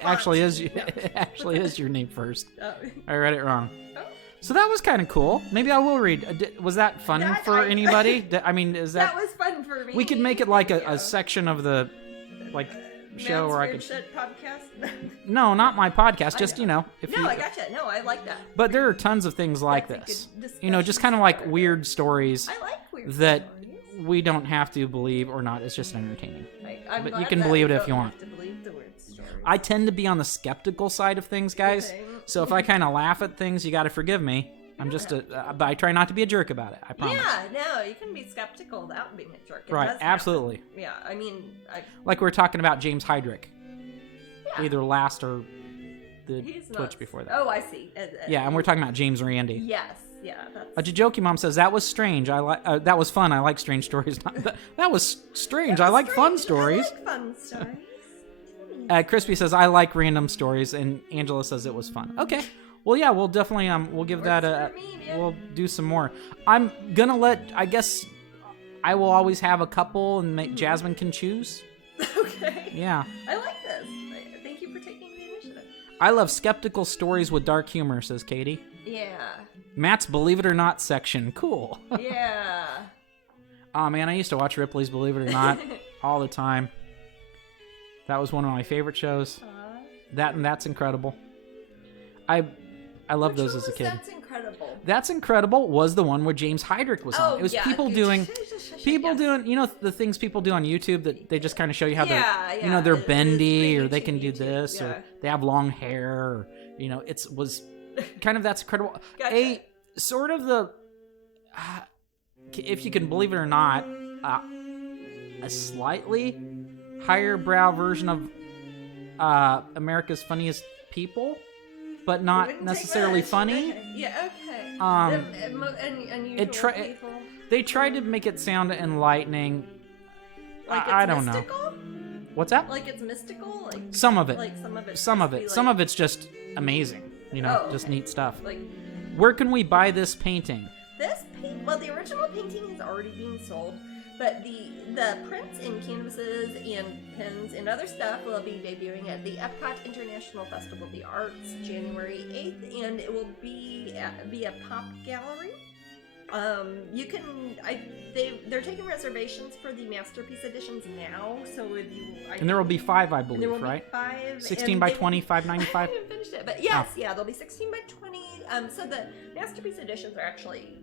actually is your name first. Oh. I read it wrong. Oh. So that was kind of cool. Maybe I will read. Was that fun for anybody? I mean, is that... That was fun for me. We could make it like a section of the, show where I could... Shit podcast? No, not my podcast. Just, I gotcha. No, I like that. But there are tons of things like this. Just kind of like weird stories. I like weird that stories. We don't have to believe or not. It's just entertaining. But you can believe it if you want. To believe the weird stories. I tend to be on the skeptical side of things, guys. Okay. So if I kind of laugh at things, you got to forgive me. I'm just but I try not to be a jerk about it. I promise. Yeah, no, you can be skeptical without being a jerk. Right, absolutely. Happen. Yeah, I mean, like we were talking about James Heydrich, either last or the He's Twitch not... before that. Oh, I see. Yeah, and we're talking about James Randi. Yes, yeah. That's... Jajoki Mom says, that was strange. That was fun. I like strange stories. That was strange. I like fun stories. I like fun stories. Crispy says, I like random stories, and Angela says it was fun. Okay. Well, yeah, we'll definitely, we'll give that a, we'll do some more. I'm gonna I guess I will always have a couple, and Jasmine can choose. Okay. Yeah. I like this. Thank you for taking the initiative. I love skeptical stories with dark humor, says Katie. Yeah. Matt's Believe It or Not section. Cool. Yeah. Oh, man, I used to watch Ripley's Believe It or Not all the time. That was one of my favorite shows. That and That's Incredible. I loved those as a kid. That's Incredible. That's Incredible was the one where James Heydrich was on. It was people doing, you know, the things people do on YouTube that they just kind of show you how they're, you know, they're bendy or they can do this or they have long hair or, you know, was kind of That's Incredible. Gotcha. A sort of the, if you can believe it or not, a slightly higher brow version of America's Funniest People, but not necessarily funny. Okay. Yeah, okay. Unusual people. They tried to make it sound enlightening. Like it's I don't mystical? know. What's that? Like it's mystical? Like some of it. Like some of it. Some of it's just amazing. You know, just neat stuff. Like, where can we buy this painting? Well, the original painting is already being sold, but the prints and canvases and pins and other stuff will be debuting at the Epcot International Festival of the Arts January 8th, and it will be via Pop Gallery. You can they're taking reservations for the masterpiece editions now, so if you and there will be 5, I believe, there will right? Be 5, 16 by 20, $5.95. I haven't finished it, but yes, there'll be 16 by 20. So the masterpiece editions are actually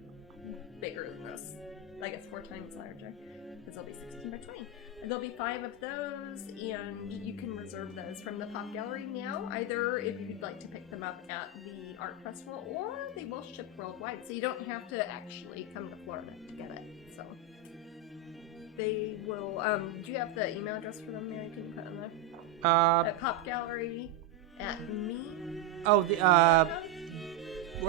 bigger than this. I guess 4 times larger, because they'll be 16 by 20. And there'll be 5 of those, and you can reserve those from the Pop Gallery now, either if you'd like to pick them up at the art festival, or they will ship worldwide, so you don't have to actually come to Florida to get it. So they will. Do you have the email address for them, Mary? Can you put it on there? At Pop Gallery at me. Oh, If I'll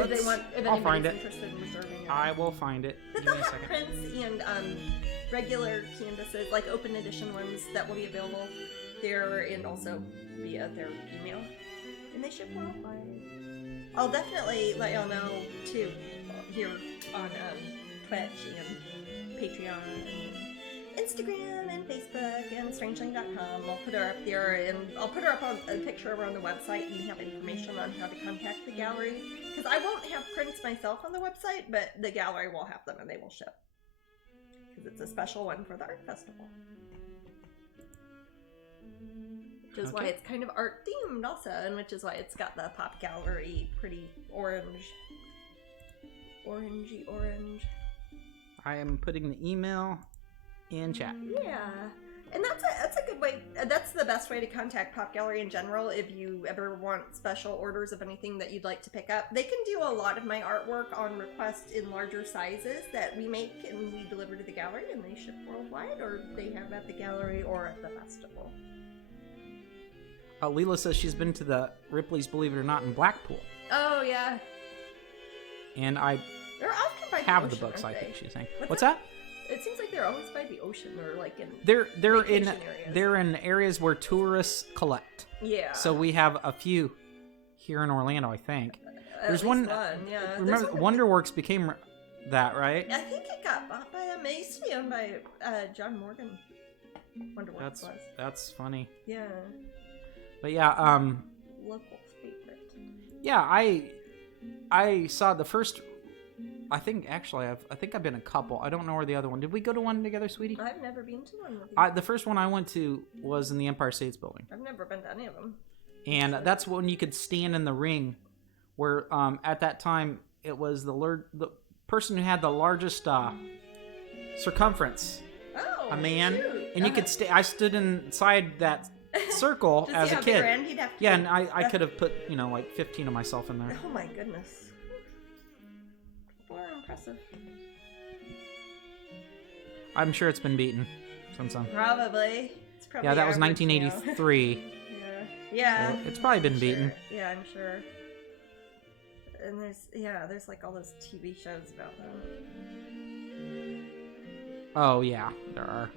find anybody's it. interested in reserving it. I will find it. But Give they'll me a have second. prints and regular canvases, like open edition ones that will be available there, and also via their email. And they ship worldwide. I'll definitely let y'all know too here on Twitch and Patreon and Instagram and Facebook and Strangeling.com. I'll put her up there, and I'll put her up on a picture over on the website, and have information on how to contact the gallery. Because I won't have prints myself on the website, but the gallery will have them and they will ship. Because it's a special one for the art festival. Which is why it's kind of art themed also, and which is why it's got the Pop Gallery pretty orangey orange. I am putting the email in chat. Yeah. And that's a good way. That's the best way to contact Pop Gallery in general. If you ever want special orders of anything that you'd like to pick up, they can do a lot of my artwork on request in larger sizes that we make and we deliver to the gallery, and they ship worldwide, or they have at the gallery or at the festival. Leela says she's been to the Ripley's Believe It or Not in Blackpool. Oh yeah. And I They're often by have the the ocean, books. I aren't think they? she's saying. What's What's that? It seems like they're always by the ocean, or like in They're in vacation areas. they're in areas where tourists collect. Yeah. So we have a few here in Orlando, I think. There's one. one. Yeah. Remember, Wonderworks became that, right? I think it got bought by them. It used to be owned by John Morgan. Wonderworks was. That's funny. Yeah. But yeah, Local favorite. yeah, I saw the first. I think I've been a couple. I don't know where the other one. Did we go to one together, sweetie? I've never been to one with you. The first one I went to was in the Empire State Building. I've never been to any of them. And that's when you could stand in the ring, where at that time it was the person who had the largest circumference, Oh, a man, shoot. and you could stay. I stood inside that circle To as see a how big kid. Rand he'd have to Yeah, be. and I could have put like 15 of myself in there. Oh my goodness. People are impressive. I'm sure it's been beaten since then. Probably. It's probably Yeah, that was average now. 1983. Yeah. So it's probably been beaten. Yeah, I'm sure. And there's like all those TV shows about them. Oh yeah, there are.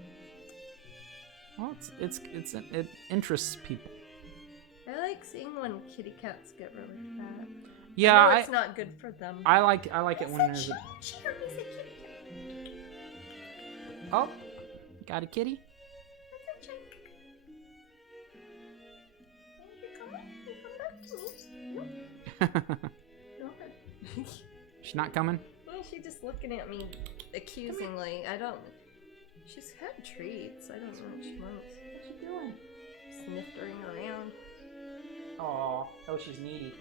Well, it interests people. I like seeing when kitty cats get really fat. Yeah, I know it's not good for them. I like it when there's a... She heard me say kitty cat. Oh, got a kitty? That's a chick. You come back to me. No. She's not coming? Well, she's just looking at me accusingly. She's had treats. I don't know what she wants. What's she doing? Sniffing around. Oh, she's needy.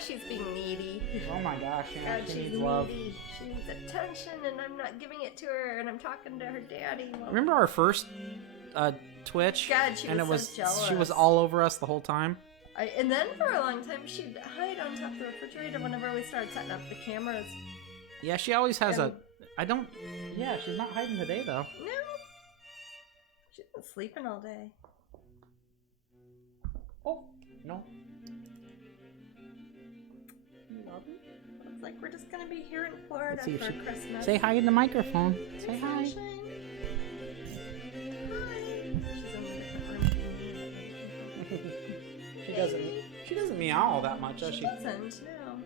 She's being needy. Oh my gosh, yeah, God, she she's needs love. needy. She needs attention, and I'm not giving it to her, and I'm talking to her daddy. Remember our first Twitch? God, she was so jealous. She was all over us the whole time. And then for a long time, she'd hide on top of the refrigerator whenever we started setting up the cameras. Yeah, she always has Yeah, she's not hiding today, though. No. She's been sleeping all day. Oh, no. Looks like we're just gonna be here in Florida for Christmas. Say hi in the microphone. Say hi. Hi. She's in the different room. She doesn't meow all that much, does she? She doesn't, no.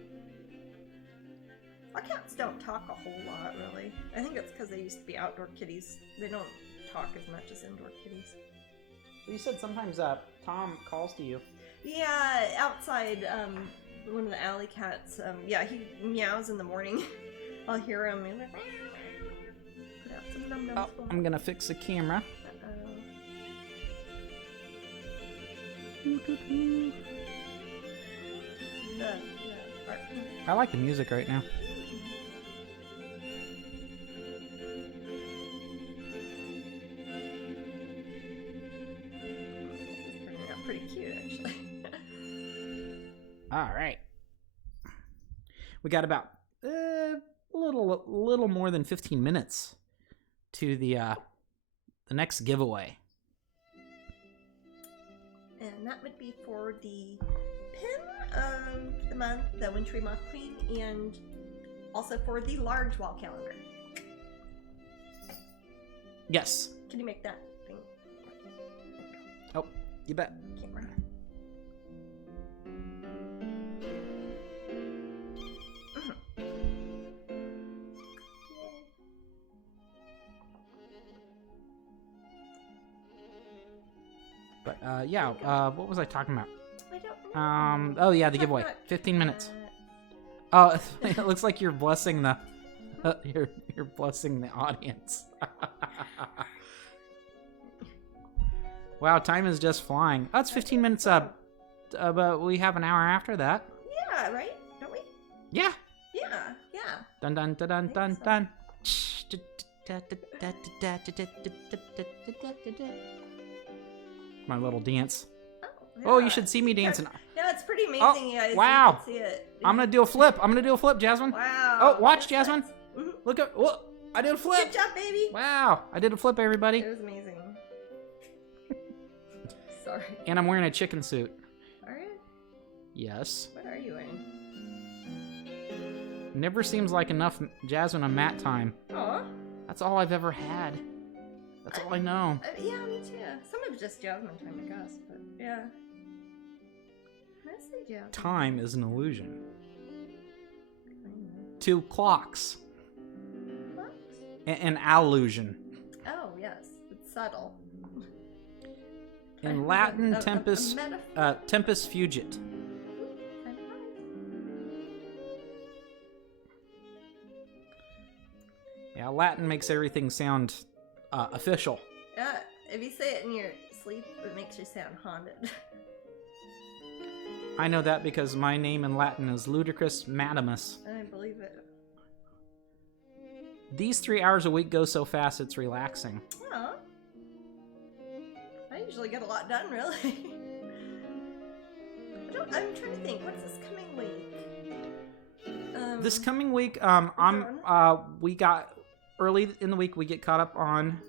Our cats don't talk a whole lot, really. I think it's because they used to be outdoor kitties. They don't talk as much as indoor kitties. You said sometimes Tom calls to you. Yeah, outside, one of the alley cats, he meows in the morning. I'll hear him. He's like, put out some num-nums for him. I'm gonna fix the camera. I like the music right now. Pretty cute, actually. All right, we got about a little more than 15 minutes to the next giveaway, and that would be for the pin of the month, the Wintry Moth Queen, and also for the large wall calendar. Yes. Can you make that thing? Oh, you bet. Camera. But what was I talking about? I don't know. Oh yeah, the giveaway. 15 minutes. Oh, it looks like you're blessing the you're blessing the audience. Wow, time is just flying. Oh, it's 15 minutes up, but we have an hour after that. Yeah, right? Don't we? Yeah. Yeah. Dun dun dun dun dun dun. My little dance. Oh, you should see me dancing. Yeah, it's pretty amazing, you guys. Wow. You can see it. I'm gonna do a flip. Jasmine. Wow. Oh, watch, Jasmine. Mm-hmm. Look at. Whoa, I did a flip. Good job, baby. Wow, I did a flip, everybody. It was amazing. Sorry. And I'm wearing a chicken suit. Are you? Yes. What are you wearing? Never seems like enough Jasmine and Matt time. Aw. That's all I've ever had. That's all I know. Yeah, me too. Some of it's just Jasmine time, I guess, but yeah. Mostly Jasmine. Time is an illusion. Two clocks. Clocks? An allusion. Oh, yes. It's subtle. In Latin, tempus fugit. Yeah, Latin makes everything sound official. If you say it in your sleep, it makes you sound haunted. I know that because my name in Latin is Ludicrous Madamus. I believe it. These 3 hours a week go so fast it's relaxing. Oh. I usually get a lot done, really. I'm trying to think. What's this coming week? This coming week, we got early in the week. We get caught up on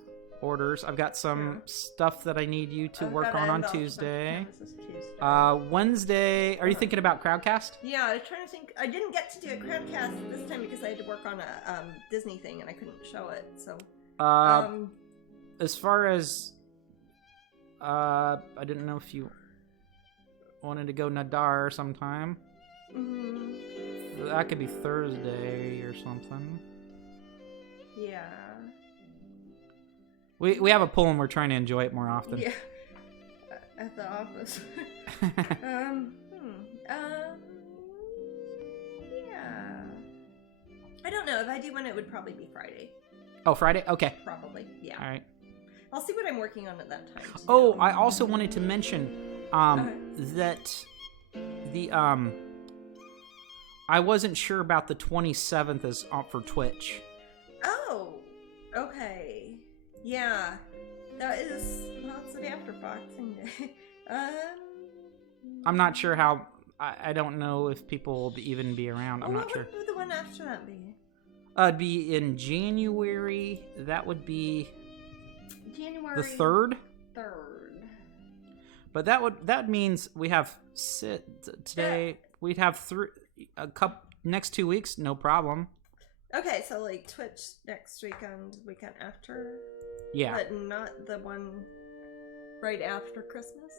orders. I've got some stuff that I need you to work on Tuesday. Tuesday. Wednesday, are you thinking about Crowdcast? Yeah, I'm trying to think. I didn't get to do a Crowdcast this time because I had to work on a Disney thing and I couldn't show it. So, as far as I didn't know if you wanted to go Nadar sometime. Mm-hmm. That could be Thursday or something. Yeah. We have a pool and we're trying to enjoy it more often. Yeah. At the office. Yeah. I don't know. If I do one, it would probably be Friday. Oh, Friday? Okay. Probably, yeah. All right. I'll see what I'm working on at that time. Too. Oh, I also wanted to mention that the I wasn't sure about the 27th as for Twitch. Oh, okay. Yeah. That is lots of after Boxing Day. I'm not sure how. I don't know if people will even be around. I'm not sure. What would the one after that be? It'd be in January. That would be January the 3rd. 3rd. But that means we have today. Yeah. We'd have next 2 weeks, no problem. Okay, so like Twitch next weekend after. Yeah. But not the one right after Christmas.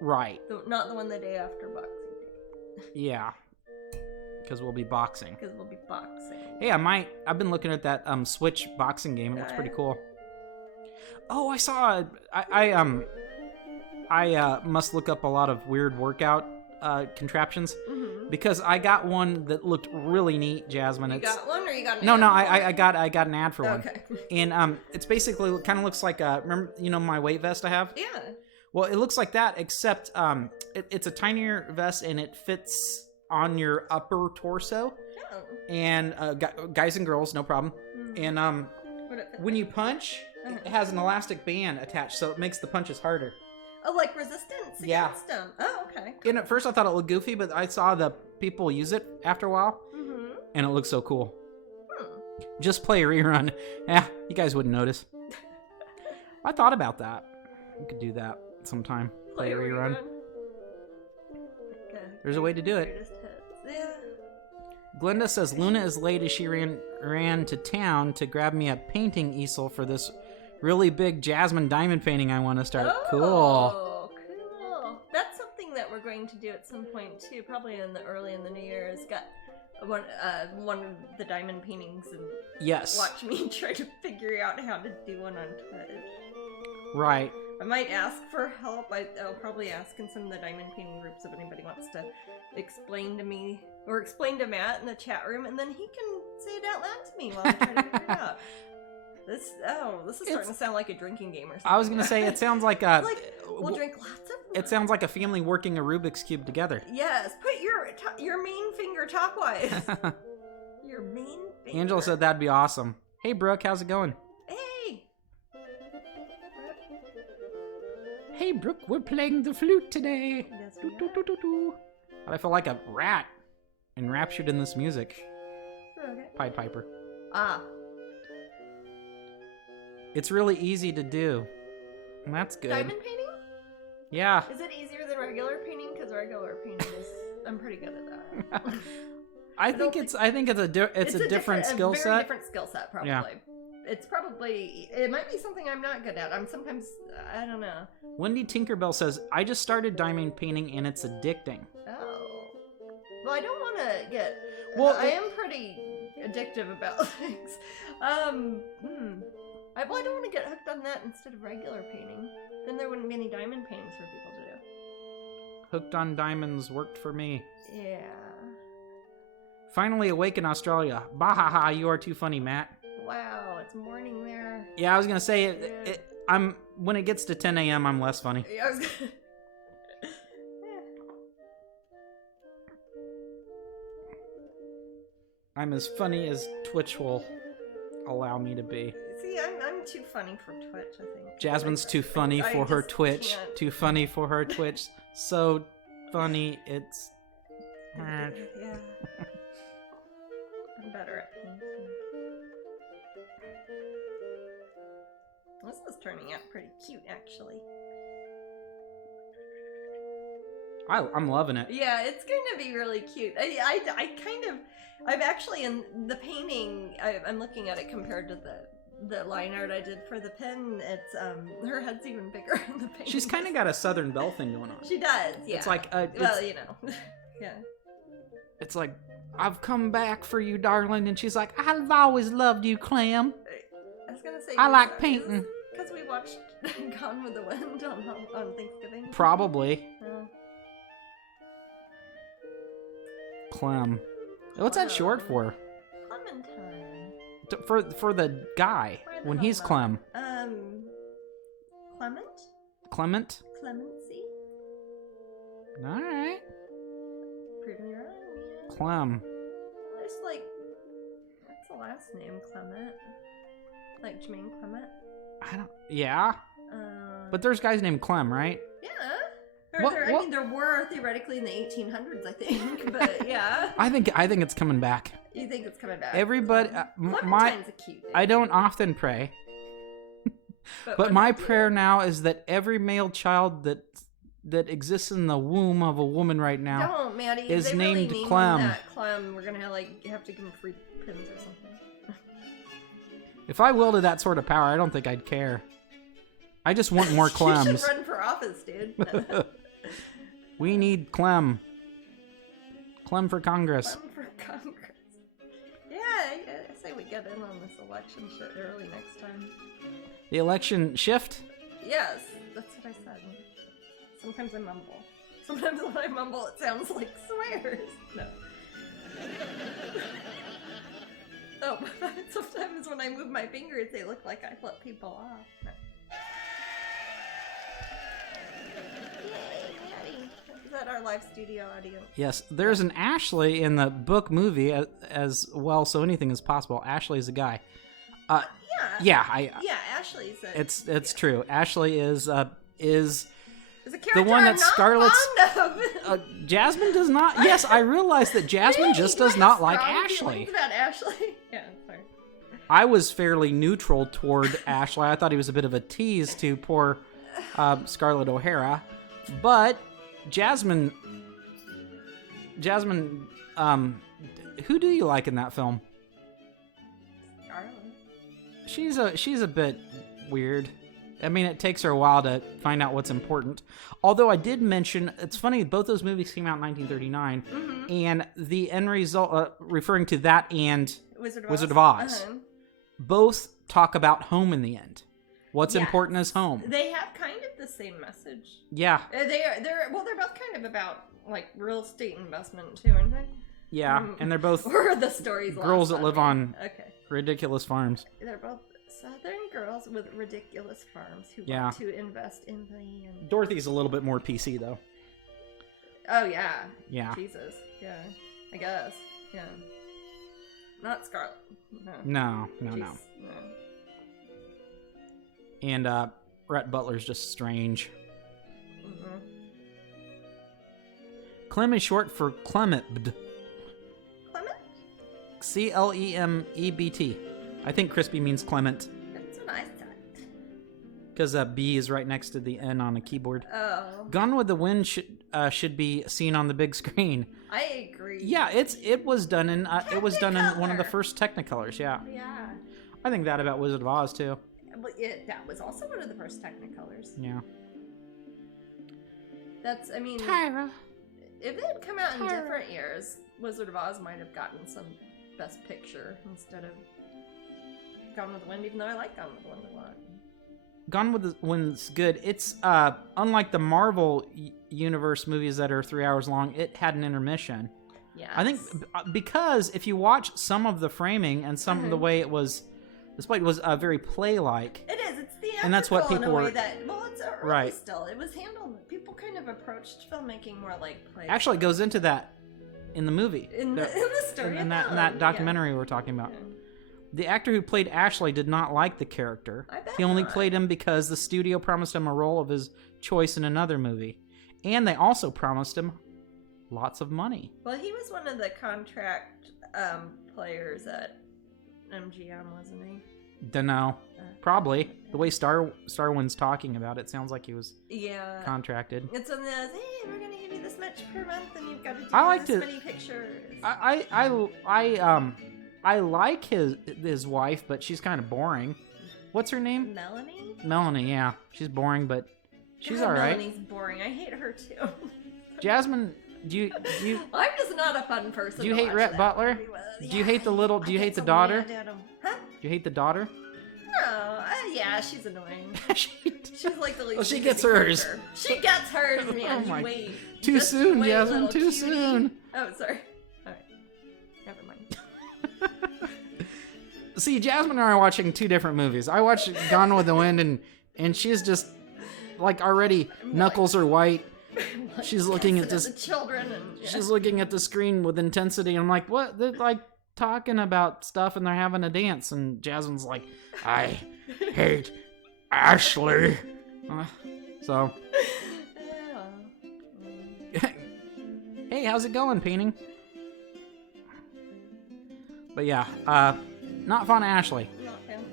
Right. Not the one the day after Boxing Day. Yeah. Because we'll be boxing. Hey, I've been looking at that Switch boxing game. It looks pretty cool. Oh, I saw. I must look up a lot of weird workout contraptions because I got one that looked really neat, Jasmine. You got one, or you got an ad? No, I got an ad for one. Okay. And it's basically kind of looks like remember my weight vest I have? Yeah. Well, it looks like that, except it's a tinier vest and it fits on your upper torso. Oh. And guys and girls, no problem. And when you punch, it has an elastic band attached, so it makes the punches harder. Oh, like resistance against them. Oh, okay. And at first I thought it looked goofy, but I saw the people use it after a while, and it looks so cool. Just play a rerun. You guys wouldn't notice. I thought about that. We could do that sometime. Play a rerun. Okay. There's a way to do it. Yeah. Glenda says Luna is late as she ran to town to grab me a painting easel for this really big Jasmine diamond painting I want to start. Oh, cool. That's something that we're going to do at some point too, probably early in the new year. Is got one of the diamond paintings and watch me try to figure out how to do one on Twitch. Right. I might ask for help. I'll probably ask in some of the diamond painting groups if anybody wants to explain to me or explain to Matt in the chat room, and then he can say it out loud to me while I try to figure it out. This is starting to sound like a drinking game or something. I was gonna say it sounds like a. We'll drink lots of wine. It sounds like a family working a Rubik's Cube together. Yes, put your main finger topwise. Your main finger. Angela said that'd be awesome. Hey Brooke, how's it going? Hey. Hey Brooke, we're playing the flute today. Yes, I feel like a rat enraptured in this music. Okay. Pied Piper. Ah. It's really easy to do. And that's good. Diamond painting? Yeah. Is it easier than regular painting? Because regular painting is, I'm pretty good at that. I think it's a different skill set. A very different skill set, probably. Yeah. It might be something I'm not good at. I don't know. Wendy Tinkerbell says, I just started diamond painting and it's addicting. Oh. Well, I don't want to get... Well, I am pretty addictive about things. I don't want to get hooked on that instead of regular painting. Then there wouldn't be any diamond paintings for people to do. Hooked on diamonds worked for me. Yeah. Finally awake in Australia. Bahaha, you are too funny, Matt. Wow, it's morning there. Yeah, I was gonna say when it gets to 10 a.m. I'm less funny. Yeah, I was gonna... I'm as funny as Twitch will allow me to be. See, I'm too funny for Twitch, I think. Jasmine's too funny for her Twitch. Can't. Too funny for her Twitch. So funny, it's... Yeah. I'm better at painting. This is turning out pretty cute, actually. I'm loving it. Yeah, it's going to be really cute. I've actually, in the painting, I'm looking at it compared to the line art I did for the pen. It's, her head's even bigger in the painting. She's kind of got a Southern Belle thing going on. She does, yeah. It's like, well, you know, yeah. It's like, I've come back for you, darling. And she's like, I've always loved you, Clem. I was going to say, I like painting. Because we watched Gone with the Wind on Thanksgiving. Probably. Clem. What's that short for? Clementine. For the guy when he's Clem. Clement? Clement? Clemency? Alright. Prove me wrong, yeah. Clem. There's like, what's the last name? Clement? Like Jermaine Clement? Yeah. But there's guys named Clem, right? Yeah. I mean, there were theoretically in the 1800s, I think, but yeah. I think it's coming back. You think it's coming back? Everybody, Clementine's a cute name. I don't often pray, but my prayer now is that every male child that exists in the womb of a woman right now don't, Maddie, is they named really Clem. That Clem. We're gonna have to give him free pins or something. If I wielded that sort of power, I don't think I'd care. I just want more Clems. You should run for office, dude. We need Clem. Clem for Congress. Clem for Congress. Yeah, I say we get in on this election shit early next time. The election shift? Yes, that's what I said. Sometimes I mumble. Sometimes when I mumble, it sounds like swears. No. Oh, sometimes when I move my fingers, they look like I flip people off. No. Is that our live studio audience? Yes, there's an Ashley in the book movie as well, so anything is possible. Ashley is a guy. Yeah, Ashley's it's true. Ashley is a the one that Scarlett's fond of. Jasmine does not. Yes, I realize that Jasmine just does not like Ashley. About Ashley. Yeah, sorry. I was fairly neutral toward Ashley. I thought he was a bit of a tease to poor Scarlett O'Hara, but Jasmine, who do you like in that film? Scarlett. She's a bit weird. I mean, it takes her a while to find out what's important. Although I did mention, it's funny, both those movies came out in 1939, and the end result, referring to that and Wizard of Oz, both talk about home in the end. What's important is home. They have kind of the same message. Yeah. They're both kind of about like real estate investment too, aren't they? Yeah, and they're both or the stories girls that live on okay. ridiculous farms. They're both Southern girls with ridiculous farms who want to invest in land. Dorothy's a little bit more PC though. Oh yeah. Yeah. Jesus. Yeah. I guess. Yeah. Not Scarlett. No. And Rhett Butler's just strange. Clem is short for Clemebt. Clement? Clemebt. I think crispy means Clement. That's what I thought. Because B is right next to the N on a keyboard. Oh. Gone with the Wind should be seen on the big screen. I agree. Yeah, it was done in one of the first Technicolors. Yeah. Yeah. I think that about Wizard of Oz too. But that was also one of the first Technicolors. Yeah. That's, I mean... Tyra. If it had come out in different years, Wizard of Oz might have gotten some Best Picture instead of Gone with the Wind, even though I like Gone with the Wind a lot. Gone with the Wind's good. It's, unlike the Marvel Universe movies that are 3 hours long, it had an intermission. Yeah. I think because if you watch some of the framing and some of the way it was displayed was very play-like. It is. It's theatrical and that's what people in a way were. That, well, it's early right. Still, it was handled. People kind of approached filmmaking more like play. Actually, it goes into that in the movie. In the story. In that documentary we're talking about. Yeah. The actor who played Ashley did not like the character. I bet he only not. played him because the studio promised him a role of his choice in another movie, and they also promised him lots of money. Well, he was one of the contract players at MGM, wasn't he? Dunno. Probably. The way Starwin's talking about it sounds like he was contracted. It's on this, hey, we're gonna give you this much per month and you've got to do many pictures. I like his wife, but she's kind of boring. What's her name? Melanie? Melanie, yeah. She's boring, but she's alright. Melanie's boring. I hate her too. Jasmine, do you I'm just not a fun person. Do you hate Rhett Butler? Do you hate the daughter? Huh? Do you hate the daughter? No, yeah, she's annoying. She's like the least. Well, she gets hers. Character. She gets hers, man. Oh my. Wait. Too soon, wait, Jasmine. Too cutie. soon. Oh, sorry. All right. Never mind. See, Jasmine and I are watching two different movies. I watched Gone with the Wind, and she's just like already knuckles are white. She's looking at this. The children and she's looking at the screen with intensity. I'm like, what? They're like talking about stuff and they're having a dance, and Jasmine's like, I hate Ashley. So, hey, how's it going, painting? But yeah, not fun, Ashley. Not fun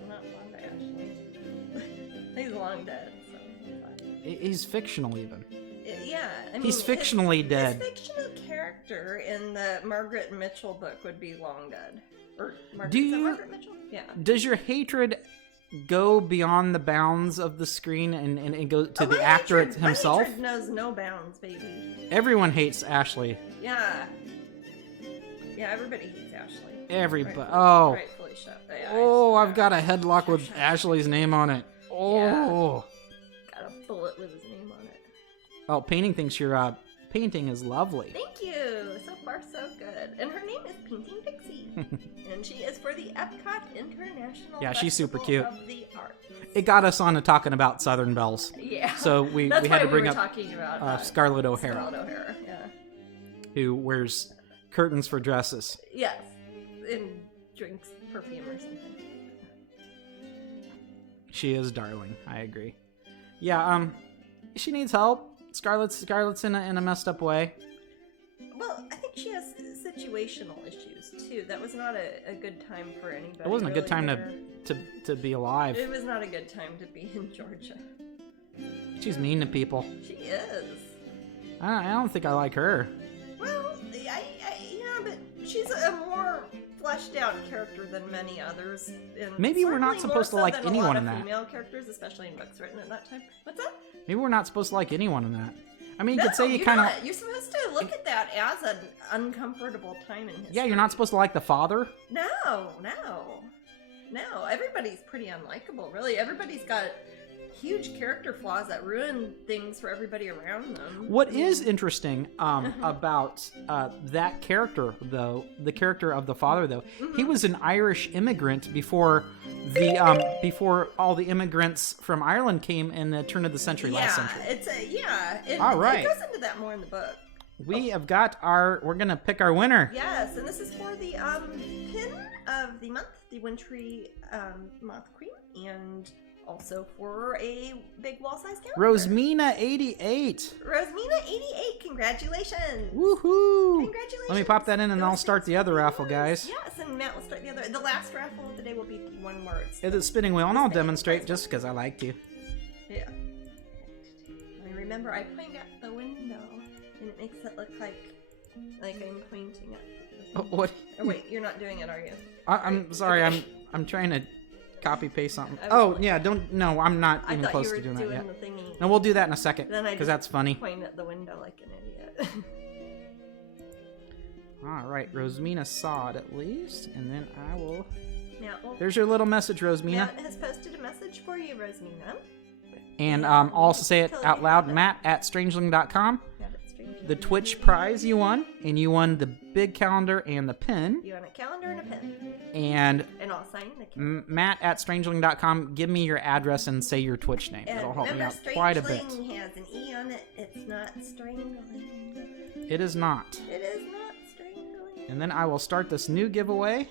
to Ashley. He's long dead, so it's fine. He's fictional, even. Yeah, I mean, he's fictionally dead. His fictional character in the Margaret Mitchell book would be long dead. Or Margaret Mitchell? Yeah. Does your hatred go beyond the bounds of the screen and go to the actor himself? My hatred knows no bounds, baby. Everyone hates Ashley. Yeah. Yeah, everybody hates Ashley. Everybody. Rightfully so. Yeah, I've got a headlock with Ashley's name on it. Oh. Yeah. Got a bullet with his name on it. Oh, painting thinks your painting is lovely. Thank you. So far, so good. And her name is Painting Pixie. And she is for the Epcot International she's super cute. of the Arts. It got us on to talking about Southern Belles. Yeah. So we had to bring up talking about, Scarlett O'Hara. Scarlett O'Hara, yeah. Who wears curtains for dresses. Yes. And drinks perfume or something. She is darling. I agree. Yeah, she needs help. Scarlett's in a messed up way. Well, I think she has situational issues too. That was not a good time for anybody. It wasn't a good time to be alive. It was not a good time to be in Georgia. She's mean to people. She is. I don't think I like her. Well, yeah, but she's a more fleshed out character than many others. Maybe we're not supposed to like anyone in that. Female characters, especially in books written at that time. What's that? Maybe we're not supposed to like anyone in that. I mean, you could say you kind of. You're supposed to look at that as an uncomfortable time in history. Yeah, you're not supposed to like the father. No. Everybody's pretty unlikable, really. Everybody's got huge character flaws that ruin things for everybody around them. What is interesting about that character, though, the character of the father, though, he was an Irish immigrant before before all the immigrants from Ireland came in the turn of the century, last century. All right. It goes into that more in the book. We have got we're gonna pick our winner. Yes, and this is for the pin of the month, the Wintry Moth Queen, and also for a big wall-size calendar. Rosemina88. Rosemina88, congratulations. Woohoo. Congratulations. Let me pop that in and I'll start the other raffle, guys. Yes, and Matt will start the other. The last raffle of the day will be one word. It's a spinning wheel, and I'll demonstrate just because I like to. Yeah. I remember I point at the window, and it makes it look like I'm pointing at. What? Oh wait, you're not doing it, are you? I'm sorry. Okay. I'm trying to copy paste something. Oh yeah, no, I'm not even close to doing that yet. No, we'll do that in a second because that's funny. Point at the window like an idiot. All right, Rosemina saw it at least, and then I will. Now, there's your little message, Rosemina. Matt has posted a message for you, Rosemina. And I'll also say it out loud. Matt@Strangeling.com. The Twitch prize you won, and you won the big calendar and the pin. You won a calendar and a pin. And I'll sign the calendar. Matt@Strangeling.com. Give me your address and say your Twitch name. It'll help me out quite a bit. Strangeling has an E on it. It's not Strangling. It is not. It is not Strangling. And then I will start this new giveaway.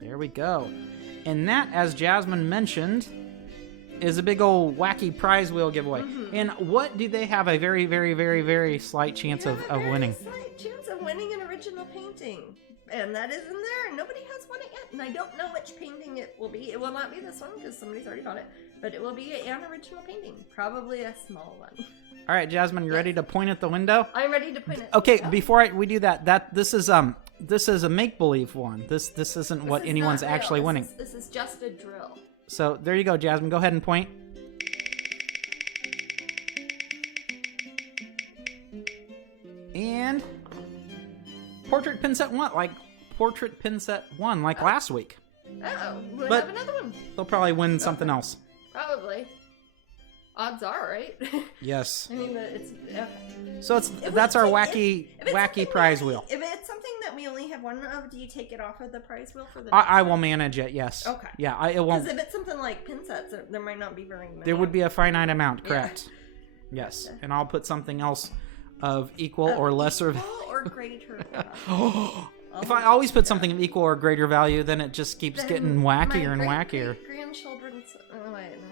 There we go. And that, as Jasmine mentioned, is a big old wacky prize wheel giveaway. And what do they have a very, very, very, very slight chance of winning? Slight chance of winning an original painting. And that is in there, and nobody has won it yet. And I don't know which painting it will be. It will not be this one, because somebody's already got it. But it will be an original painting. Probably a small one. All right, Jasmine, you ready to point at the window? I'm ready to point it. Okay, before we do that, this is a make-believe one. This isn't what anyone's actually winning. This is just a drill. So there you go, Jasmine. Go ahead and point. And portrait pin set one, like last week. Uh-oh, we'll have another one. They'll probably win something else. Probably. Odds are, right? Yes. I mean, it's... So that's our wacky prize wheel. If it's something that we only have one of, do you take it off of the prize wheel for the... I will manage it, yes. Okay. Yeah, it won't... Because if it's something like pin sets, there might not be very many. There would be a finite amount, correct. Yeah. Yes, and I'll put something else of equal or lesser... Equal or greater. If I always put something of equal or greater value, then it just keeps getting wackier and wackier. Grandchildren's... Oh, wait, no.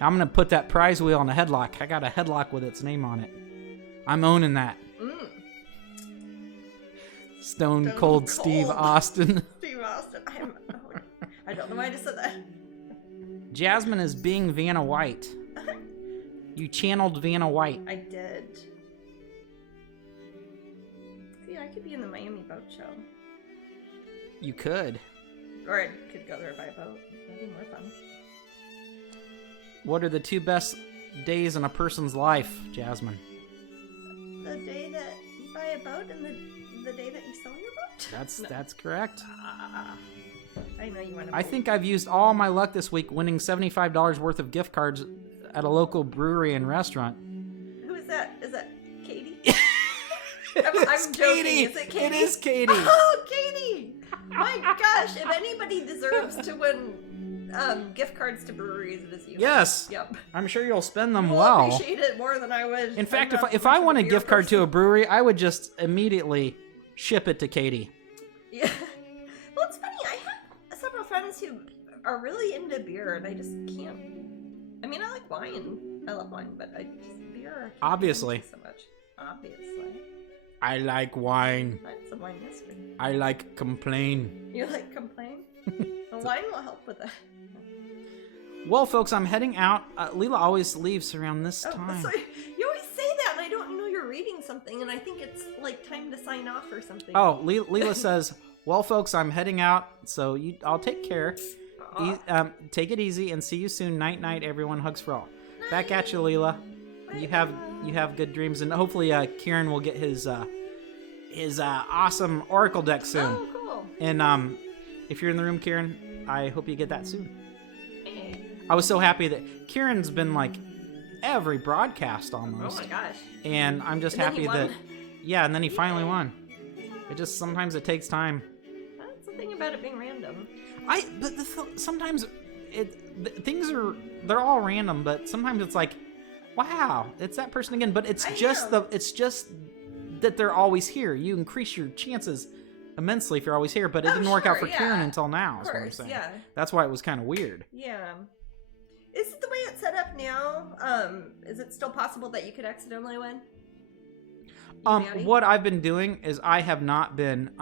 I'm going to put that prize wheel in a headlock. I got a headlock with its name on it. I'm owning that. Stone Cold Steve Austin. Steve Austin. I don't know why I just said that. Jasmine is being Vanna White. You channeled Vanna White. I did. See, I could be in the Miami boat show. You could. Or I could go there by boat. That'd be more fun. What are the two best days in a person's life, Jasmine? The day that you buy a boat and the day that you sell your boat? That's correct. I know you want to. I think I've used all my luck this week winning $75 worth of gift cards at a local brewery and restaurant. Who is that? Is that Katie? I'm joking. Katie. Is it Katie? It is Katie. Oh, Katie! My gosh, if anybody deserves to win gift cards to breweries, it is you. Yes. Yep. I'm sure you'll spend them You'll well. appreciate it more than I would. In fact, if I won a gift card to a brewery, I would just immediately ship it to Katie. Yeah. Well, it's funny. I have several friends who are really into beer, and I just can't. I mean, I like wine. I love wine, but beer. Obviously. So much. Obviously. I like wine. I had some wine yesterday. I like complain. You like complain? The wine will help with that. Well, folks, I'm heading out. Leela always leaves around this time. Sorry. You always say that, and I don't know you're reading something, and I think it's like time to sign off or something. Oh, Leela says, well, folks, I'm heading out, so I'll take care. Take it easy, and see you soon. Night, night, everyone. Hugs for all. Night. Back at you, Leela. You have good dreams, and hopefully Kieran will get his awesome Oracle deck soon. Oh, cool. And if you're in the room, Kieran, I hope you get that soon. Hey. I was so happy that Kieran's been like every broadcast almost. Oh my gosh. And I'm just happy that and then he finally won. It just sometimes it takes time. That's the thing about it being random. Sometimes they're all random, but sometimes it's like, wow, it's that person again. But it's just that they're always here. You increase your chances immensely if you're always here, but it didn't work out for Kieran until now. Is what I'm saying. Yeah. That's why it was kind of weird. Yeah. Is it the way it's set up now? Is it still possible that you could accidentally win? What I've been doing is I have not been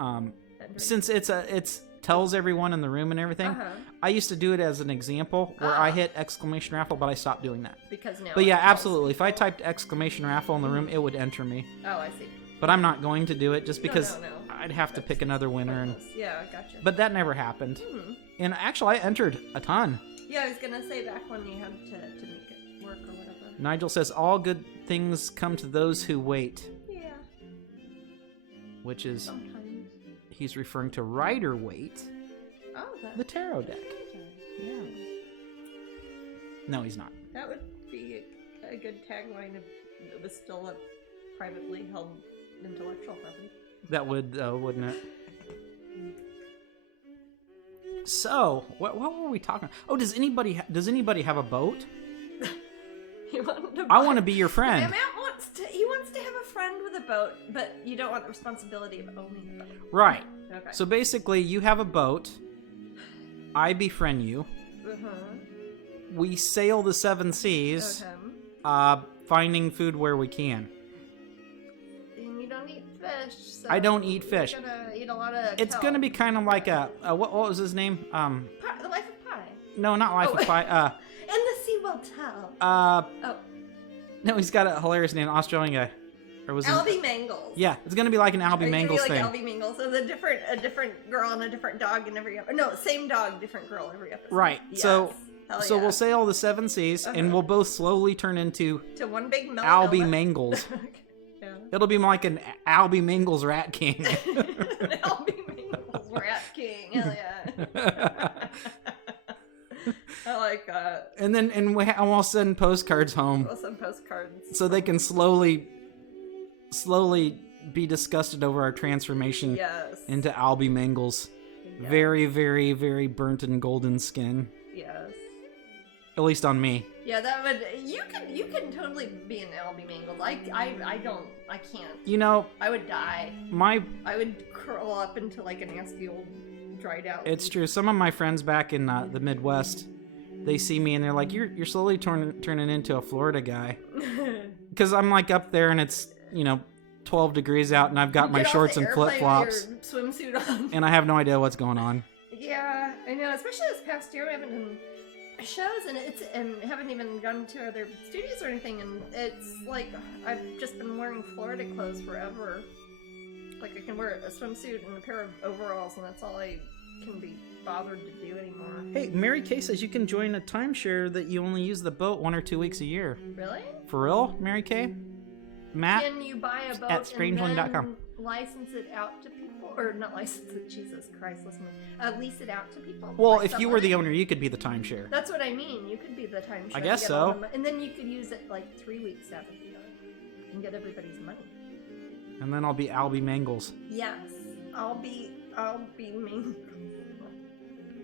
since it's tells everyone in the room and everything. I used to do it as an example where I hit exclamation raffle, but I stopped doing that. Because now. But yeah, absolutely. If I typed exclamation raffle in the room, it would enter me. Oh, I see. But I'm not going to do it just because No. I'd have to pick another winner. And yeah, gotcha. But that never happened. And actually, I entered a ton. Yeah, I was gonna say back when you had to make it work or whatever. Nigel says, all good things come to those who wait. Yeah. Which is... Sometimes. He's referring to Rider-Waite. Oh, the tarot deck. Yeah. No, he's not. That would be a good tagline if it was still a privately held intellectual property. That would, wouldn't it? So, what were we talking about? Oh, does anybody have a boat? I want to be your friend. Matt he wants to have a friend with a boat, but you don't want the responsibility of owning a boat. Right. Okay. So basically, you have a boat. I befriend you. We sail the 7 seas, finding food where we can. And you don't eat fish. So I don't eat fish. ate a lot of It's kelp. going to be kind of like what was his name? The Life of Pi. No, not Life of Pi. And the Sea Will Tell. No, he's got a hilarious name, Australian guy. Or was Albie Mangles. Yeah, it's going to be like an Albie Mangles like thing. Albie Mangles. So a different girl and a different dog in every episode. No, same dog, different girl every episode. Right. Yes. So yeah. we'll say all the 7 C's, and we'll both slowly turn into one big Albie Mangles. Yeah. It'll be like an Albie Mangles Rat King. An Albie Mangles Rat King. Hell yeah. I like that. And we'll send postcards home. We'll send postcards. So they can slowly be disgusted over our transformation into Albie Mangles. Yeah. Very, very, very burnt and golden skin. Yes. At least on me. Yeah, that would. You can totally be an Albie Mangles. I can't. You know, I would die. I would curl up into like a nasty old dried out. It's true. Some of my friends back in the Midwest, they see me and they're like, "You're slowly turning into a Florida guy," because I'm like up there and it's 12 degrees out and I've got my shorts and flip flops, swimsuit on, and I have no idea what's going on. Yeah, I know. Especially this past year, we haven't done shows and haven't even gone to other studios or anything, and it's like I've just been wearing Florida clothes forever. Like I can wear a swimsuit and a pair of overalls, and that's all I can be bothered to do anymore. Hey, Mary Kay says you can join a timeshare that you only use the boat 1 or 2 weeks a year. Really? For real, Mary Kay? Matt? Can you buy a boat at Strangeling.com. and then license it out to people? Or not license it, Jesus Christ, listen to me. Lease it out to people? Well, if you were the owner, you could be the timeshare. That's what I mean. You could be the timeshare. I guess so. And then you could use it like 3 weeks out of the year and get everybody's money. And then I'll be Albie Mangles. Yes. I'll be Mangles.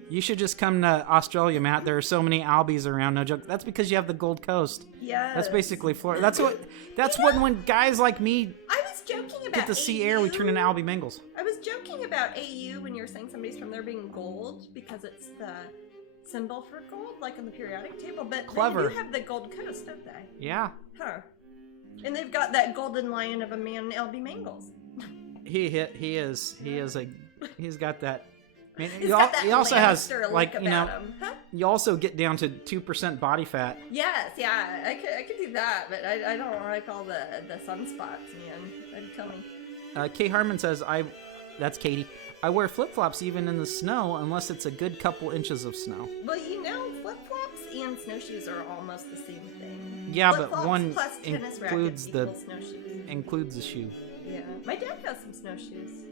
You should just come to Australia, Matt. There are so many Albies around. No joke. That's because you have the Gold Coast. Yes. That's basically Florida. That's when guys like me I was joking about get to see air, we turn into Albie Mangles. I was joking about AU when you were saying somebody's from there being gold because it's the symbol for gold, like on the periodic table. But clever. They do have the Gold Coast, don't they? Yeah. Huh. And they've got that golden lion of a man, Albie Mangles. He's got that. I mean, he also has like huh? You also get down to 2% body fat. Yes, yeah, I could do that, but I don't like all the sunspots, man. That'd kill me. Kay Harmon says that's Katie. I wear flip flops even in the snow unless it's a good couple inches of snow. Well, flip flops and snowshoes are almost the same thing. Yeah, flip-flops but one plus includes the shoe. Yeah, my dad has some snowshoes.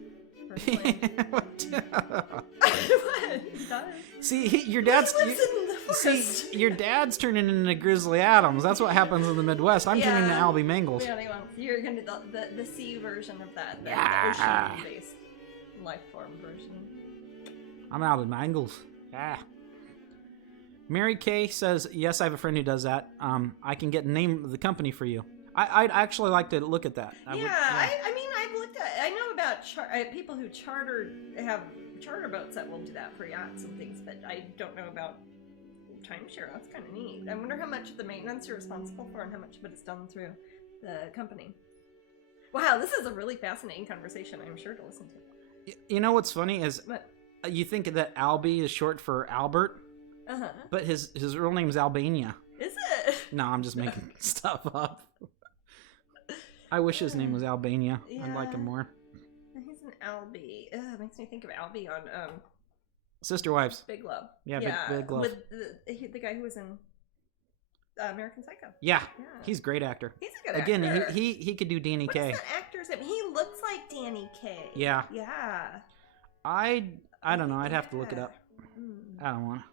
What? What? See, your dad's he lives in the forest. your dad's turning into Grizzly Adams. That's what happens in the Midwest. I'm turning into Albie Mangles. Yeah, you're gonna do the sea version of that, the ocean-based life form version. I'm Albie Mangles. Yeah. Mary Kay says, yes, I have a friend who does that. I can get the name of the company for you. I'd actually like to look at that. I mean, I've looked at. I know about people who have charter boats that will do that for yachts and things, but I don't know about timeshare. That's kind of neat. I wonder how much of the maintenance you're responsible for and how much of it is done through the company. Wow, this is a really fascinating conversation. I'm sure to listen to. You know what's funny is you think that Albie is short for Albert, but his real name's Albania. Is it? No, I'm just making stuff up. I wish his name was Albania. Yeah. I'd like him more. He's an Albie. It makes me think of Albie on Sister Wives. Big Love. Yeah, Big Love. With the guy who was in American Psycho. Yeah, he's a great actor. He's a good actor. Again, he could do Danny Kaye. What's that actor's name? He looks like Danny Kaye. Yeah. Yeah. I don't know. I'd have to look it up. I don't want to.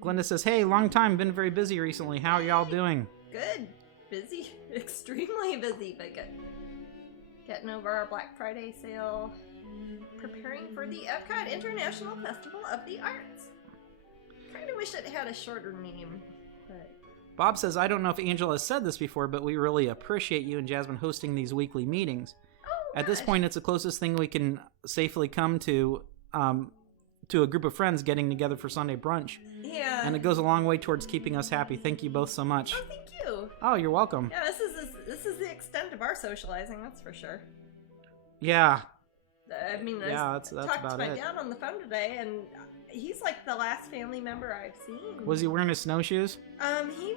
Glenda says, hey, long time. Been very busy recently. How are y'all doing? Good. Busy. Extremely busy, but good. Getting over our Black Friday sale. Preparing for the Epcot International Festival of the Arts. Kind of wish it had a shorter name, but... Bob says, I don't know if Angela has said this before, but we really appreciate you and Jasmine hosting these weekly meetings. At this point, it's the closest thing we can safely come to a group of friends getting together for Sunday brunch. Yeah. And it goes a long way towards keeping us happy. Thank you both so much. Oh, thank you. Oh, you're welcome. Yeah, this is the extent of our socializing, that's for sure. Yeah. I mean, that's talked about to my it. dad on the phone today, and he's like the last family member I've seen. Was he wearing his snowshoes? He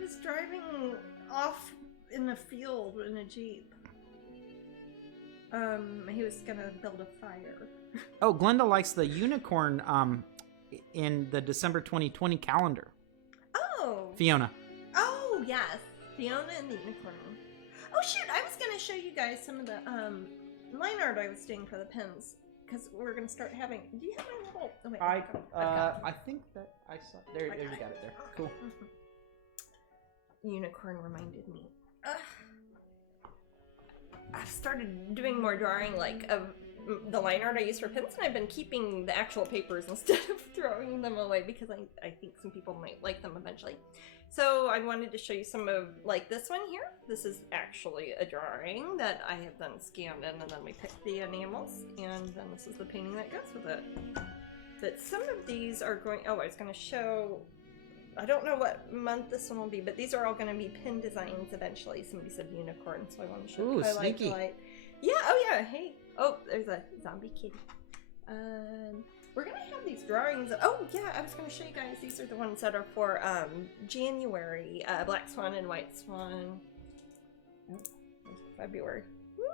was driving off in a field in a Jeep. He was gonna build a fire. Oh, Glenda likes the unicorn in the December 2020 calendar. Oh. Fiona. Oh, yes. Fiona and the unicorn. Oh, shoot. I was gonna show you guys some of the line art I was doing for the pins. Because we're gonna start having... Do you have my little... Oh, wait, I think that I saw... There you got it there. Cool. Unicorn reminded me. I've started doing more drawing, like, of the line art I use for pins, and I've been keeping the actual papers instead of throwing them away, because I think some people might like them eventually. So I wanted to show you some of, like, this one here. This is actually a drawing that I have then scanned in, and then we picked the enamels, and then this is the painting that goes with it. But some of these are going... Oh, I was going to show... I don't know what month this one will be, but these are all going to be pin designs eventually. Somebody said unicorn, so I want to show you. Ooh, sneaky. Yeah, oh yeah, hey. Oh, there's a zombie kitty. We're going to have these drawings. Oh, yeah, I was going to show you guys. These are the ones that are for January. Black Swan and White Swan. February. Woo!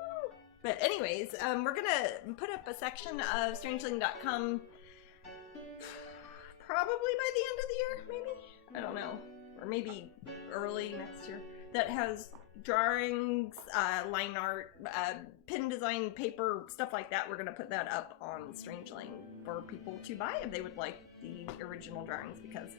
But anyways, we're going to put up a section of Strangeling.com probably by the end of the year, maybe? I don't know. Or maybe early next year. That has drawings, line art, pin design, paper, stuff like that. We're going to put that up on Strangeling for people to buy if they would like the original drawings, because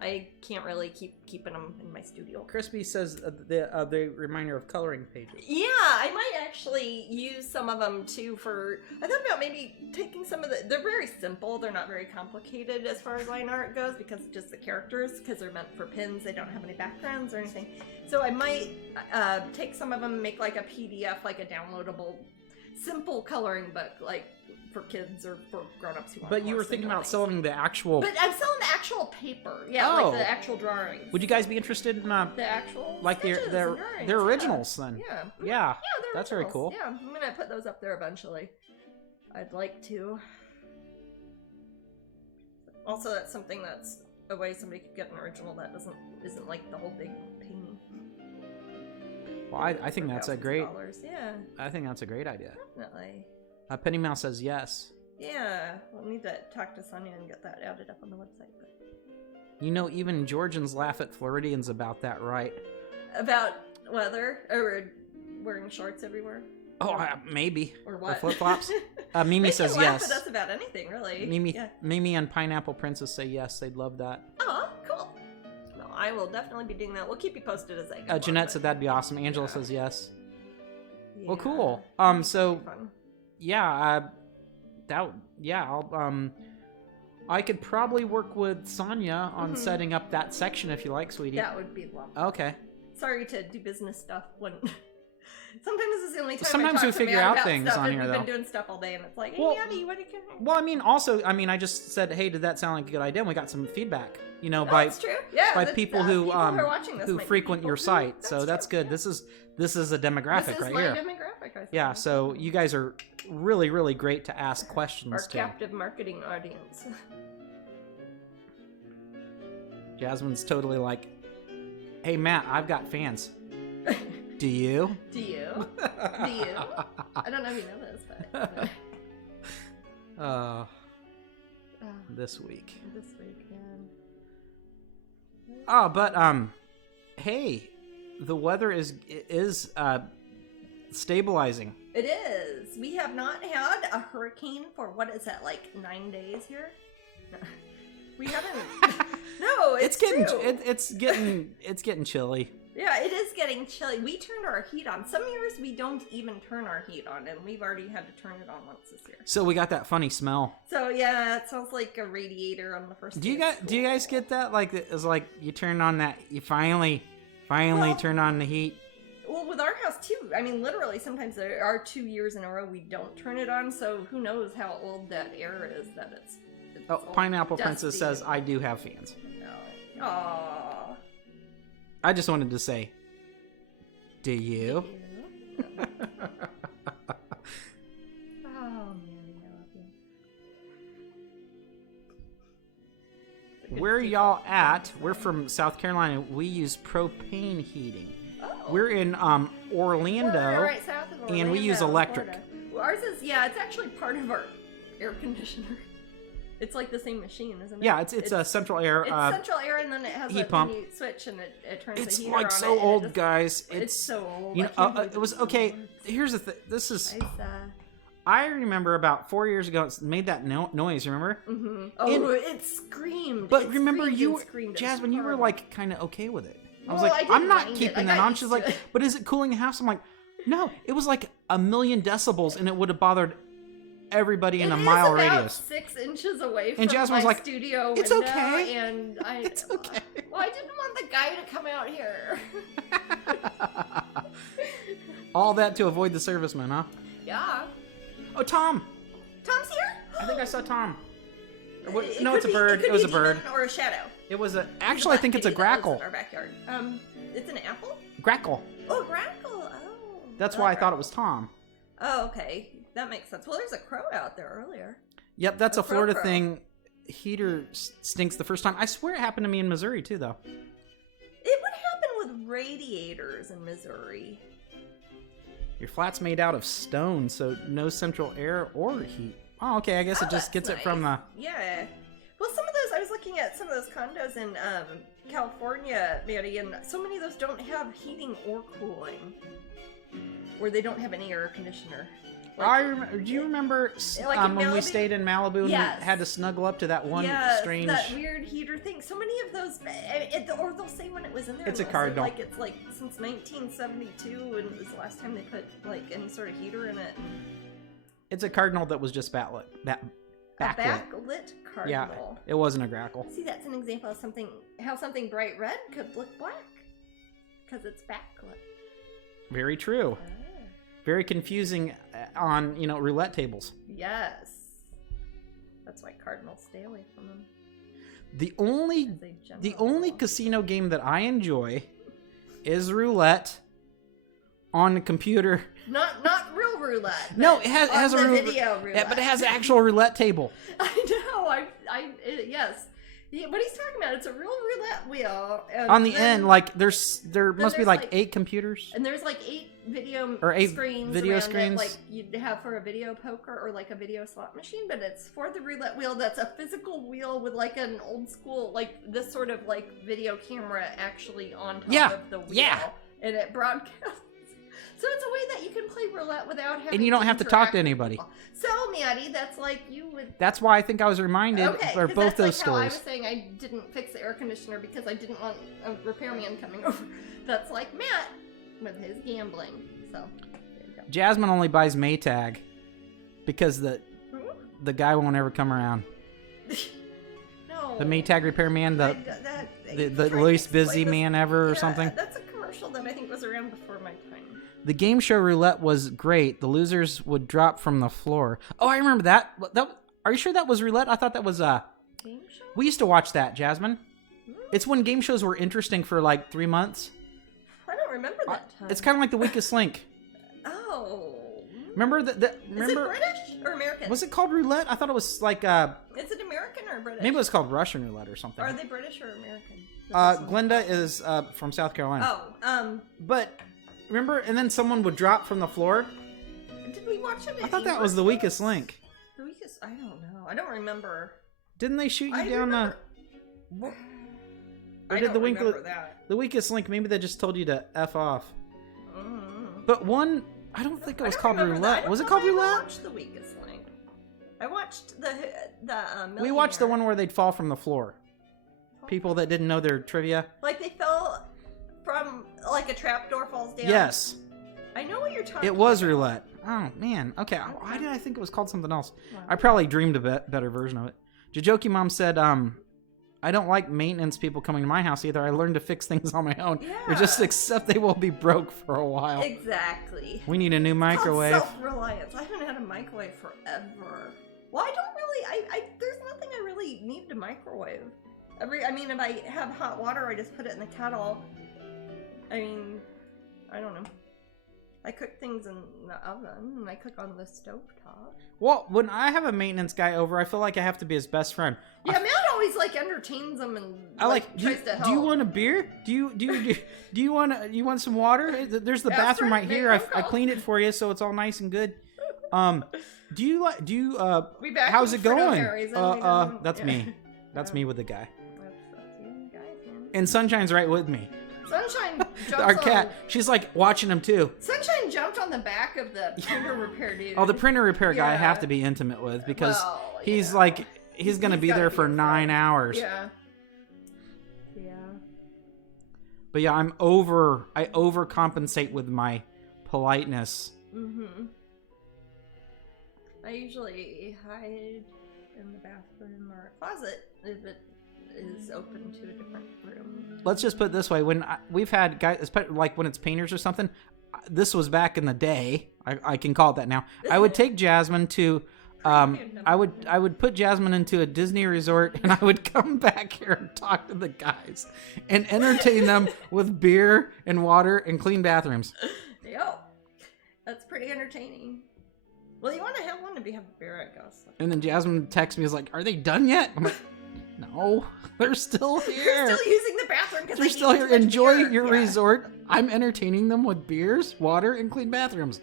I can't really keep keeping them in my studio. Crispy says the reminder of coloring pages. Yeah, I might actually use some of them too for... I thought about maybe taking some of the... They're very simple. They're not very complicated as far as line art goes, because it's just the characters, because they're meant for pins. They don't have any backgrounds or anything. So I might take some of them and make like a PDF, like a downloadable, simple coloring book, like for kids or for grown-ups who want to. But you were thinking about selling the actual... But I'm selling the actual paper. Yeah, like the actual drawings. Would you guys be interested in... the actual like their originals then? Yeah. Yeah, they're that's very cool. Yeah, I'm going to put those up there eventually. I'd like to. Also, that's something that's a way somebody could get an original that isn't like the whole big painting. Well, I think that's a great... Yeah. I think that's a great idea. Definitely. Penny Mouse says yes. Yeah, we'll need to talk to Sonia and get that added up on the website. But... You know, even Georgians laugh at Floridians about that, right? About weather? Or wearing shorts everywhere? Oh, maybe. Or what? Or flip-flops. Mimi says yes. They can laugh at us about anything, really. Mimi and Pineapple Princess say yes, they'd love that. Oh, cool. No, I will definitely be doing that. We'll keep you posted as I go. Jeanette said that'd be awesome. Angela says yes. Yeah. Well, cool. So... Yeah, I could probably work with Sonia on setting up that section if you like, sweetie. That would be lovely. Okay. Sorry to do business stuff when... Sometimes this is the only time Sometimes we figure out things on here, though. We've been doing stuff all day, and it's like, hey, Maddie, what do you care? Well, I mean, also, I just said, hey, did that sound like a good idea? And we got some feedback, that's true. Yeah, by people who frequent your site. That's so that's good. This is a demographic right here. This is my demographic, I think. Yeah, so you guys are really, really great to ask questions to. Our captive marketing audience. Jasmine's totally like, hey, Matt, I've got fans. Do you? Do you? I don't know if you know this, but... This week. This week, man. Oh, but, hey, the weather is stabilizing. It is. We have not had a hurricane for, what is that, like 9 days here? We haven't. No, it's getting true. It's getting chilly. Yeah, it is getting chilly. We turned our heat on. Some years we don't even turn our heat on, and we've already had to turn it on once this year. So we got that funny smell. So yeah, it sounds like a radiator on the first. Do you guys get that? Like it's like you turn on that. You finally turn on the heat. Well, with our house too. I mean, literally, sometimes there are 2 years in a row we don't turn it on. So who knows how old that air is that it's Pineapple Princess says I do have fans. Oh. Aww. I just wanted to say, do you? where y'all at? We're from South Carolina. We use propane heating. Oh. We're in Orlando, We're right south of Orlando, and we use electric. Well, ours is, it's actually part of our air conditioner. It's like the same machine, isn't it? Yeah, it's a central air. It's central air, and then it has heat a pump. You switch, and it turns it's the heater like on. So old, guys. It's so old. You know, it was okay. Here's the thing. This is. I remember about 4 years ago, it made that noise. Remember? Mm-hmm. Oh, it screamed. But remember, Jasmine, you were like kind of okay with it. I was like, I'm not keeping that on. She's like, but is it cooling the house? I'm like, no. It was like 1,000,000 decibels, and it would have bothered everybody in a mile radius. 6 inches away from and Jasmine's my like, studio window. It's okay. And it's okay. Well, I didn't want the guy to come out here. All that to avoid the serviceman, huh? Yeah. Oh, Tom. Tom's here? I think I saw Tom. No, it's a bird. It was a bird. Or a shadow. It was a. Actually, I think it's a grackle. In our backyard. It's an apple? Grackle. Oh, grackle. Oh. That's why I thought it was Tom. Oh, okay. That makes sense. Well, there's a crow out there earlier. Yep, that's a Florida thing. Heater stinks the first time. I swear it happened to me in Missouri, too, though. It would happen with radiators in Missouri. Your flat's made out of stone, so no central air or heat. Oh, okay. I guess it just gets it from the... Yeah. Well, some of those... I was looking at some of those condos in California, Maddie, and so many of those don't have heating or cooling. Or they don't have any air conditioner. Do you remember when we stayed in Malibu and we had to snuggle up to that one strange... that weird heater thing. So many of those... or they'll say when it was in there. It's a cardinal. It's like since 1972, and it was the last time they put like any sort of heater in it. It's a cardinal that was just backlit. Backlit cardinal. Yeah, it wasn't a grackle. See, that's an example of how something bright red could look black. Because it's backlit. Very true. Very confusing on, roulette tables. Yes. That's why cardinals stay away from them. The only casino game that I enjoy is roulette on the computer. Not real roulette. No, it has a video roulette. Yeah, but it has an actual roulette table. I know. Yes. Yeah, what he's talking about, it's a real roulette wheel. On the end, like there must be like 8 computers. And there's like 8 video screens video around screens, it, like you'd have for a video poker or like a video slot machine, but it's for the roulette wheel. That's a physical wheel with like an old school, like this sort of like video camera actually on top of the wheel. Yeah. And it broadcasts. So it's a way that you can play roulette without having and you don't have to talk to anybody. So, Maddie, that's like you would... That's why I think I was reminded for both those stories. I was saying I didn't fix the air conditioner because I didn't want a repairman coming over. That's like Matt with his gambling. So, there you go. Jasmine only buys Maytag because the guy won't ever come around. No. The Maytag repairman, the least busy man ever or something. That's a commercial that I think was around before my time. The game show roulette was great. The losers would drop from the floor. Oh, I remember that. Are you sure that was roulette? I thought that was game show? We used to watch that, Jasmine. It's when game shows were interesting for like 3 months. I don't remember that time. It's kind of like The Weakest Link. Oh. Remember Is it British or American? Was it called roulette? I thought it was like Is it American or British? Maybe it was called Russian roulette or something. Are they British or American? Glenda is from South Carolina. Oh, But remember, and then someone would drop from the floor. Did we watch it? I thought that was The Weakest Link. The Weakest? I don't know. I don't remember. Didn't they shoot you down the? I don't remember that. The Weakest Link. Maybe they just told you to F off. But one, I don't think it was called roulette. Was it called roulette? I watched The Weakest Link. I watched the We watched the one where they'd fall from the floor. People that didn't know their trivia. Like they fell from, like a trapdoor falls down? Yes. I know what you're talking about. It was roulette. Oh, man. Okay. Why did I think it was called something else? I probably dreamed a better version of it. Jajoki Mom said, I don't like maintenance people coming to my house either. I learned to fix things on my own. Yeah. Or just accept they will be broke for a while. Exactly. We need a new microwave. Self-reliance. I haven't had a microwave forever. Well, I don't really, there's nothing I really need to microwave. If I have hot water, I just put it in the kettle. I don't know. I cook things in the oven, and I cook on the stovetop. Well, when I have a maintenance guy over, I feel like I have to be his best friend. Yeah, Matt always like entertains them and tries to help. Do you want a beer? Do you want some water? There's the bathroom right here. I cleaned it for you, so it's all nice and good. How's it going? That's me. That's me with the guy. And Sunshine's right with me. Sunshine jumps our cat. She's like watching him too. Sunshine jumped on the back of the printer repair dude. Oh, the printer repair guy I have to be intimate with because he's gonna be there for 9 hours. Yeah. But yeah, I overcompensate with my politeness. Mm-hmm. I usually hide in the bathroom or a closet if it is open to a different room. Let's just put it this way: when we've had guys, like when it's painters or something, this was back in the day. I can call it that now. I would take Jasmine to, I would put Jasmine into a Disney resort, and I would come back here and talk to the guys and entertain them with beer and water and clean bathrooms. Yo, that's pretty entertaining. Well, you want to have one to have beer, I guess. And then Jasmine texts me, is like, "Are they done yet?" I'm like, "No, they're still here. They're still using the bathroom because they're still here. Enjoy your resort. I'm entertaining them with beers, water, and clean bathrooms."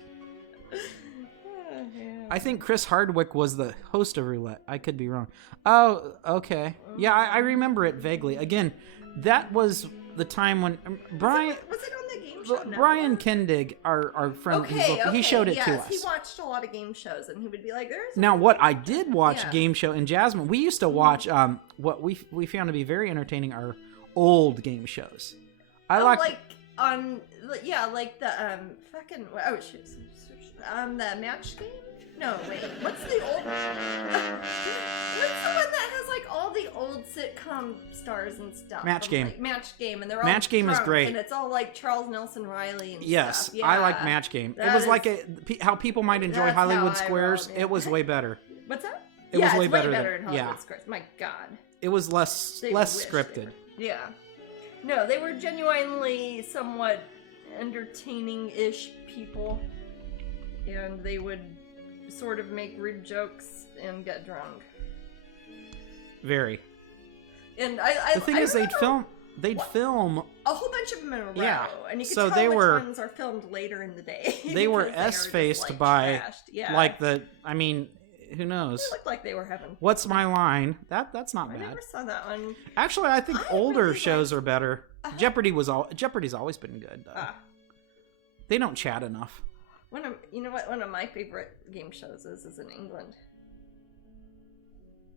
I think Chris Hardwick was the host of Roulette. I could be wrong. Oh, okay. Yeah, I remember it vaguely. Again, that was the time when Brian... Was it on the game show? Brian Kendig, our friend, he showed it to us. He watched a lot of game shows, and he would be like, "There's." Now, what I did watch game show in Jasmine, we used to watch what we found to be very entertaining are old game shows. Like the fucking the match game. No, wait. What's the old? What's the one that has like all the old sitcom stars and stuff? Match Game. Like, Match Game, and they're all Match Game is great, and it's all like Charles Nelson Riley and yes, stuff. Yeah. I like Match Game. It was like how people might enjoy Hollywood Squares. It was way better. What's that? It was way better than Hollywood Squares. My God. It was less scripted. Yeah. No, they were genuinely somewhat entertaining-ish people, and they would sort of make rude jokes and get drunk. Very. And the thing is, they'd film a whole bunch of them in a row. Yeah. And you can tell which ones are filmed later in the day. They were S-faced by who knows? They looked like they were having. What's My Line? That's not bad. I never saw that one. Actually, I think older shows are better. Jeopardy's always been good though. They don't chat enough. You know what? One of my favorite game shows is in England.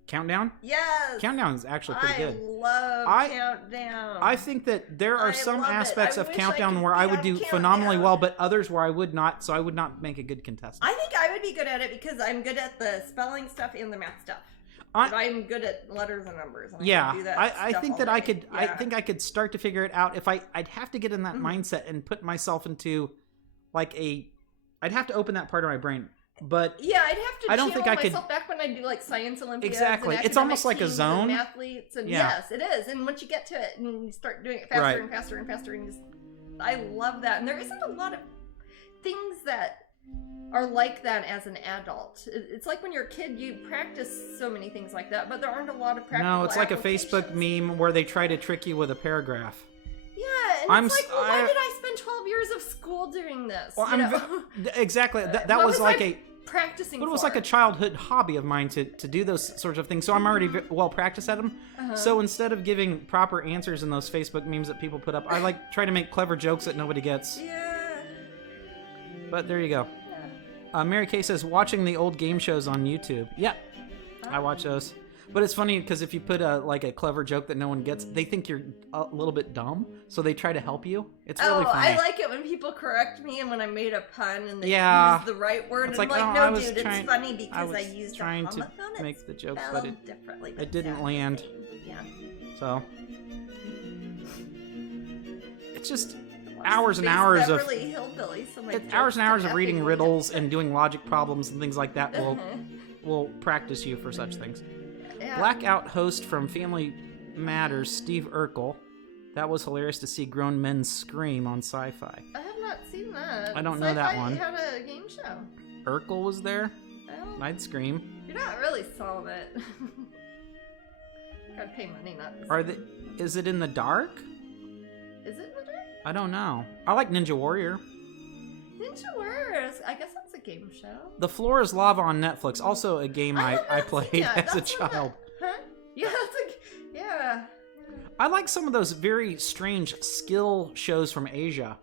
Countdown? Yes! Countdown is actually pretty good. I love Countdown. I think that there are some aspects of Countdown where I would do phenomenally well, but others where I would not, so I would not make a good contestant. I think I would be good at it because I'm good at the spelling stuff and the math stuff. I'm good at letters and numbers. And I think that I could. Yeah. I think I could start to figure it out if I'd have to get in that mindset and put myself into like I'd have to open that part of my brain. But yeah, I'd have to. I don't think I could. Back when I do like science Olympiads. Exactly, it's almost like a zone. And athletes, and yes, it is. And once you get to it and you start doing it faster and faster and faster, and I love that. And there isn't a lot of things that are like that as an adult. It's like when you're a kid, you practice so many things like that, but there aren't a lot of practical. No, it's like a Facebook meme where they try to trick you with a paragraph. Yeah, and it's like, well, why did I spend 12 years of school doing this? Well, exactly. That was like practicing. But it was like a childhood hobby of mine to do those sorts of things. So I'm already well practiced at them. So instead of giving proper answers in those Facebook memes that people put up, I try to make clever jokes that nobody gets. Yeah. But there you go. Yeah. Mary Kay says, watching the old game shows on YouTube. Yeah, I watch those. But it's funny because if you put a clever joke that no one gets, they think you're a little bit dumb, so they try to help you. It's really funny. I like it when people correct me and when I made a pun and they use the right word. It's and I'm like, no, dude, it's funny because I used trying to make the joke, but it didn't land. Yeah. So it's just hours and hours of hours and hours of reading riddles and doing logic problems and things like that will practice you for such things. Yeah. Blackout host from Family Matters, Steve Urkel. That was hilarious to see grown men scream on Sci-Fi. I have not seen that. I don't know that one. Sci-Fi had a game show. Urkel was there? I'd scream. You're not really solid. Gotta pay money, not. Is it in the dark? Is it in the dark? I don't know. I like Ninja Warrior. Ninja Warrior. I guess that's a game show. The Floor is Lava on Netflix. Also a game I played as a child. Huh? Yeah, yeah. I like some of those very strange skill shows from Asia.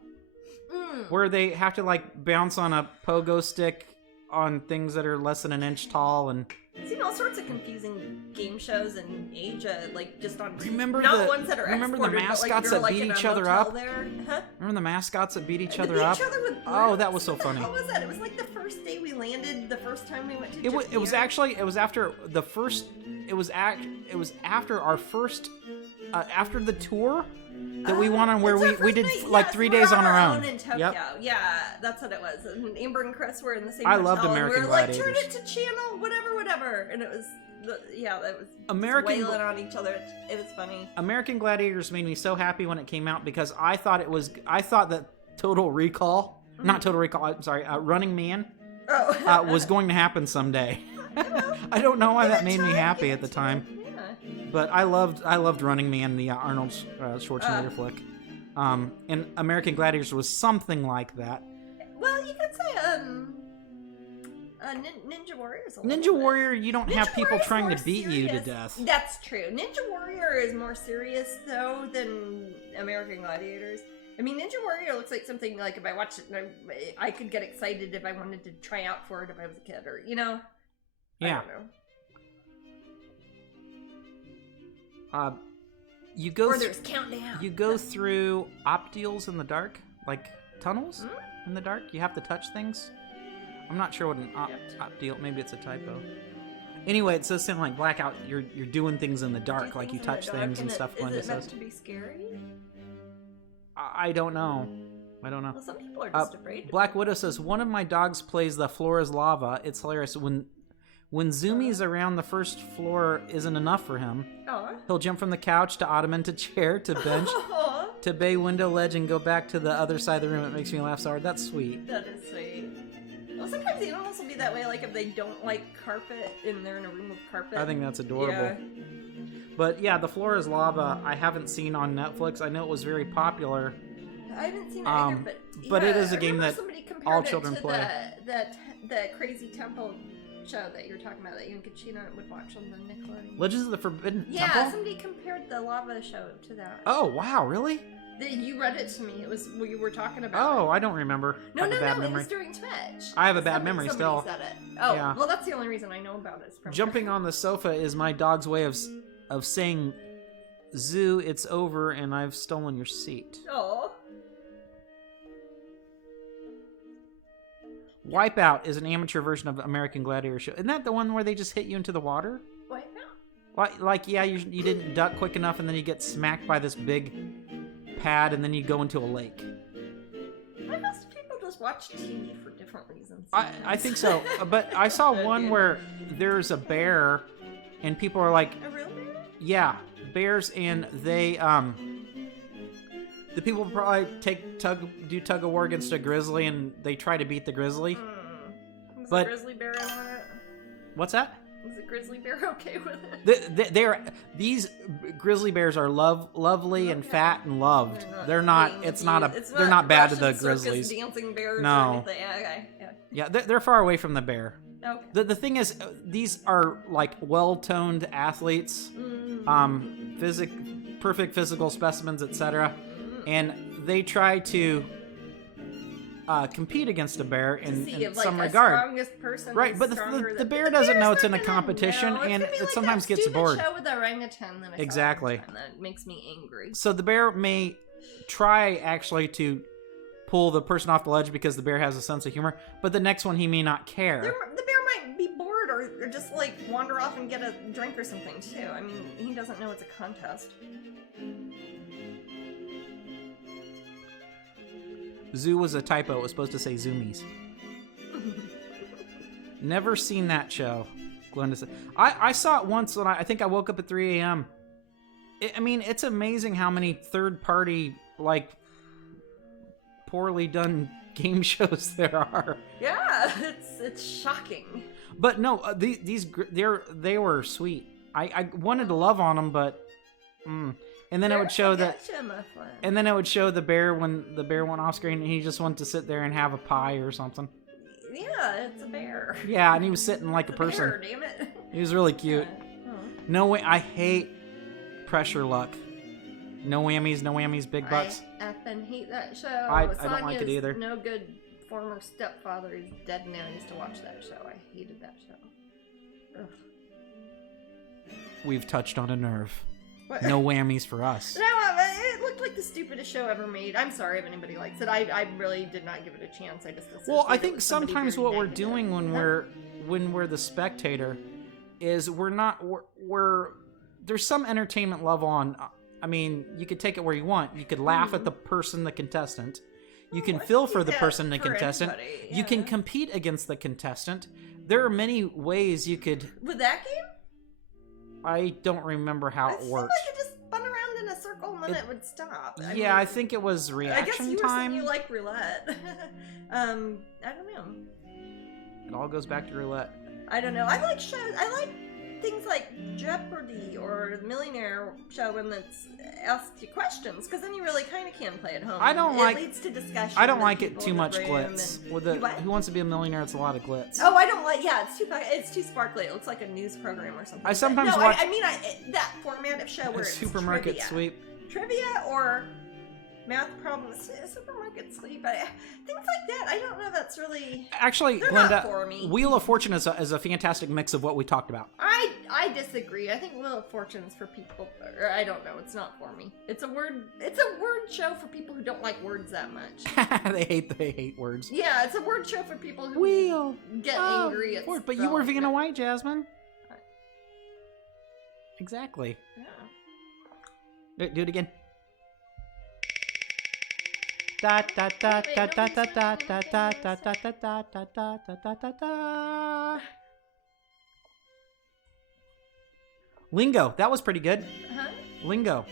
Where they have to like bounce on a pogo stick on things that are less than an inch tall, and I've seen all sorts of confusing game shows in Asia, like just on remember ones that are the mascots that beat each other up? Huh? Remember the mascots that beat each other beat up? Each other with oh, that was so funny. How was that? It was like the first day we landed, the first time we went to Japan. It was actually after the first. It was after our first after the tour that we went on, where we did like 3 days on our own in Tokyo. Yep. Yeah, that's what it was. And Amber and Chris were in the same I hotel, loved American and we were Gladiators. like, turn it to channel, whatever. And it was, that was American wailing on each other. It was funny. American Gladiators made me so happy when it came out because I thought that Total Recall, not Total Recall, I'm sorry, Running Man was going to happen someday. I don't know why that made me happy at the time. But I loved Running Man, the Arnold Schwarzenegger flick. And American Gladiators was something like that. Well, you could say Ninja Warrior is a little Ninja Warrior, you don't Ninja have people Warrior's trying more to beat you to death. That's true. Ninja Warrior is more serious, though, than American Gladiators. I mean, Ninja Warrior looks like something, like, if I watched it, I could get excited if I wanted to try out for it if I was a kid, or, you know? Yeah. I don't know. There's Countdown. You go through optials in the dark, like tunnels in the dark. You have to touch things. I'm not sure what an optial. Maybe it's a typo. Anyway, it says something like blackout. You're doing things in the dark, like you touch things and stuff. Is it meant to be scary? I don't know. Well, some people are just afraid. Black Widow says one of my dogs plays The Floor is Lava. It's hilarious when zoomies around the first floor isn't enough for him. He'll jump from the couch to ottoman to chair to bench to bay window ledge and go back to the other side of the room. It makes me laugh so hard. That's sweet. That is sweet. Well, sometimes the animals will be that way, like if they don't like carpet and they're in a room with carpet. I think that's adorable. Yeah. But yeah, The Floor is Lava I haven't seen on Netflix. I know it was very popular. I haven't seen it either, but it is a game that all compared children it to play. The Crazy Temple show that you were talking about that you and Katrina would watch on the Nickelodeon. Legends of the Forbidden Temple? Yeah, somebody compared the lava show to that. Oh, wow, really? You read it to me. It was what you were talking about. Oh, I don't remember. No, memory. It was during Twitch. I have a bad memory still. Said it. Oh, yeah. Well, that's the only reason I know about it. Jumping on the sofa is my dog's way of saying, Zoo, it's over and I've stolen your seat. Oh. Wipeout is an amateur version of American Gladiator show. Isn't that the one where they just hit you into the water? Wipeout? Like yeah, you didn't duck quick enough and then you get smacked by this big pad and then you go into a lake. I guess people just watch TV for different reasons. I think so. But I saw one where there's a bear and people are like... A real bear? Yeah, bears, and they... The people probably do tug of war against a grizzly, and they try to beat the grizzly. Was the grizzly bear in on it? What's that? Was the grizzly bear okay with it? These grizzly bears are lovely and fat and loved. They're not bad to the grizzlies. Dancing bears. No. Or anything. Okay. Yeah, they're far away from the bear. Okay. The thing is, these are like well-toned athletes, perfect physical specimens, etc. And they try to compete against a bear in some regard. Strongest person right, but the bear doesn't know it's in a competition, and it sometimes gets bored. Show with the orangutan that I exactly. saw that makes me angry. So the bear may try actually to pull the person off the ledge because the bear has a sense of humor, but the next one he may not care. The bear might be bored or just like wander off and get a drink or something too. I mean, he doesn't know it's a contest. Zoo was a typo. It was supposed to say Zoomies. Never seen that show. Glenda said. I saw it once when I think I woke up at 3 a.m. I mean, it's amazing how many third-party, like, poorly done game shows there are. Yeah, it's shocking. But no, they were sweet. I wanted to love on him, but and then it would show that, and then it would show the bear when the bear went off screen, and he just wanted to sit there and have a pie or something. Yeah, it's a bear. Yeah, and he was sitting like a person. Bear, damn it. He was really cute. No way. I hate pressure luck. No whammies, big bucks. I effing hate that show. I don't like it either. No good former stepfather. He's dead now. I used to watch that show. I hated that show. Ugh. We've touched on a nerve. What? No whammies for us. No, it looked like the stupidest show ever made. I'm sorry if anybody likes it. I really did not give it a chance. I just well, I think sometimes what we're doing when we're the spectator is we're there's some entertainment level on. I mean, you could take it where you want. You could laugh at the person, the contestant. You can feel for the person, the contestant. Yeah. You can compete against the contestant. There are many ways you could. With that game? I don't remember how it worked. Like it just spun around in a circle and then it would stop. I think it was reaction I guess you time. were saying you like roulette. I don't know. It all goes back to roulette. I don't know. I like shows. I like things like Jeopardy or the Millionaire show when it's asked you questions, because then you really kind of can play at home. It leads to discussion. I don't like it too much glitz. With the Who Wants to Be a Millionaire, it's a lot of glitz. Oh, I don't like. Yeah, it's too sparkly. It looks like a news program or something. I sometimes watch. I mean, that format of show where it's supermarket sweep, trivia or math problems, supermarket sweep, things like that. I don't know. That's really actually, Glenda. Not for me. Wheel of Fortune is a fantastic mix of what we talked about. I disagree. I think Wheel of Fortune is for people. Or I don't know. It's not for me. It's a word show for people who don't like words that much. They hate words. Yeah, it's a word show for people who get angry at But you were Vanna White, Jasmine. Exactly. Yeah. Do it again. Da da da da da da da da da da da da da da da da. Lingo, that was pretty good. Huh? Lingo.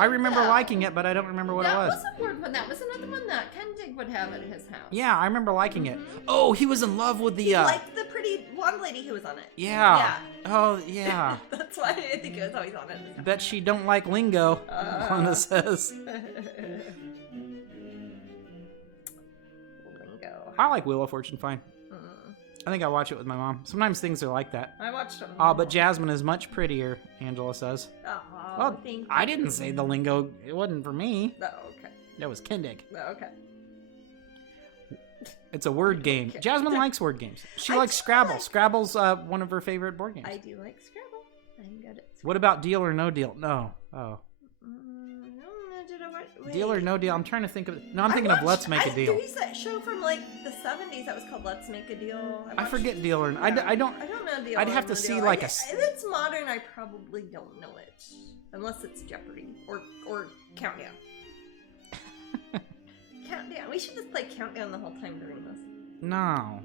I remember liking it, but I don't remember what it was. That was a word one. That was another one that Kendig would have at his house. Yeah, I remember liking it. Oh, he was in love with the. He liked the pretty blonde lady who was on it. Yeah. Oh, yeah. That's why I think it was always on it. Bet she don't like lingo. Glenda says. Lingo. I like Wheel of Fortune fine. I think I watch it with my mom. Sometimes things are like that. I watched them. Oh, but Jasmine is much prettier, Angela says. Oh, well, I didn't say the lingo. It wasn't for me. Oh, okay. That was Kendig. Oh, okay. It's a word game. Okay. Jasmine likes word games. She likes Scrabble. Scrabble's one of her favorite board games. I do like Scrabble. I'm good at Scrabble. What about Deal or No Deal? No. Oh. Deal or No Deal? I'm trying to think of... No, I'm thinking of Let's Make a Deal. There was that show from like the 70s that was called Let's Make a Deal. I forget Deal or... I don't know Deal. I'd have to see like a... If it's modern, I probably don't know it. Unless it's Jeopardy or Countdown. Countdown. We should just play Countdown the whole time during this. No.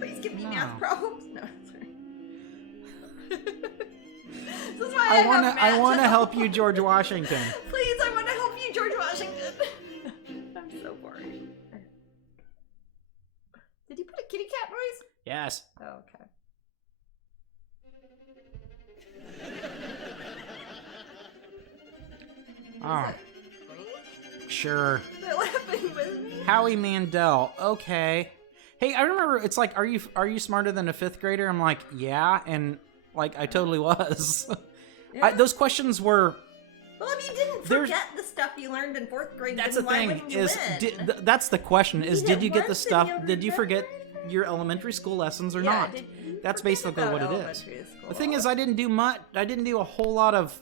Please give me math problems. No, sorry. This is why I want to help you, George Washington. Please, I want to help you, George Washington. I'm so boring. Did you put a kitty cat noise? Yes. Oh, okay. Oh. Sure. They're laughing with me. Howie Mandel. Okay. Hey, I remember it's like, are you smarter than a fifth grader? I'm like, yeah, and like I totally was. Yeah. Those questions were. Well, if you didn't forget the stuff you learned in fourth grade, that's the thing. Win? That's the question: is did you get the stuff? Did you forget your elementary school lessons or not? That's basically what it is. The thing is, I didn't do much. I didn't do a whole lot of,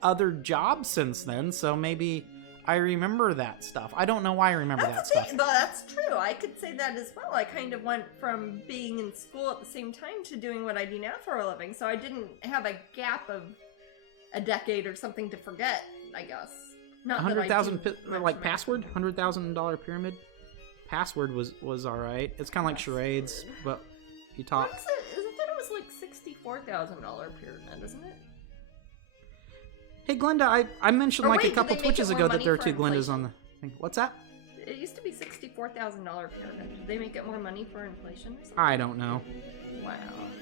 other jobs since then. So maybe I remember that stuff. I don't know why I remember that stuff. But that's true. I could say that as well. I kind of went from being in school at the same time to doing what I do now for a living. So I didn't have a gap of a decade or something to forget, I guess. Not 100,000 like password, $100,000 pyramid. Password was all right. It's kind of like charades, but you talk. What is it? I thought it was like $64,000 pyramid, isn't it? Hey, Glenda, I mentioned a couple Twitches ago that there are two Glendas on the thing. What's that? It used to be $64,000 $4,000 paragraph. Did they make it more money for inflation or something? I don't know. Wow.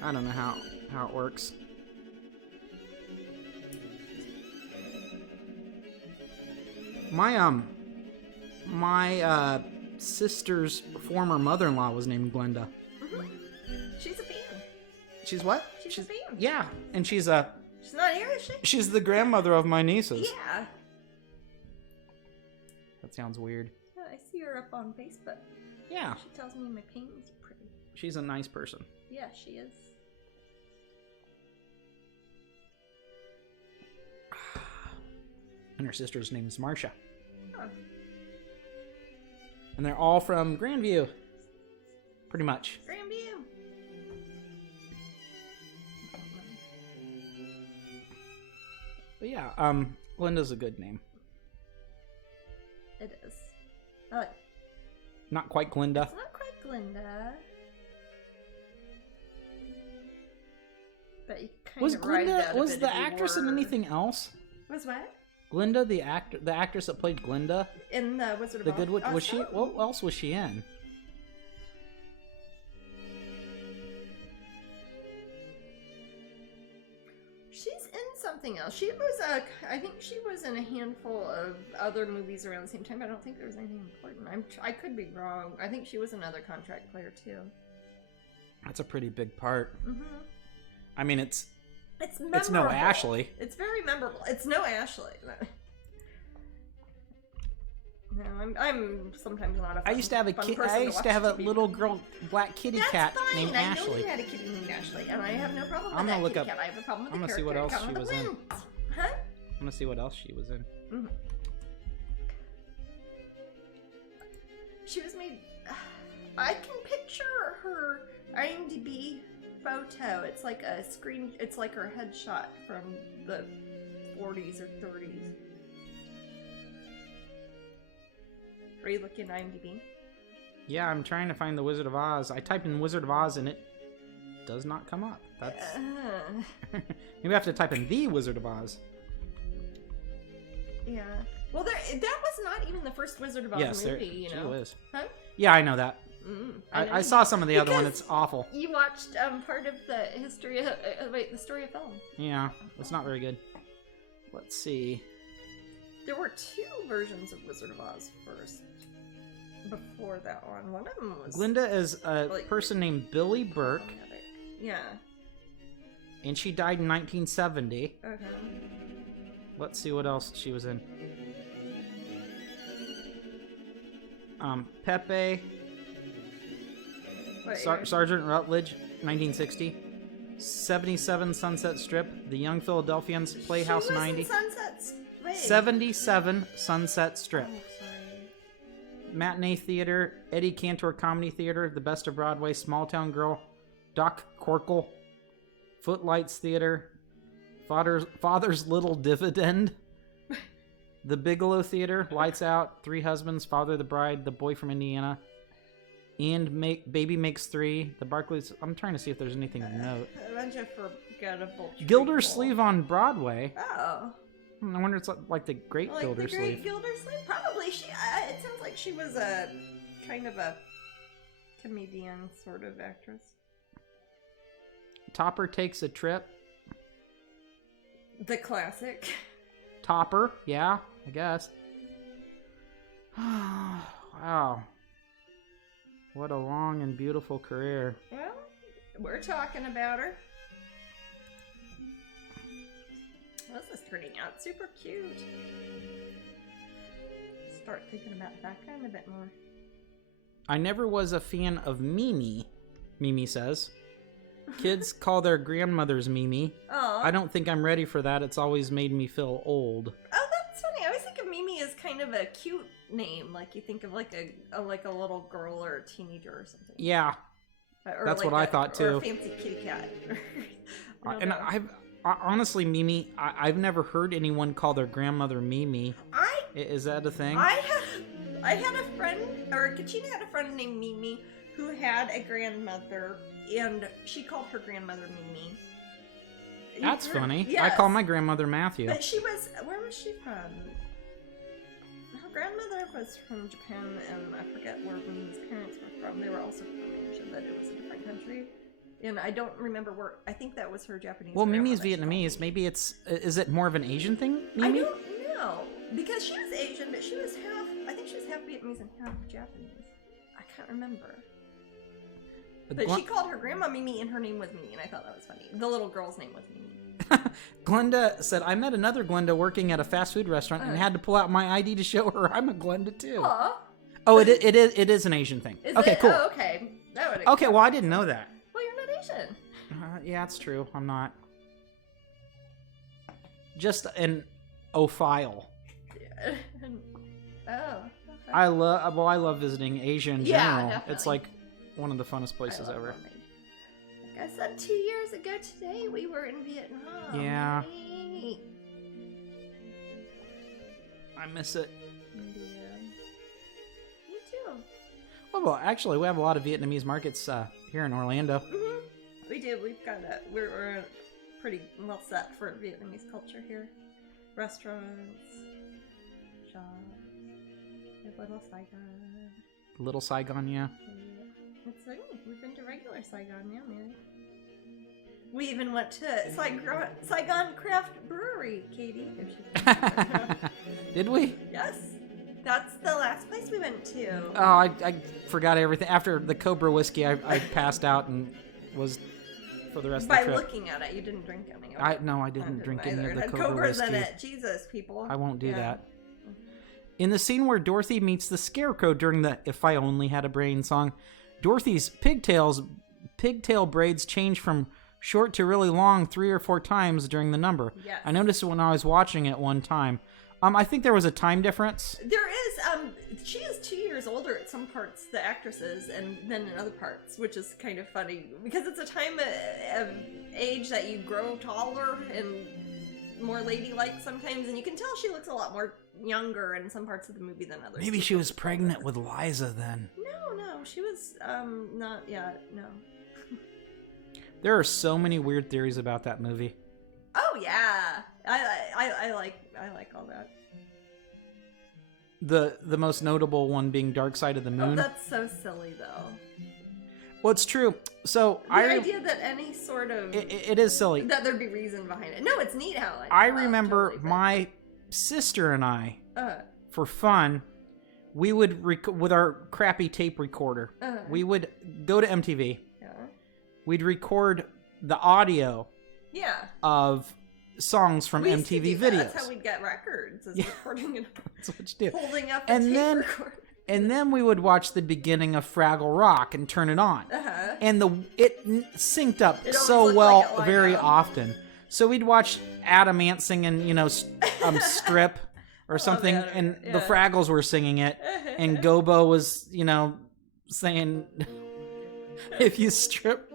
I don't know how it works. My sister's former mother-in-law was named Glenda. Mm-hmm. She's a fan. She's what? She's a fan. Yeah, and she's not here, is she? She's the grandmother of my nieces. Yeah. That sounds weird. Yeah, I see her up on Facebook. Yeah. She tells me my paintings are pretty. She's a nice person. Yeah, she is. And her sister's name's Marcia. Oh. And they're all from Grandview. Pretty much. Grandview. But yeah, Glenda's a good name. It is. Not quite Glenda. It's not quite Glenda. But you kind of ride that a bit. Was the actress in anything else? Was what? Glenda, the actress that played Glenda in the Wizard of Oz. Good Witch. Was she? What else was she in? She's in something else. She was I think she was in a handful of other movies around the same time. But I don't think there was anything important. I could be wrong. I think she was another contract player too. That's a pretty big part. Mm-hmm. I mean, it's memorable. It's no Ashley. It's very memorable. It's no Ashley. No, I'm sometimes not a fun, I used to have a kid. I used to have a little girl, black kitty cat named Ashley. I know you had a kitty named Ashley, and I have no problem with I'm gonna that look kitty up. cat. I have a problem with I'm the gonna see what else she was in. Huh? I'm gonna see what else she was in. Mm-hmm. She was made. I can picture her IMDb photo. It's like a screen. It's like her headshot from the 40s or 30s. Are you looking at IMDb? Yeah, I'm trying to find the Wizard of Oz. I typed in Wizard of Oz and it does not come up. That's maybe I have to type in the Wizard of Oz. Yeah. Well, that was not even the first Wizard of Oz movie. You know. She was. Huh? Yeah, I know that. I saw some of the other one. Because It's awful. You watched part of the history of the story of film. Yeah, it's not very good. Let's see. There were two versions of Wizard of Oz first. Before that one. One of them was... Glinda is a person named Billy Burke. Yeah. And she died in 1970. Okay. Let's see what else she was in. Pepe. Sergeant Rutledge, 1960. 77 Sunset Strip. The Young Philadelphians, Playhouse 90. 77 Sunset Strip. Oh, Matinee Theater, Eddie Cantor Comedy Theater, The Best of Broadway, Small Town Girl, Doc Corkle, Footlights Theater, Father's Little Dividend, The Bigelow Theater, Lights Out, Three Husbands, Father the Bride, The Boy from Indiana, and Baby Makes Three, The Barclays. I'm trying to see if there's anything of note. A bunch of forgettable. Gildersleeve on Broadway. Oh. I wonder it's like the Great Gildersleeve. The Great Gildersleeve? Probably. She. It sounds like she was a kind of a comedian sort of actress. Topper Takes a Trip. The classic. Topper, yeah, I guess. Wow. What a long and beautiful career. Well, we're talking about her. This is turning out super cute. Start thinking about the background a bit more. I never was a fan of Mimi, Mimi says. Kids call their grandmothers Mimi. Aww. I don't think I'm ready for that. It's always made me feel old. Oh, that's funny. I always think of Mimi as kind of a cute name. Like you think of like a little girl or a teenager or something. Yeah. Or that's like what I thought too. Or a fancy kitty cat. And honestly, Mimi, I've never heard anyone call their grandmother Mimi. Is that a thing? I had a friend, or Katrina had a friend named Mimi who had a grandmother, and she called her grandmother Mimi. That's funny. Yes. I call my grandmother Matthew. But where was she from? Her grandmother was from Japan, and I forget where Mimi's parents were from. They were also from Asia, but it was a different country. And I don't remember where. I think that was her Japanese. Well, Mimi's Vietnamese. Maybe it's. Is it more of an Asian thing? Mimi? I don't know, because she was Asian, but she was half. I think she was half Vietnamese and half Japanese. I can't remember. But she called her grandma Mimi, and her name was Mimi, and I thought that was funny. The little girl's name was Mimi. Glenda said, I met another Glenda working at a fast food restaurant and had to pull out my ID to show her I'm a Glenda too. Aww. Oh, it is an Asian thing. Okay, cool. Oh, okay. That would. Okay, well, I didn't know that. Well, you're not Asian. Yeah, it's true. I'm not. Just an ophile. Oh. Okay. I love visiting Asia in general. Definitely. It's like one of the funnest places ever. Like I said, 2 years ago today, we were in Vietnam. Yeah. Hey. I miss it. Yeah. Me too. Well, actually, we have a lot of Vietnamese markets here in Orlando. Mm-hmm. We do. We've got we're pretty well set for Vietnamese culture here. Restaurants, shops, Little Saigon. Little Saigon, yeah. It's like, we've been to regular Saigon now, man. We even went to Saigon Craft Brewery, Katie. Did we? Yes. That's the last place we went to. Oh, I forgot everything. After the Cobra whiskey, I passed out and was for the rest of the trip. By looking at it, you didn't drink any of it. I didn't drink any of the Cobra Cobra's whiskey. in it. Jesus, people. I won't do that. In the scene where Dorothy meets the Scarecrow during the If I Only Had a Brain song, Dorothy's pigtail braids change from short to really long 3 or 4 times during the number. Yes. I noticed it when I was watching it one time. I think there was a time difference. There is. She is 2 years older at some parts, the actress is, and then in other parts, which is kind of funny because it's a time of age that you grow taller and more ladylike sometimes, and you can tell she looks a lot more younger in some parts of the movie than others. Maybe she was pregnant with Liza then. No, she was not yet. No. There are so many weird theories about that movie. Oh yeah, I like all that. The most notable one being Dark Side of the Moon. Oh, that's so silly though. Well, it's true. So the idea that any sort of it is silly that there'd be reason behind it. No, it's neat how I remember totally my sister and I, for fun, we would with our crappy tape recorder. We would go to MTV. Yeah. We'd record the audio. Yeah. Of songs from MTV videos. That's how we'd get records. Is recording it. That's what you do. Holding up a tape recorder. And then we would watch the beginning of Fraggle Rock and turn it on. And it synced up so well very often. So we'd watch Adam Ant singing, Strip or something, and the Fraggles were singing it, and Gobo was, saying, if you strip,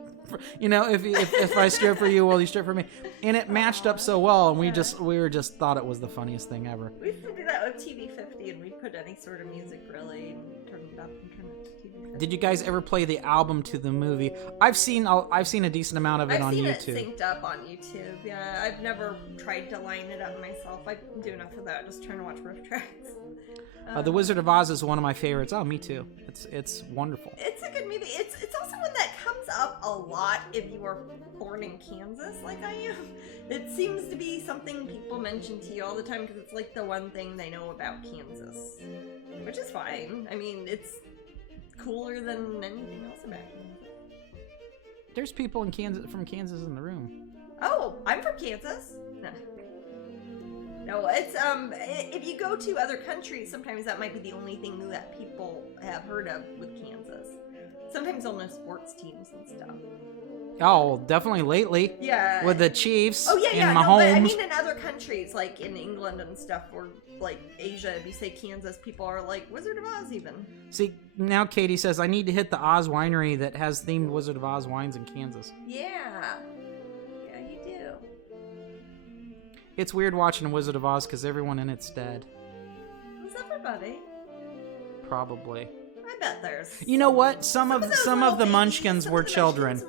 if I strip for you, will you strip for me? And it matched up so well, and we just thought it was the funniest thing ever. We used to do that with TV50, and we'd put any sort of music really and turn it up and turn it to TV50. Did you guys ever play the album to the movie? I've seen a decent amount of it on YouTube. I've seen it synced up on YouTube. Yeah, I've never tried to line it up myself. I do enough of that, just trying to watch riff tracks. The Wizard of Oz is one of my favorites. Oh, me too. It's wonderful. It's a good movie. It's also one that comes up a lot if you are born in Kansas, like I am. It seems to be something people mention to you all the time because it's like the one thing they know about Kansas, which is fine. I mean, it's cooler than anything else about Kansas. There's people from Kansas in the room. Oh, I'm from Kansas. No, it's if you go to other countries, sometimes that might be the only thing that people have heard of with Kansas. Sometimes they'll know sports teams and stuff. Oh, definitely lately. Yeah. With the Chiefs. Oh, yeah. And Mahomes. No, but I mean, in other countries, like in England and stuff, or like Asia, if you say Kansas, people are like, Wizard of Oz even. See, now Katie says, I need to hit the Oz winery that has themed Wizard of Oz wines in Kansas. Yeah. Yeah, you do. It's weird watching Wizard of Oz because everyone in it's dead. Who's everybody? Probably. I bet there's. You know what? Some of the Munchkins were children.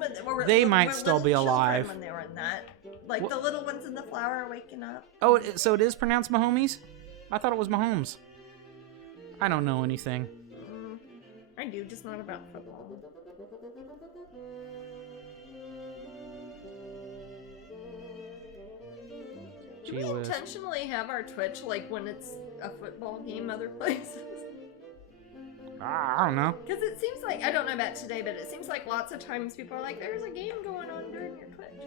They might still be alive. When they were in that, like the little ones in the flower waking up. Oh, so it is pronounced Mahomes? I thought it was Mahomes. I don't know anything. I do, just not about football. Do we intentionally have our Twitch like when it's a football game other places? I don't know. Because it seems like, I don't know about today, but it seems like lots of times people are like, there's a game going on during your Twitch.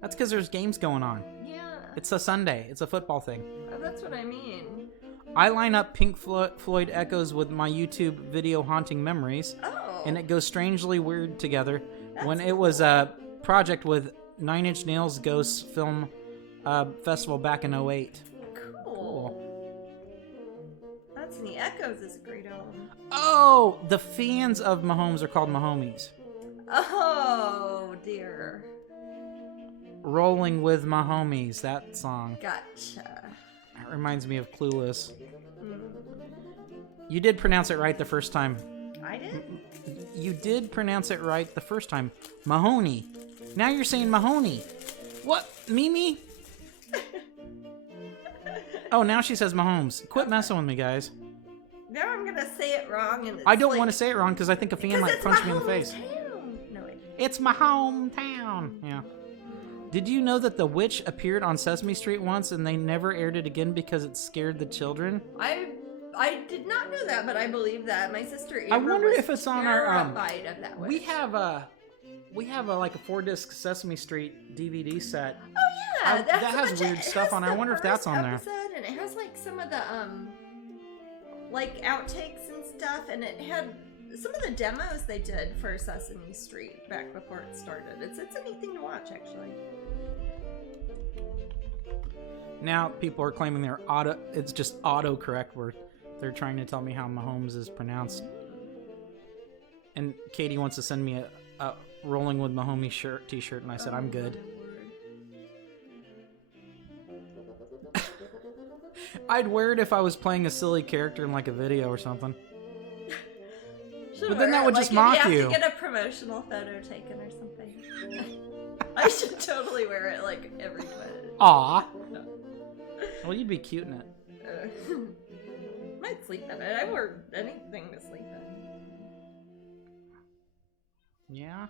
That's because there's games going on. Yeah. It's a Sunday. It's a football thing. Oh, that's what I mean. I line up Pink Floyd Echoes with my YouTube video Haunting Memories. Oh. And it goes strangely weird together. That's when it was a project with 9 Inch Nails Ghosts Film Festival back in 2008. Cool. That's neat. Echoes is a great album. Oh, the fans of Mahomes are called Mahomies. Oh, dear. Rolling with My Homies, that song. Gotcha. That reminds me of Clueless. You did pronounce it right the first time. I did? You did pronounce it right the first time. Mahoney. Now you're saying Mahoney. What? Mimi? Oh, now she says Mahomes. Quit messing with me, guys. Now I'm gonna say it wrong, and I don't want to say it wrong because I think a fan might punch me in the face. No, wait. It's my hometown. Yeah. Did you know that The Witch appeared on Sesame Street once and they never aired it again because it scared the children? I did not know that, but I believe that. My sister Amber I wonder was if it's on our terrified of that witch. We have a like a 4-disc Sesame Street DVD set. Oh yeah, that has weird stuff on. I wonder if that's on there. And it has like some of the like outtakes and stuff, and it had some of the demos they did for Sesame Street back before it started. It's a neat thing to watch, actually. Now people are claiming it's just autocorrect where they're trying to tell me how Mahomes is pronounced. And Katie wants to send me a Rolling with Mahomie t-shirt, and I said I'm good. I'd wear it if I was playing a silly character in like a video or something. But then that would just mock you. You have to get a promotional photo taken or something. I should totally wear it like every Twitch. Aw. Well, you'd be cute in it. Might sleep in it. I wear anything to sleep in. Yeah.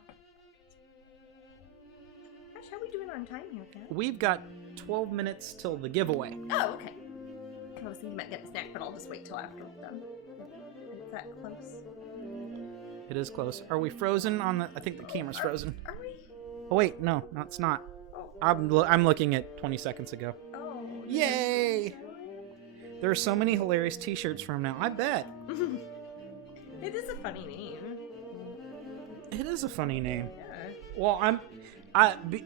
Gosh, how are we doing on time here, Kat? We've got 12 minutes till the giveaway. Oh, okay. I was thinking about getting a snack, but I'll just wait till after we're done. Is that close? It is close. Are we frozen on the... I think the camera's frozen. Are we? Oh, wait. No, it's not. Oh. I'm looking at 20 seconds ago. Oh. Yay! There are so many hilarious t-shirts from now. I bet. It is a funny name. It is a funny name. Yeah. Well,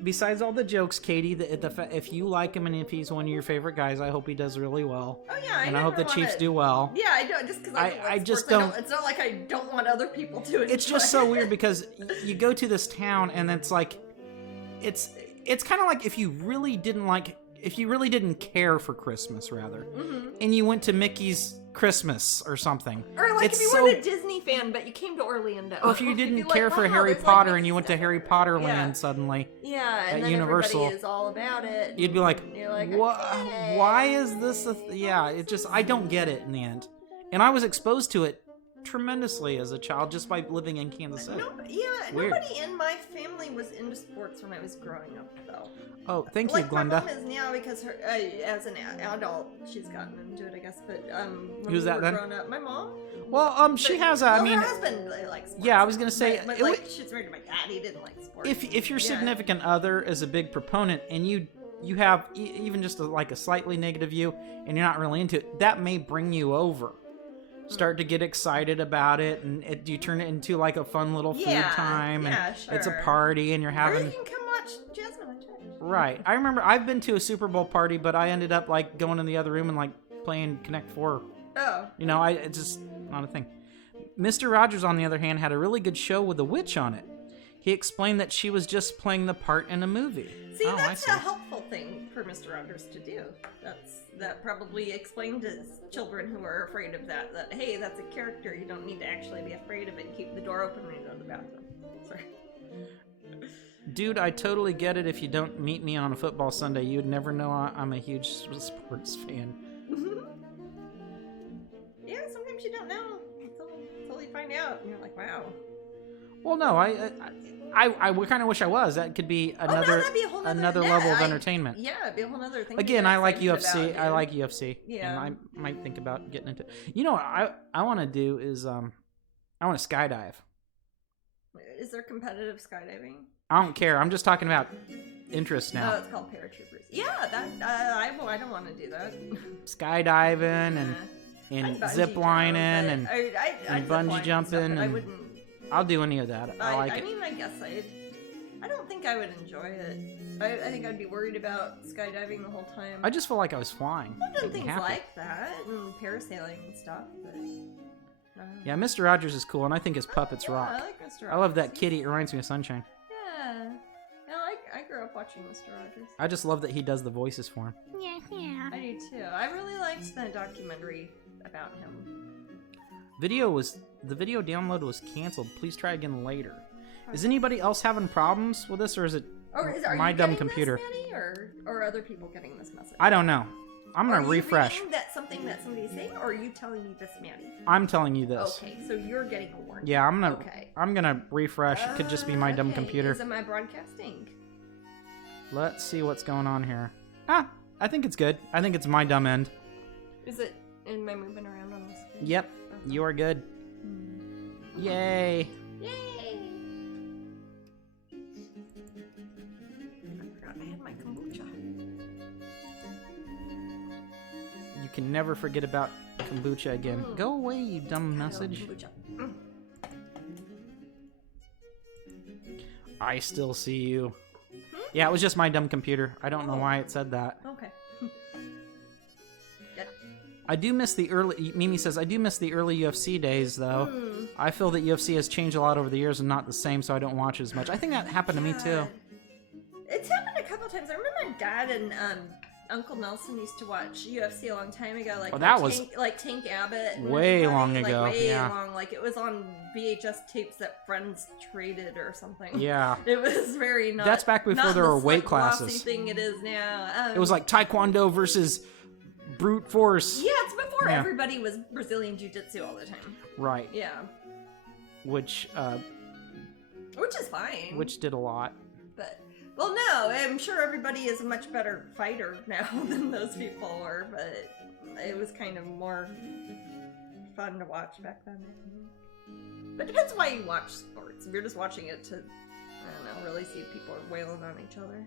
besides all the jokes, Katie, if you like him and if he's one of your favorite guys, I hope he does really well. Oh yeah, and I hope the Chiefs do well. Yeah, I don't just because I just don't. It's not like I don't want other people to enjoy. It's just so weird because you go to this town and it's like, it's kind of like if you really didn't care for Christmas, rather, and you went to Mickey's Christmas or something. Or like if you weren't a Disney fan, but you came to Orlando. Or if you didn't care for Harry Potter and you went to Harry Potter Land suddenly. Yeah, and at then Universal, everybody is all about it. You'd be like, what? Okay. Why is this I don't get it in the end. And I was exposed to it tremendously as a child just by living in Kansas City. Nobody in my family was into sports when I was growing up, though. Oh, thank you, Glenda. My mom is now because her, as an adult, she's gotten into it, I guess. But when who's that then? Growing up, my mom. Well, she has. Her husband really likes sports. Yeah, I was gonna say, but she's married to my dad. He didn't like sports. If your significant other is a big proponent and you have even just a slightly negative view and you're not really into it, that may bring you over. Start to get excited about it, and you turn it into like a fun little food time, and it's a party, and you're having. Or you can come watch Jasmine on Twitch. Right. I remember I've been to a Super Bowl party, but I ended up like going in the other room and like playing Connect 4. Oh. It's just not a thing. Mr. Rogers, on the other hand, had a really good show with a witch on it. He explained that she was just playing the part in a movie. See, that's a helpful thing for Mr. Rogers to do. That probably explained to children who are afraid of that, hey, that's a character. You don't need to actually be afraid of it and keep the door open when you go to the bathroom. Sorry. Dude, I totally get it. If you don't meet me on a football Sunday, you'd never know I'm a huge sports fan. Yeah, sometimes sometimes you don't know until you find out, and you're like, wow. Well, no, I kind of wish I was. That could be another another level of entertainment. Yeah, it'd be a whole other thing. Again, I like UFC. I like UFC. Yeah. And I might think about getting into. You know what I want to do is I want to skydive. Is there competitive skydiving? I don't care. I'm just talking about interest now. Oh, it's called paratroopers. Yeah, that I don't want to do that. Skydiving and zip lining and bungee jumping. But I wouldn't. I'll do any of that. I like it. I mean, I guess I don't think I would enjoy it. I think I'd be worried about skydiving the whole time. I just feel like I was flying. I've done things like that and parasailing and stuff, but. Yeah, Mr. Rogers is cool, and I think his puppets rock. I like Mr. Rogers. I love that kitty. It reminds me of Sunshine. Yeah. I grew up watching Mr. Rogers. I just love that he does the voices for him. Yeah. I do too. I really liked the documentary about him. The video download was canceled. Please try again later. Is anybody else having problems with this, or is it my dumb computer? This, Maddie, or other people getting this message? I don't know. I'm gonna refresh. Are you reading something that somebody's saying, or are you telling me this, Maddie? I'm telling you this. Okay, so you're getting a warning. Yeah, I'm gonna refresh. It could just be my dumb computer. Is it my broadcasting? Let's see what's going on here. I think it's good. I think it's my dumb end. Is it? Am I moving around on the screen? Yep, okay. You are good. Yay! Yay! I forgot I had my kombucha. You can never forget about kombucha again. Go away, you dumb message. I still see you. Yeah, it was just my dumb computer. I don't know why it said that. Okay. I do miss the early... Mimi says, I do miss the early UFC days, though. I feel that UFC has changed a lot over the years and not the same, so I don't watch as much. I think that happened to me, too. It's happened a couple times. I remember Dad and Uncle Nelson used to watch UFC a long time ago. Like, that was... Tank Abbott. Way long ago, way long. Like, it was on VHS tapes that friends traded or something. Yeah. It was very not... That's back before there were weight classes. Thing it is now. It was like Taekwondo versus... brute force. Yeah, it's before everybody was Brazilian Jiu-Jitsu all the time. Right. Yeah. Which is fine. Which did a lot. But, well, no, I'm sure everybody is a much better fighter now than those people were, but it was kind of more fun to watch back then. But it depends why you watch sports. If you're just watching it to, I don't know, really see people wailing on each other.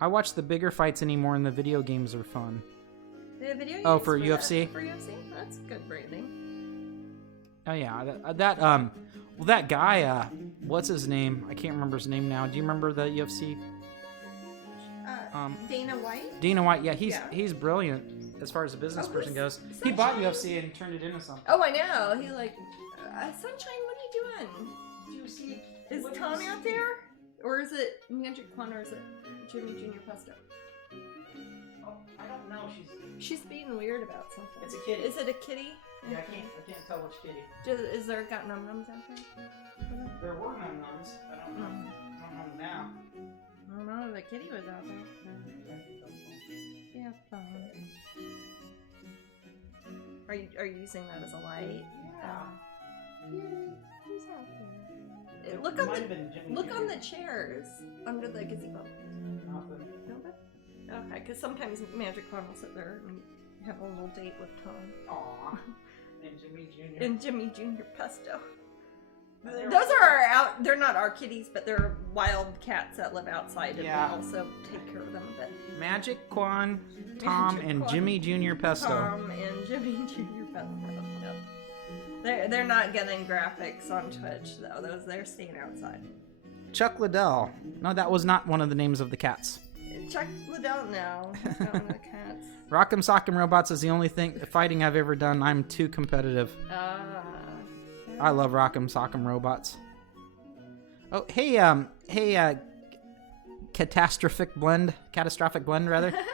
I watch the bigger fights anymore, and the video games are fun. The video games for UFC? For UFC? That's good branding. Oh, yeah. That guy, what's his name? I can't remember his name now. Do you remember the UFC? Dana White? Dana White, yeah. He's brilliant as far as a business person goes. Sunshine? He bought UFC and turned it into something. Oh, I know. He Sunshine, what are you doing? Is Tommy out there? Or is it Magic Quan, or is it Jimmy Jr. Pesto? Oh, I don't know. She's being weird about something. It's a kitty. Is it a kitty? Yeah, I can't tell which kitty. Is there got num-nums out there? There were num-nums. I don't know. I don't know now. I don't know. The kitty was out there. Yeah, fine. Are you using that as a light? Yeah. Who's out there? Look on the chairs under the gazebo. Nothing. Okay, because sometimes Magic Quan will sit there and have a little date with Tom. Aww. And Jimmy Jr. And Jimmy Jr. Pesto. Those are they're not our kitties, but they're wild cats that live outside, and we also take care of them a bit. Magic Quan, Tom, and Jimmy Jr. Pesto. Tom and Jimmy Jr. Pesto. They're not getting graphics on Twitch, though. They're staying outside. Chuck Liddell. No, that was not one of the names of the cats. Chuck Liddell, no. He's not one of the cats. Rock'em Sock'em Robots is the only fighting I've ever done. I'm too competitive. I love Rock'em Sock'em Robots. Oh, hey, Catastrophic Blend, rather. That's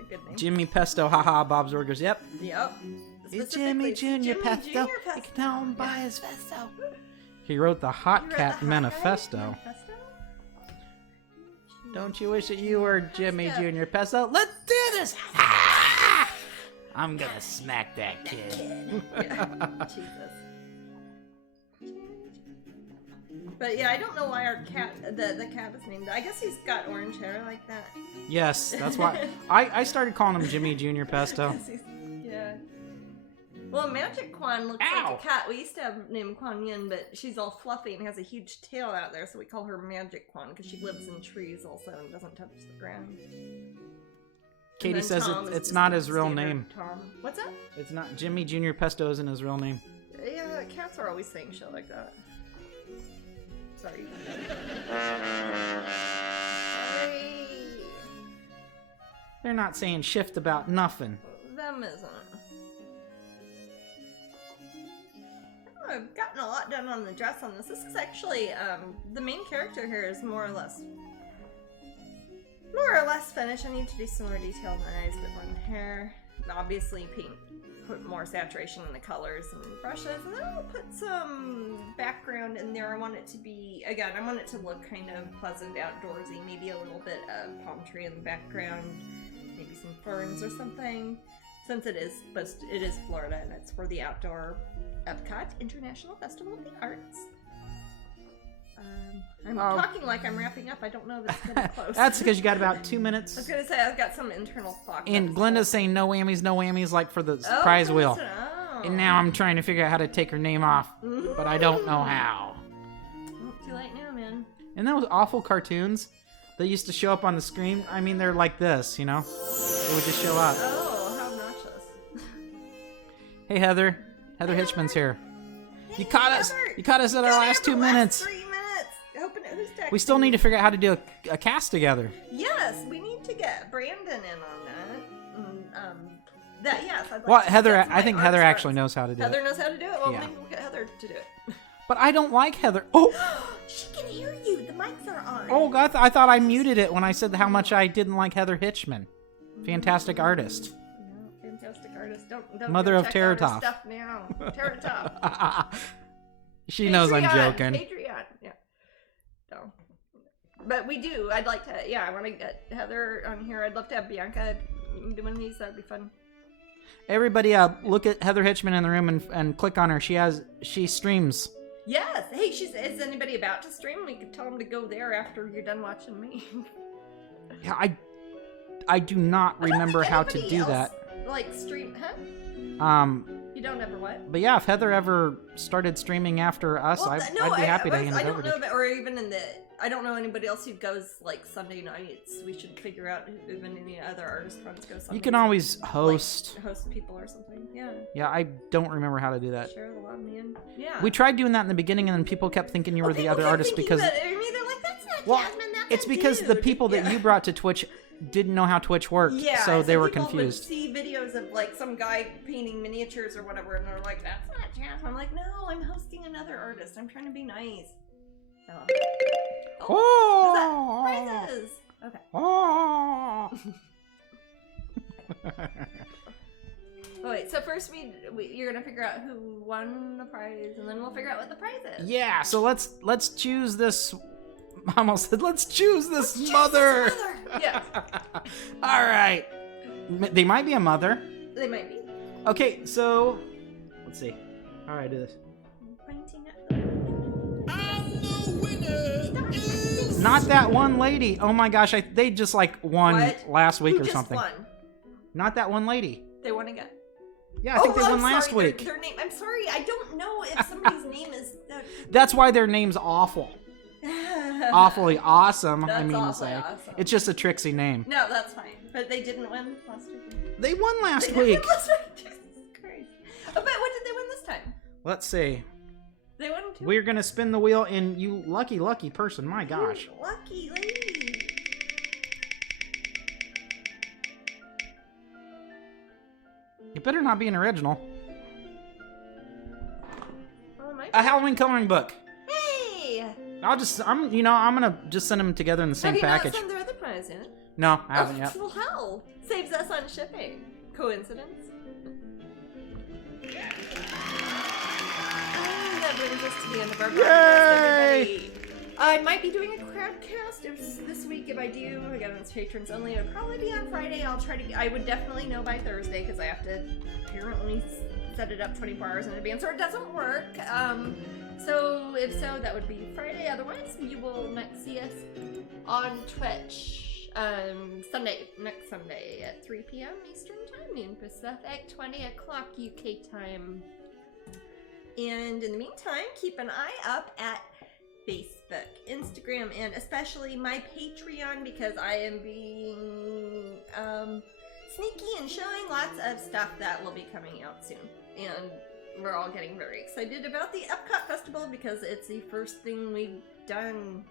a good name. Jimmy Pesto, haha, Bob's Burgers. Yep. It's Jimmy Jr. Pesto. He can tell him by his pesto. He wrote the Hot Cat Manifesto. Don't you wish that you were Jimmy Jr. Pesto? Let's do this! I'm gonna smack that kid. Yeah. Jesus. But yeah, I don't know why our cat, the cat is named. I guess he's got orange hair like that. Yes, that's why. I started calling him Jimmy Jr. Pesto. Yeah. Well, Magic Quan looks like a cat. We used to have named Quan Yin, but she's all fluffy and has a huge tail out there, so we call her Magic Quan because she lives in trees also and doesn't touch the ground. Katie says it's not his real name. Tom. What's that? It's not. Jimmy Jr. Pesto isn't his real name. Yeah, cats are always saying shit like that. Sorry. They're not saying shift about nothing. Them isn't. Oh, I've gotten a lot done on the dress on this. This is actually, the main character here is more or less finished. I need to do some more detail in the eyes, bit more in the hair. Obviously put more saturation in the colors and brushes, and then I'll put some background in there. I want it to be, again, I want it to look kind of pleasant, outdoorsy, maybe a little bit of palm tree in the background, maybe some ferns or something, since it is Florida and it's for the outdoor Epcot International Festival of the Arts. I'm talking like I'm wrapping up. I don't know if it's getting close. That's because you got about 2 minutes. I was going to say, I've got some internal thought. And Glenda's saying no whammies, like for the prize wheel. And now I'm trying to figure out how to take her name off, but I don't know how. Too late now, man. And those awful cartoons that used to show up on the screen, I mean, they're like this, you know? They would just show up. Oh, how obnoxious. Hey, Heather. Heather Hitchman's here. You caught us at our last 2 minutes. 3 minutes. Who's texting? We still need to figure out how to do a cast together. Yes, we need to get Brandon in on that. Yes, I'd like well, to Heather, get some I think Heather actually knows how to do it. Heather knows how to do it? Well, yeah. maybe we'll get Heather to do it. But I don't like Heather. Oh! She can hear you. The mics are on. Oh, I thought I muted it when I said how much I didn't like Heather Hitchman. Fantastic artist. No, fantastic artist. Don't Mother of Terror Top stuff now. Terror Top. She knows I'm joking. Patreon. Yeah. No. But we do. I'd like to. Yeah, I want to get Heather on here. I'd love to have Bianca doing these. That'd be fun. Everybody, look at Heather Hitchman in the room and click on her. She streams. Yes. Hey, is anybody about to stream? We could tell them to go there after you're done watching me. Yeah, I do not remember how to do that. Like stream, huh? You don't ever what? But yeah, if Heather ever started streaming after us, I'd be happy to hand it over to her. Or even I don't know anybody else who goes like Sunday nights. We should figure out who even any other artist friends go Sunday. You can always host. Like, host people or something. Yeah. Yeah, I don't remember how to do that. Share the log, man. Yeah. We tried doing that in the beginning, and then people kept thinking you were the other artist because. They're like, that's not Jasmine. That's it's because the people that you brought to Twitch didn't know how Twitch worked, so they were confused. Would see videos of like some guy painting miniatures or whatever, and they're like, "That's not Jasmine." I'm like, "No, I'm hosting another artist. I'm trying to be nice." Oh, prizes. Okay. Oh. Wait. So first, you're gonna figure out who won the prize, and then we'll figure out what the prize is. Yeah. So let's choose this. I almost said, let's choose this mother. Yeah. All right. They might be a mother. They might be. Okay, so let's see. All right, do this. Not that one lady. Oh my gosh, they just like won last week or something. Won? Not that one lady. They won again. Yeah, I think they won last week. Their name. I'm sorry, I don't know if somebody's name is. That's why their name's awful. Awfully awesome. That's I mean to say, awesome. It's just a tricksy name. No, that's fine. But they didn't win last week. They won last week. They did win last week. Jesus Christ. Oh, but what did they win this time? Let's see. They won too. We're gonna spin the wheel, and you lucky person. My gosh. You lucky lady. It better not be an original. Oh, a Halloween coloring book. Hey. I'm gonna just send them together in the same package. Have you not sent their other prize yet? No, I haven't yet. Well, hell, saves us on shipping. Coincidence? That brings us to the end of our podcast, everybody. I might be doing a crowd broadcast this week. If I do, again, it's patrons only. It'll probably be on Friday. I would definitely know by Thursday because I have to apparently set it up 24 hours in advance, or it doesn't work. So if so, that would be Friday. Otherwise, you will next see us on Twitch next Sunday at 3 p.m. Eastern Time, noon Pacific, 20 o'clock UK time. And in the meantime, keep an eye up at Facebook, Instagram, and especially my Patreon, because I am being sneaky and showing lots of stuff that will be coming out soon. And we're all getting very excited about the Epcot Festival because it's the first thing we've done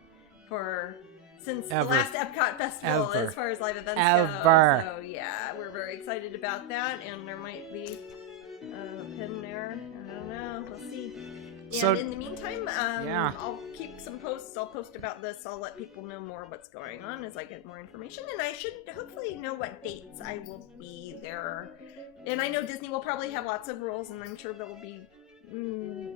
since the last Epcot Festival as far as live events go. So yeah, we're very excited about that, and there might be a pin there. I don't know. We'll see. And in the meantime, I'll keep some posts. I'll post about this. I'll let people know more what's going on as I get more information. And I should hopefully know what dates I will be there. And I know Disney will probably have lots of rules, and I'm sure there will be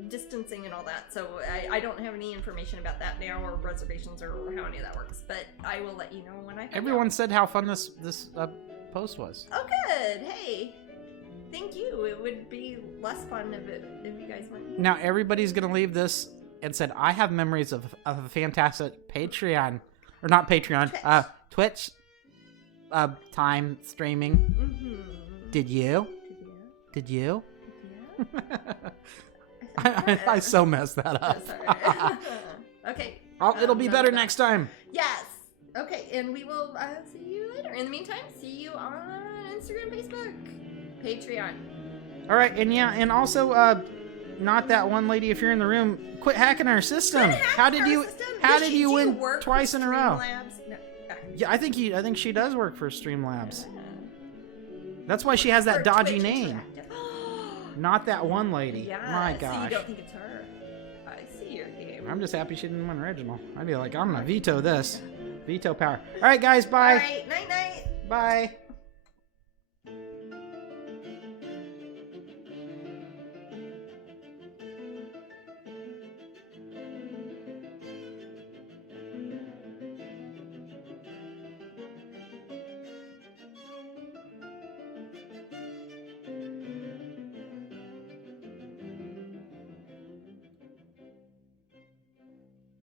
distancing and all that. So I don't have any information about that now, or reservations, or how any of that works. But I will let you know when I find Everyone out. said how fun this post was. Oh, good. Hey. Thank you. It would be less fun if you guys weren't here. Now everybody's gonna leave this and said, "I have memories of a fantastic Patreon, or not Patreon, Twitch time streaming." Mm-hmm. Did you? Did you? Yeah. I so messed that up. Okay. It'll be better next time. Yes. Okay, and we will see you later. In the meantime, see you on Instagram, Facebook, Patreon. All right, and also, not that one lady. If you're in the room, quit hacking our system. How did you win twice in a row? No. Yeah, I think she does work for Streamlabs. That's why she has that dodgy name. Not that one lady. Yeah. My gosh. So you don't think it's her? I see your game. I'm just happy she didn't win original. I'd be like, I'm gonna veto this. Veto power. All right, guys. Bye. All right. Night. Bye.